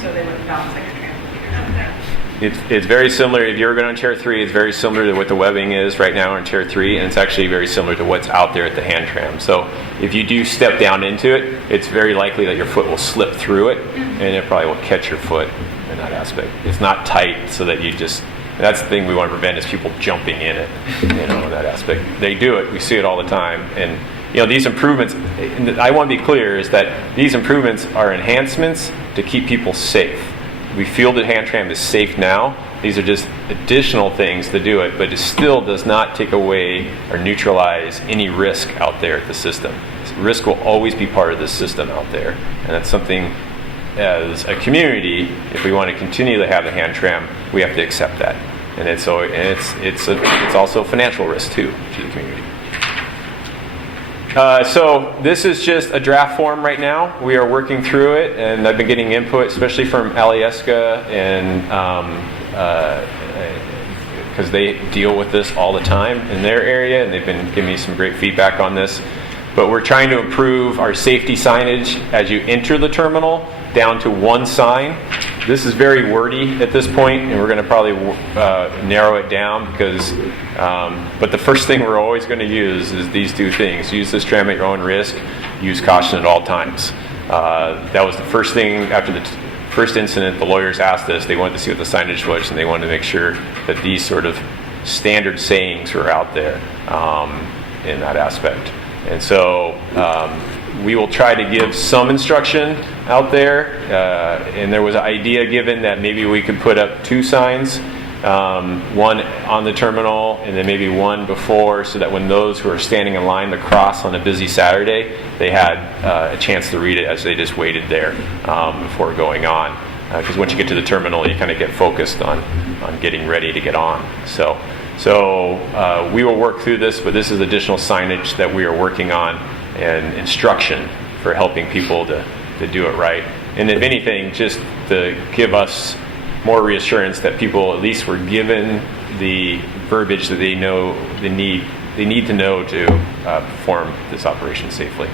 so they would bounce like a trampoline or something. It's very similar. If you're going on Chair 3, it's very similar to what the webbing is right now on Chair 3, and it's actually very similar to what's out there at the hand tram. So if you do step down into it, it's very likely that your foot will slip through it, and it probably will catch your foot in that aspect. It's not tight so that that's the thing we want to prevent, is people jumping in it, in that aspect. They do it. We see it all the time. And these improvements, I want to be clear, is that these improvements are enhancements to keep people safe. We feel that hand tram is safe now. These are just additional things to do it, but it still does not take away or neutralize any risk out there at the system. Risk will always be part of the system out there, and that's something as a community, if we want to continue to have the hand tram, we have to accept that. And it's also a financial risk too to the community. So this is just a draft form right now. We are working through it, and I've been getting input, especially from Alyeska, and because they deal with this all the time in their area, and they've been giving me some great feedback on this. But we're trying to improve our safety signage as you enter the terminal down to one sign. This is very wordy at this point, and we're going to probably narrow it down because, but the first thing we're always going to use is these two things. Use this tram at your own risk, use caution at all times. That was the first thing after the first incident. The lawyers asked us, they wanted to see what the signage was, and they wanted to make sure that these sort of standard sayings were out there in that aspect. And so we will try to give some instruction out there. And there was an idea given that maybe we could put up two signs, one on the terminal and then maybe one before, so that when those who are standing in line to cross on a busy Saturday, they had a chance to read it as they just waited there before going on. Because once you get to the terminal, you kind of get focused on getting ready to get on. So we will work through this, but this is additional signage that we are working on and instruction for helping people to do it right. And if anything, just to give us more reassurance that people at least were given the verbiage that they know they need to know to perform this operation safely.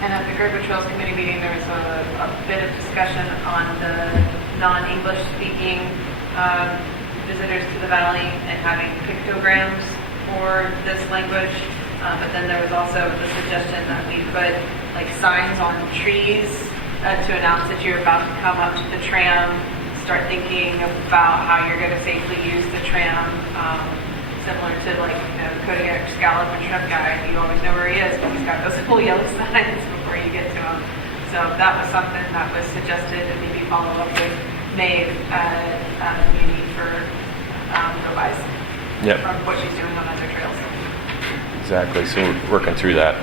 And at the Girdwood Trails Committee meeting, there was a bit of discussion on the non-English speaking visitors to the valley and having pictograms for this language. But then there was also the suggestion that we put like signs on trees to announce that you're about to come up to the tram. Start thinking about how you're going to safely use the tram, similar to like Kodiak Scallop and Shrimp Guy. You always know where he is because he's got those little yellow signs before you get to him. So that was something that was suggested and maybe follow up with Maeve at the need for revise from what she's doing on other trails. Exactly. So we're working through that.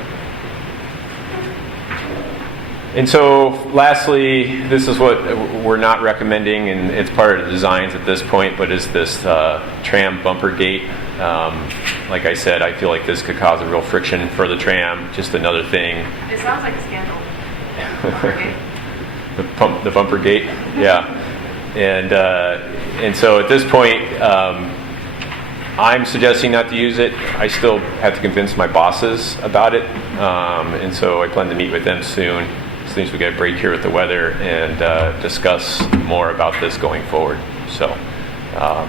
And so lastly, this is what we're not recommending, and it's part of the designs at this point, but is this tram bumper gate. Like I said, I feel like this could cause a real friction for the tram. Just another thing. It sounds like a scandal. The bumper gate, yeah. And so at this point, I'm suggesting not to use it. I still have to convince my bosses about it, and so I plan to meet with them soon, as soon as we get a break here with the weather, and discuss more about this going forward. So,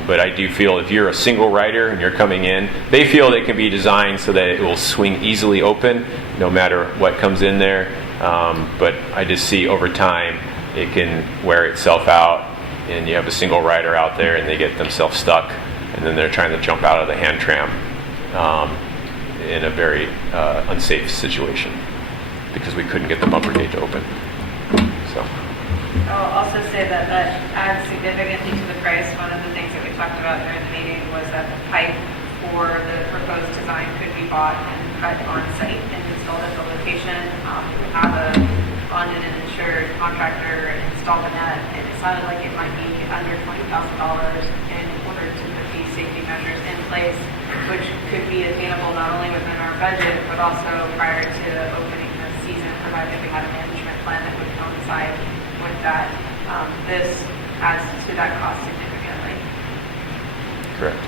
but I do feel if you're a single rider and you're coming in, they feel it can be designed so that it will swing easily open, no matter what comes in there. But I just see over time it can wear itself out, and you have a single rider out there and they get themselves stuck, and then they're trying to jump out of the hand tram in a very unsafe situation because we couldn't get the bumper gate to open. So I'll also say that adds significantly to the price. One of the things that we talked about during the meeting was that the pipe for the proposed design could be bought and cut on site and installed at the location. We would have a bonded and insured contractor install the net, and it sounded like it might be under $20,000 in order to put these safety measures in place, which could be attainable not only within our budget, but also prior to opening the season, provided we had a management plan that would coincide with that. This adds to that cost significantly. correct.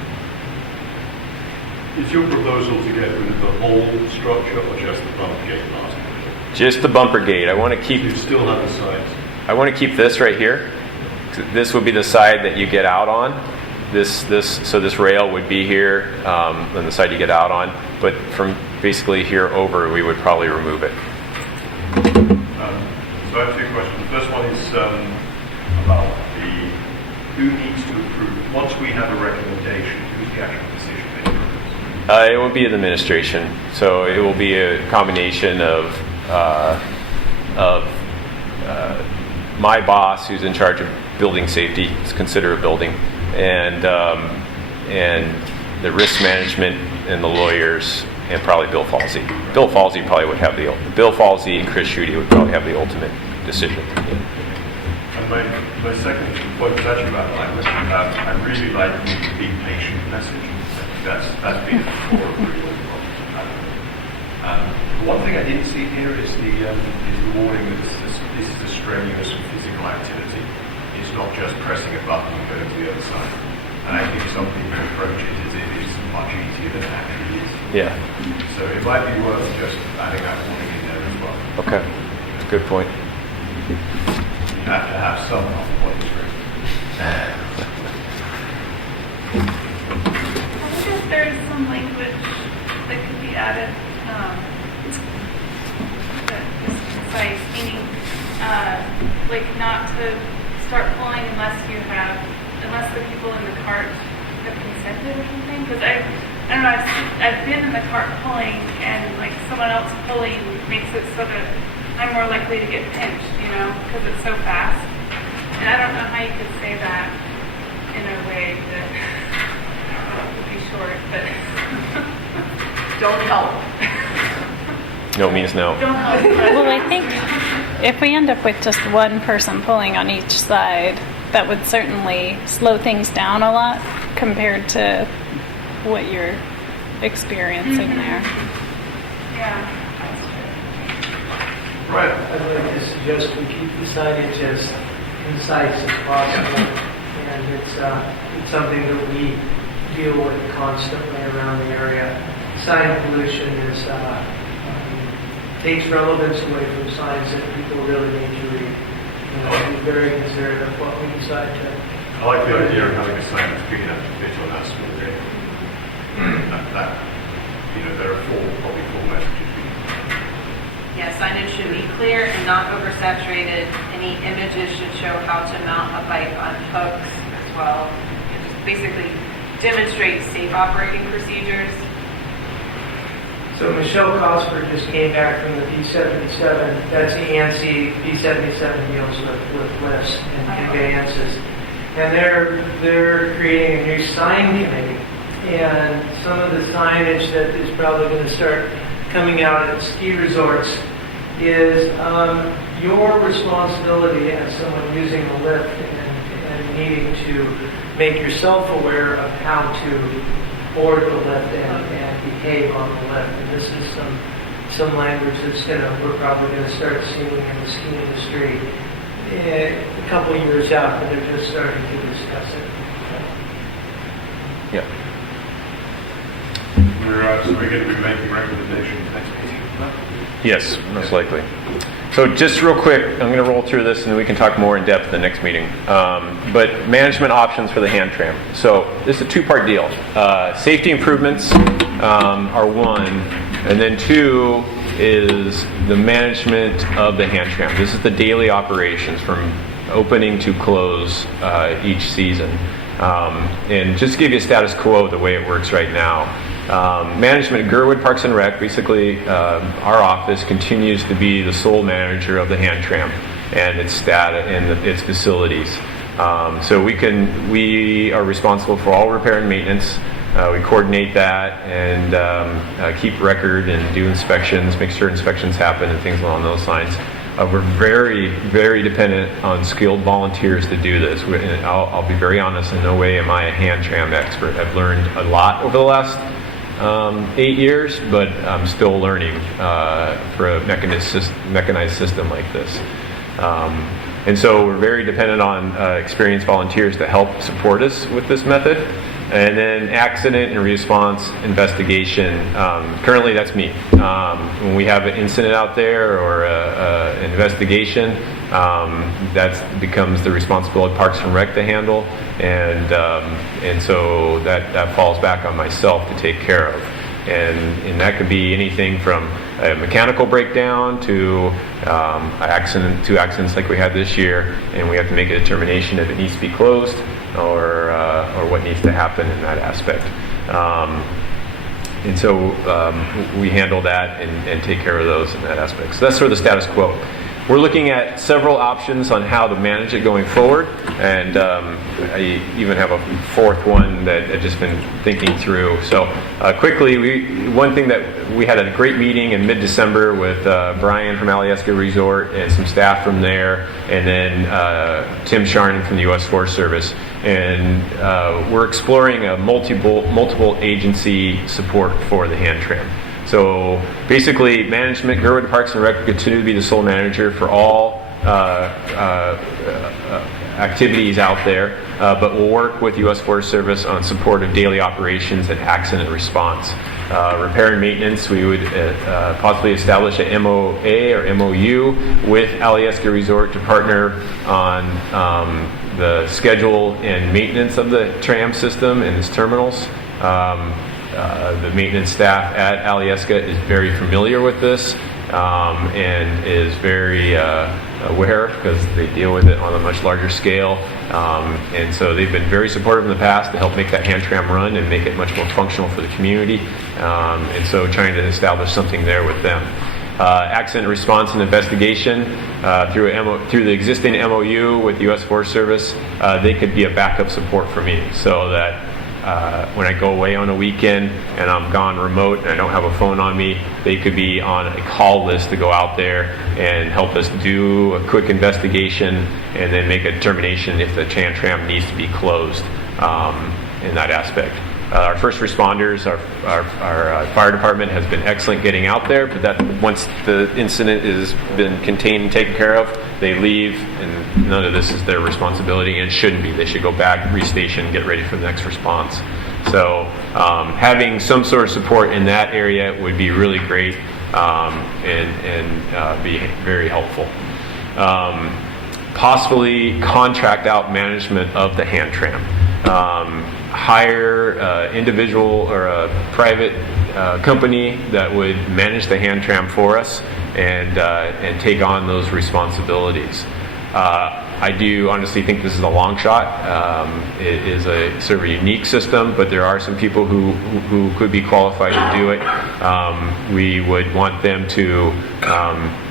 Is your proposal to get rid of the whole structure or just the bumper gate last? Just the bumper gate. I want to keep. You still have the sides. I want to keep this right here. This would be the side that you get out on. So this rail would be here, on the side you get out on. But from basically here over, we would probably remove it. So I have two questions. The first one is about who needs to approve. Once we have a recommendation, who's the actual decision maker? It will be an administration. So it will be a combination of my boss, who's in charge of building safety, it's considered a building, and the risk management and the lawyers, and probably Bill Falsey. Bill Falsey probably would have Bill Falsey and Chris Schutte would probably have the ultimate decision. my second point was actually about alignment. I really like the be patient message. That's been at the core of really what we've one thing I didn't see here is the warning that this is a strenuous physical activity. It's not just pressing a button and going to the other side. And I think some people approach it as if it's much easier than it actually is. Yeah. So it might be worth just adding that warning in there as well. Okay. Good point. You have to have some on the point screen. I wonder if there's some language that could be added that is concise, meaning like not to start pulling unless the people in the cart have consented or something. Because I don't know, I've been in the cart pulling, and like someone else pulling makes it so that I'm more likely to get pinched, because it's so fast. And I don't know how you could say that in a way that would be short, but Don't help. No means no. don't help. Well, I think if we end up with just one person pulling on each side, that would certainly slow things down a lot compared to what you're experiencing there. Yeah. Right. I'd like to suggest we keep the signage as concise as possible. And it's something that we deal with constantly around the area. Sign pollution takes relevance away from signs that people really need to read. Be very considerate of what we decide to. I like the idea of having a sign that's big enough to fit on that small day. There are probably four messages. Yeah, signage should be clear and not oversaturated. Any images should show how to mount a bike on hooks as well. And just basically demonstrate safe operating procedures. So Michelle Cosper just came back from the B77. That's the ANSI B77 deals with lifts and conveyances. And they're creating a new sign committee. And some of the signage that is probably going to start coming out at ski resorts is your responsibility as someone using the lift and needing to make yourself aware of how to board the lift and behave on the lift. And this is some language that's we're probably going to start seeing in the ski industry a couple years out, but they're just starting to discuss it. Yeah. So we're going to be making recommendations next meeting. Yes, most likely. So just real quick, I'm going to roll through this and then we can talk more in depth the next meeting. But management options for the hand tram. So this is a two-part deal. Safety improvements are one, and then two is the management of the hand tram. This is the daily operations from opening to close each season. And just to give you a status quo, the way it works right now. Management at GIRDWOOD Parks and Rec, basically our office continues to be the sole manager of the hand tram and its status and its facilities. So we are responsible for all repair and maintenance. We coordinate that and keep record and do inspections, make sure inspections happen and things along those lines. We're very, very dependent on skilled volunteers to do this. I'll be very honest, in no way am I a hand tram expert. I've learned a lot over the last 8 years, but I'm still learning for a mechanized system like this. And so we're very dependent on experienced volunteers to help support us with this method. And then accident and response investigation. Currently, that's me. When we have an incident out there or an investigation, that becomes the responsibility of Parks and Rec to handle, and so that falls back on myself to take care of. And that could be anything from a mechanical breakdown to two accidents like we had this year, and we have to make a determination if it needs to be closed or what needs to happen in that aspect. And so we handle that and take care of those in that aspect. So that's sort of the status quo. we're looking at several options on how to manage it going forward, and I even have a fourth one that I've just been thinking through. So quickly, one thing that we had a great meeting in mid-December with Brian from Alyeska Resort and some staff from there, and then Tim Sharn from the U.S. Forest Service. And we're exploring a multiple agency support for the hand tram. So basically, management, GIRDWOOD Parks and Rec will continue to be the sole manager for all activities out there, but we'll work with U.S. Forest Service on support of daily operations and accident response. Repair and maintenance, we would possibly establish a MOA or MOU with Alyeska Resort to partner on the schedule and maintenance of the tram system and its terminals. The maintenance staff at Alyeska is very familiar with this and is very aware because they deal with it on a much larger scale. And so they've been very supportive in the past to help make that hand tram run and make it much more functional for the community. And so trying to establish something there with them. Accident response and investigation through the existing MOU with the U.S. Forest Service, they could be a backup support for me so that when I go away on a weekend and I'm gone remote and I don't have a phone on me, they could be on a call list to go out there and help us do a quick investigation and then make a determination if the hand tram needs to be closed in that aspect. Our first responders, our fire department has been excellent getting out there, but that once the incident has been contained and taken care of, they leave, and none of this is their responsibility, and it shouldn't be. They should go back, restation, get ready for the next response. So having some sort of support in that area would be really great and be very helpful. Possibly contract out management of the hand tram. Hire individual or a private company that would manage the hand tram for us and take on those responsibilities. I do honestly think this is a long shot. It is a sort of a unique system, but there are some people who could be qualified to do it. We would want them to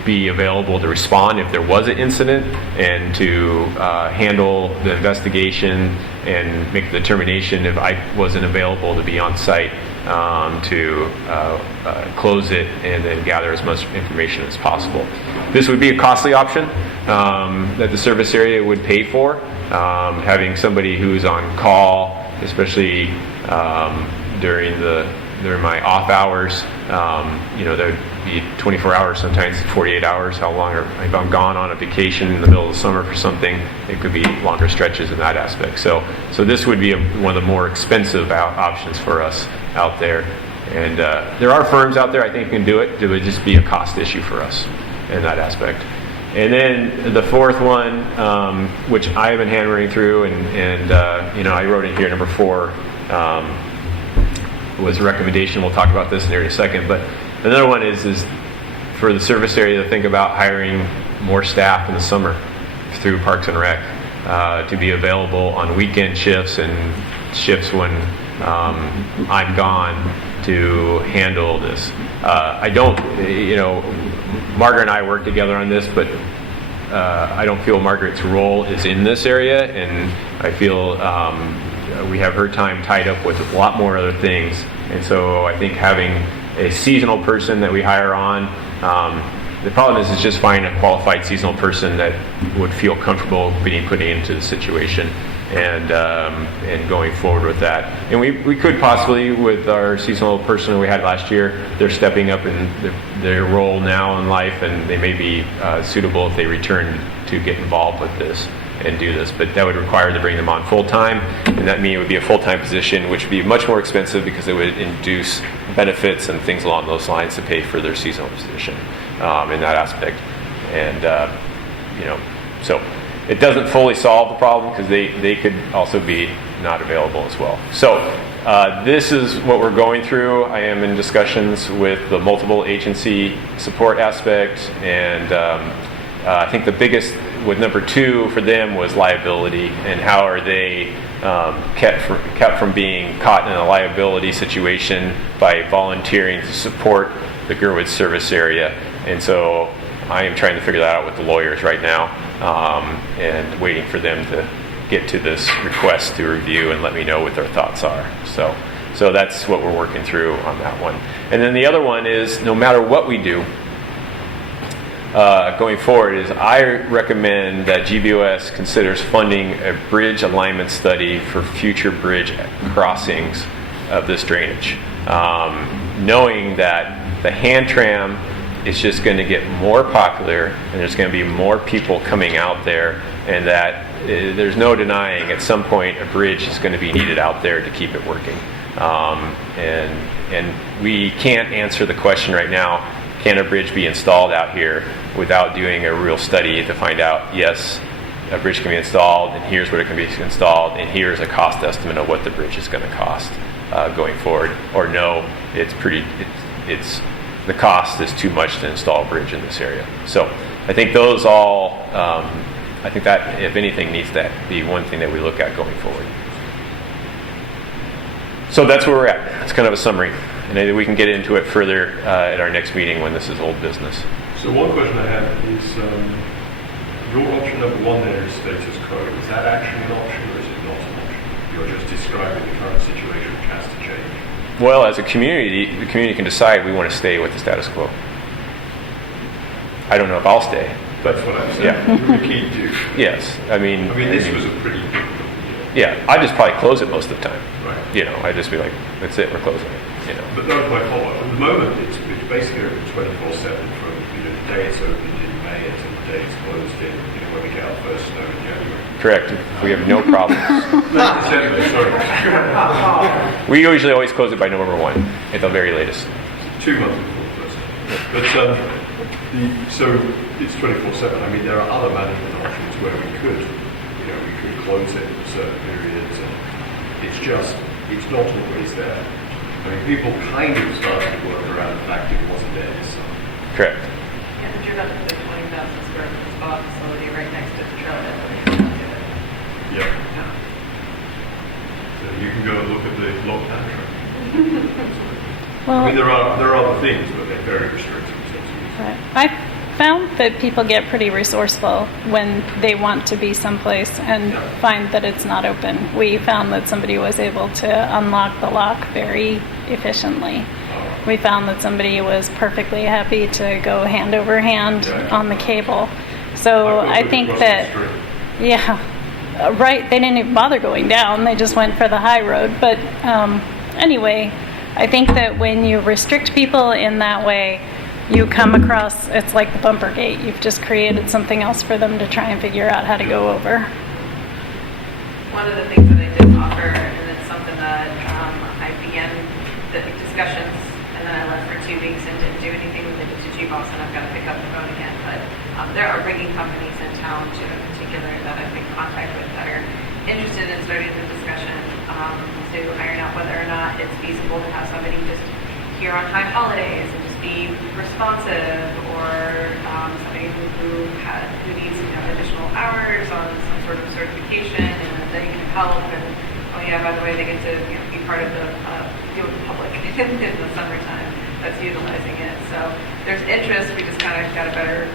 be available to respond if there was an incident and to handle the investigation and make the determination if I wasn't available to be on site to close it and then gather as much information as possible. This would be a costly option that the service area would pay for. Having somebody who's on call, especially during my off hours, there would be 24 hours, sometimes 48 hours, how long, or if I'm gone on a vacation in the middle of the summer for something, it could be longer stretches in that aspect. So this would be one of the more expensive options for us out there. And there are firms out there I think can do it. It would just be a cost issue for us in that aspect. And then the fourth one, which I have been hammering through, and I wrote in here, number 4, was a recommendation. We'll talk about this in a second. But another one is for the service area to think about hiring more staff in the summer through Parks and Rec to be available on weekend shifts and shifts when I'm gone to handle this. I don't, Margaret and I work together on this, but I don't feel Margaret's role is in this area, and I feel we have her time tied up with a lot more other things. And so I think having a seasonal person that we hire on, the problem is just finding a qualified seasonal person that would feel comfortable being put into the situation and going forward with that. And we could possibly, with our seasonal person we had last year, they're stepping up in their role now in life, and they may be suitable if they return to get involved with this and do this. But that would require to bring them on full-time, and that means it would be a full-time position, which would be much more expensive because it would induce benefits and things along those lines to pay for their seasonal position in that aspect. And, so it doesn't fully solve the problem because they could also be not available as well. So this is what we're going through. I am in discussions with the multiple agency support aspect, and I think the biggest with number 2 for them was liability, and how are they kept from being caught in a liability situation by volunteering to support the GIRDWOOD service area. And so I am trying to figure that out with the lawyers right now, and waiting for them to get to this request to review and let me know what their thoughts are. So that's what we're working through on that one. And then the other one is, no matter what we do, going forward, is I recommend that GBOS considers funding a bridge alignment study for future bridge crossings of this drainage. Knowing that the hand tram is just going to get more popular and there's going to be more people coming out there, and that there's no denying at some point a bridge is going to be needed out there to keep it working. And we can't answer the question right now, can a bridge be installed out here, without doing a real study to find out, yes, a bridge can be installed, and here's what it can be installed, and here's a cost estimate of what the bridge is going to cost going forward. Or no, it's the cost is too much to install a bridge in this area. So I think those all, I think that, if anything, needs to be one thing that we look at going forward. So that's where we're at. That's kind of a summary. And maybe we can get into it further at our next meeting when this is old business. So one question I have is, your option number 1 there is status quo. Is that actually an option, or is it not an option? You're just describing the current situation which has to change. Well, as a community, the community can decide we want to stay with the status quo. I don't know if I'll stay, but that's what I'm saying. Yeah. We're keen to. Yes, I mean, this was a pretty big deal. Yeah, I'd just probably close it most of the time. Right. You know, I'd just be like, that's it, we're closing it. You know. But that was my follow-up. At the moment, it's basically open 24/7 from the day it's opened in May until the day it's closed in, when we get our first snow in January. Correct. We have no problems. December, sorry. We usually always close it by November 1 at the very latest. 2 months before the first. But so it's 24/7. I mean, there are other management options where we could close it for certain periods, and it's not always there. I mean, people kind of started to work around the fact it wasn't there this summer. Correct. Yeah, but you're about to put a 20,000 square foot spa facility right next to the trailhead. Yeah. So you can go and look at the lockdown trail. Well, I mean, there are other things, but they're very restrictive in terms of use. right. I found that people get pretty resourceful when they want to be someplace and find that it's not open. We found that somebody was able to unlock the lock very efficiently. We found that somebody was perfectly happy to go hand over hand on the cable. So I think that, right, they didn't even bother going down. They just went for the high road. But anyway, I think that when you restrict people in that way, you come across, it's like the bumper gate. You've just created something else for them to try and figure out how to go over. One of the things that I did offer, and it's something that I began the discussions, and then I left for 2 weeks and didn't do anything with it to GBOS, and I've got to pick up the phone again. But there are rigging companies in town, too, in particular, that I've been in contact with that are interested in starting the discussion to iron out whether or not it's feasible to have somebody just here on high holidays and just be responsive, or somebody who needs additional hours on some sort of certification, and that they can help. And oh yeah, by the way, they get to be part of the deal with the public in the summertime that's utilizing it. So there's interest. We just kind of got to better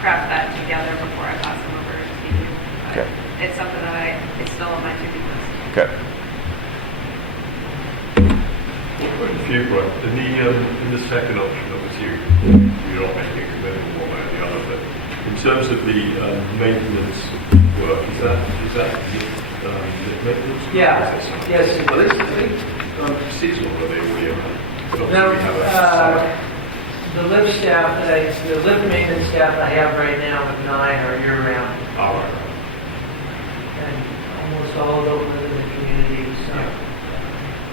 craft that together before I pass them over to you. Okay. It's something that it's still on my to-do list. Okay. Quite a few, right. In the second option, obviously, you're not making a commitment one way or the other, but in terms of the maintenance work, is that maintenance? Yeah. Yes. Well, are they seasonal, or are they all year round? No, the lift staff, the lift maintenance staff I have right now with 9 are year-round. All right. And almost all of them live in the community, so.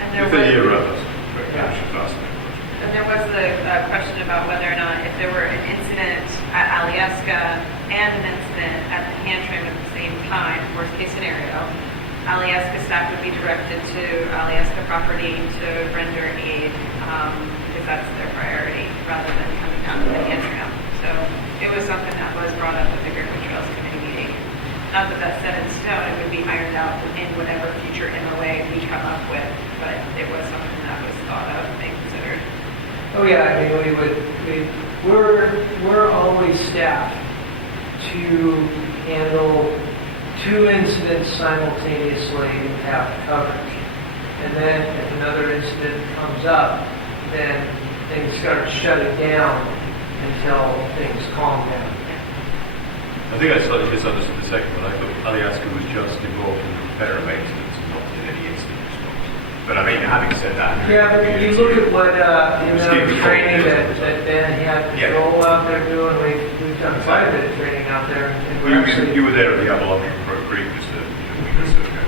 And If they're year-round, that's fascinating. And there was the question about whether or not if there were an incident at Alyeska and an incident at the hand tram at the same time, worst case scenario, Alyeska staff would be directed to Alyeska property to render aid because that's their priority rather than coming down to the hand tram. So it was something that was brought up at the GIRDWOOD Trails Committee meeting. Not that that's set in stone, it would be ironed out in whatever future MOA we come up with, but it was something that was thought of and considered. Oh yeah, I mean, we're always staffed to handle 2 incidents simultaneously and have coverage. And then if another incident comes up, then things start shutting down until things calm down. I think I slightly misunderstood the second one. I thought Aliaska was just involved in repair and maintenance, not in any incident response. But I mean, having said that... Yeah, but you look at what the amount of training that Ben had Joel out there doing. We've done quite a bit of training out there. And Well, you were there at the Avalon Pro Creek just a week or so ago.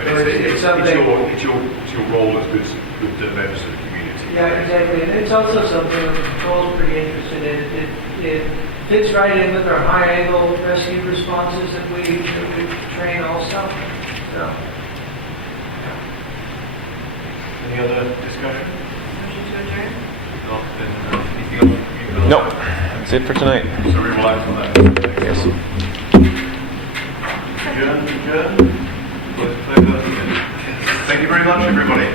But it's your role as good members of the community. Yeah, exactly. And it's also something that the patrol's pretty interested in. It fits right in with our high-angle rescue responses that we train also. So. Any other discussion? Motion to adjourn? Not, then anything else? No, that's it for tonight. So we relax on that. Yes. Adjourn. Thank you very much, everybody.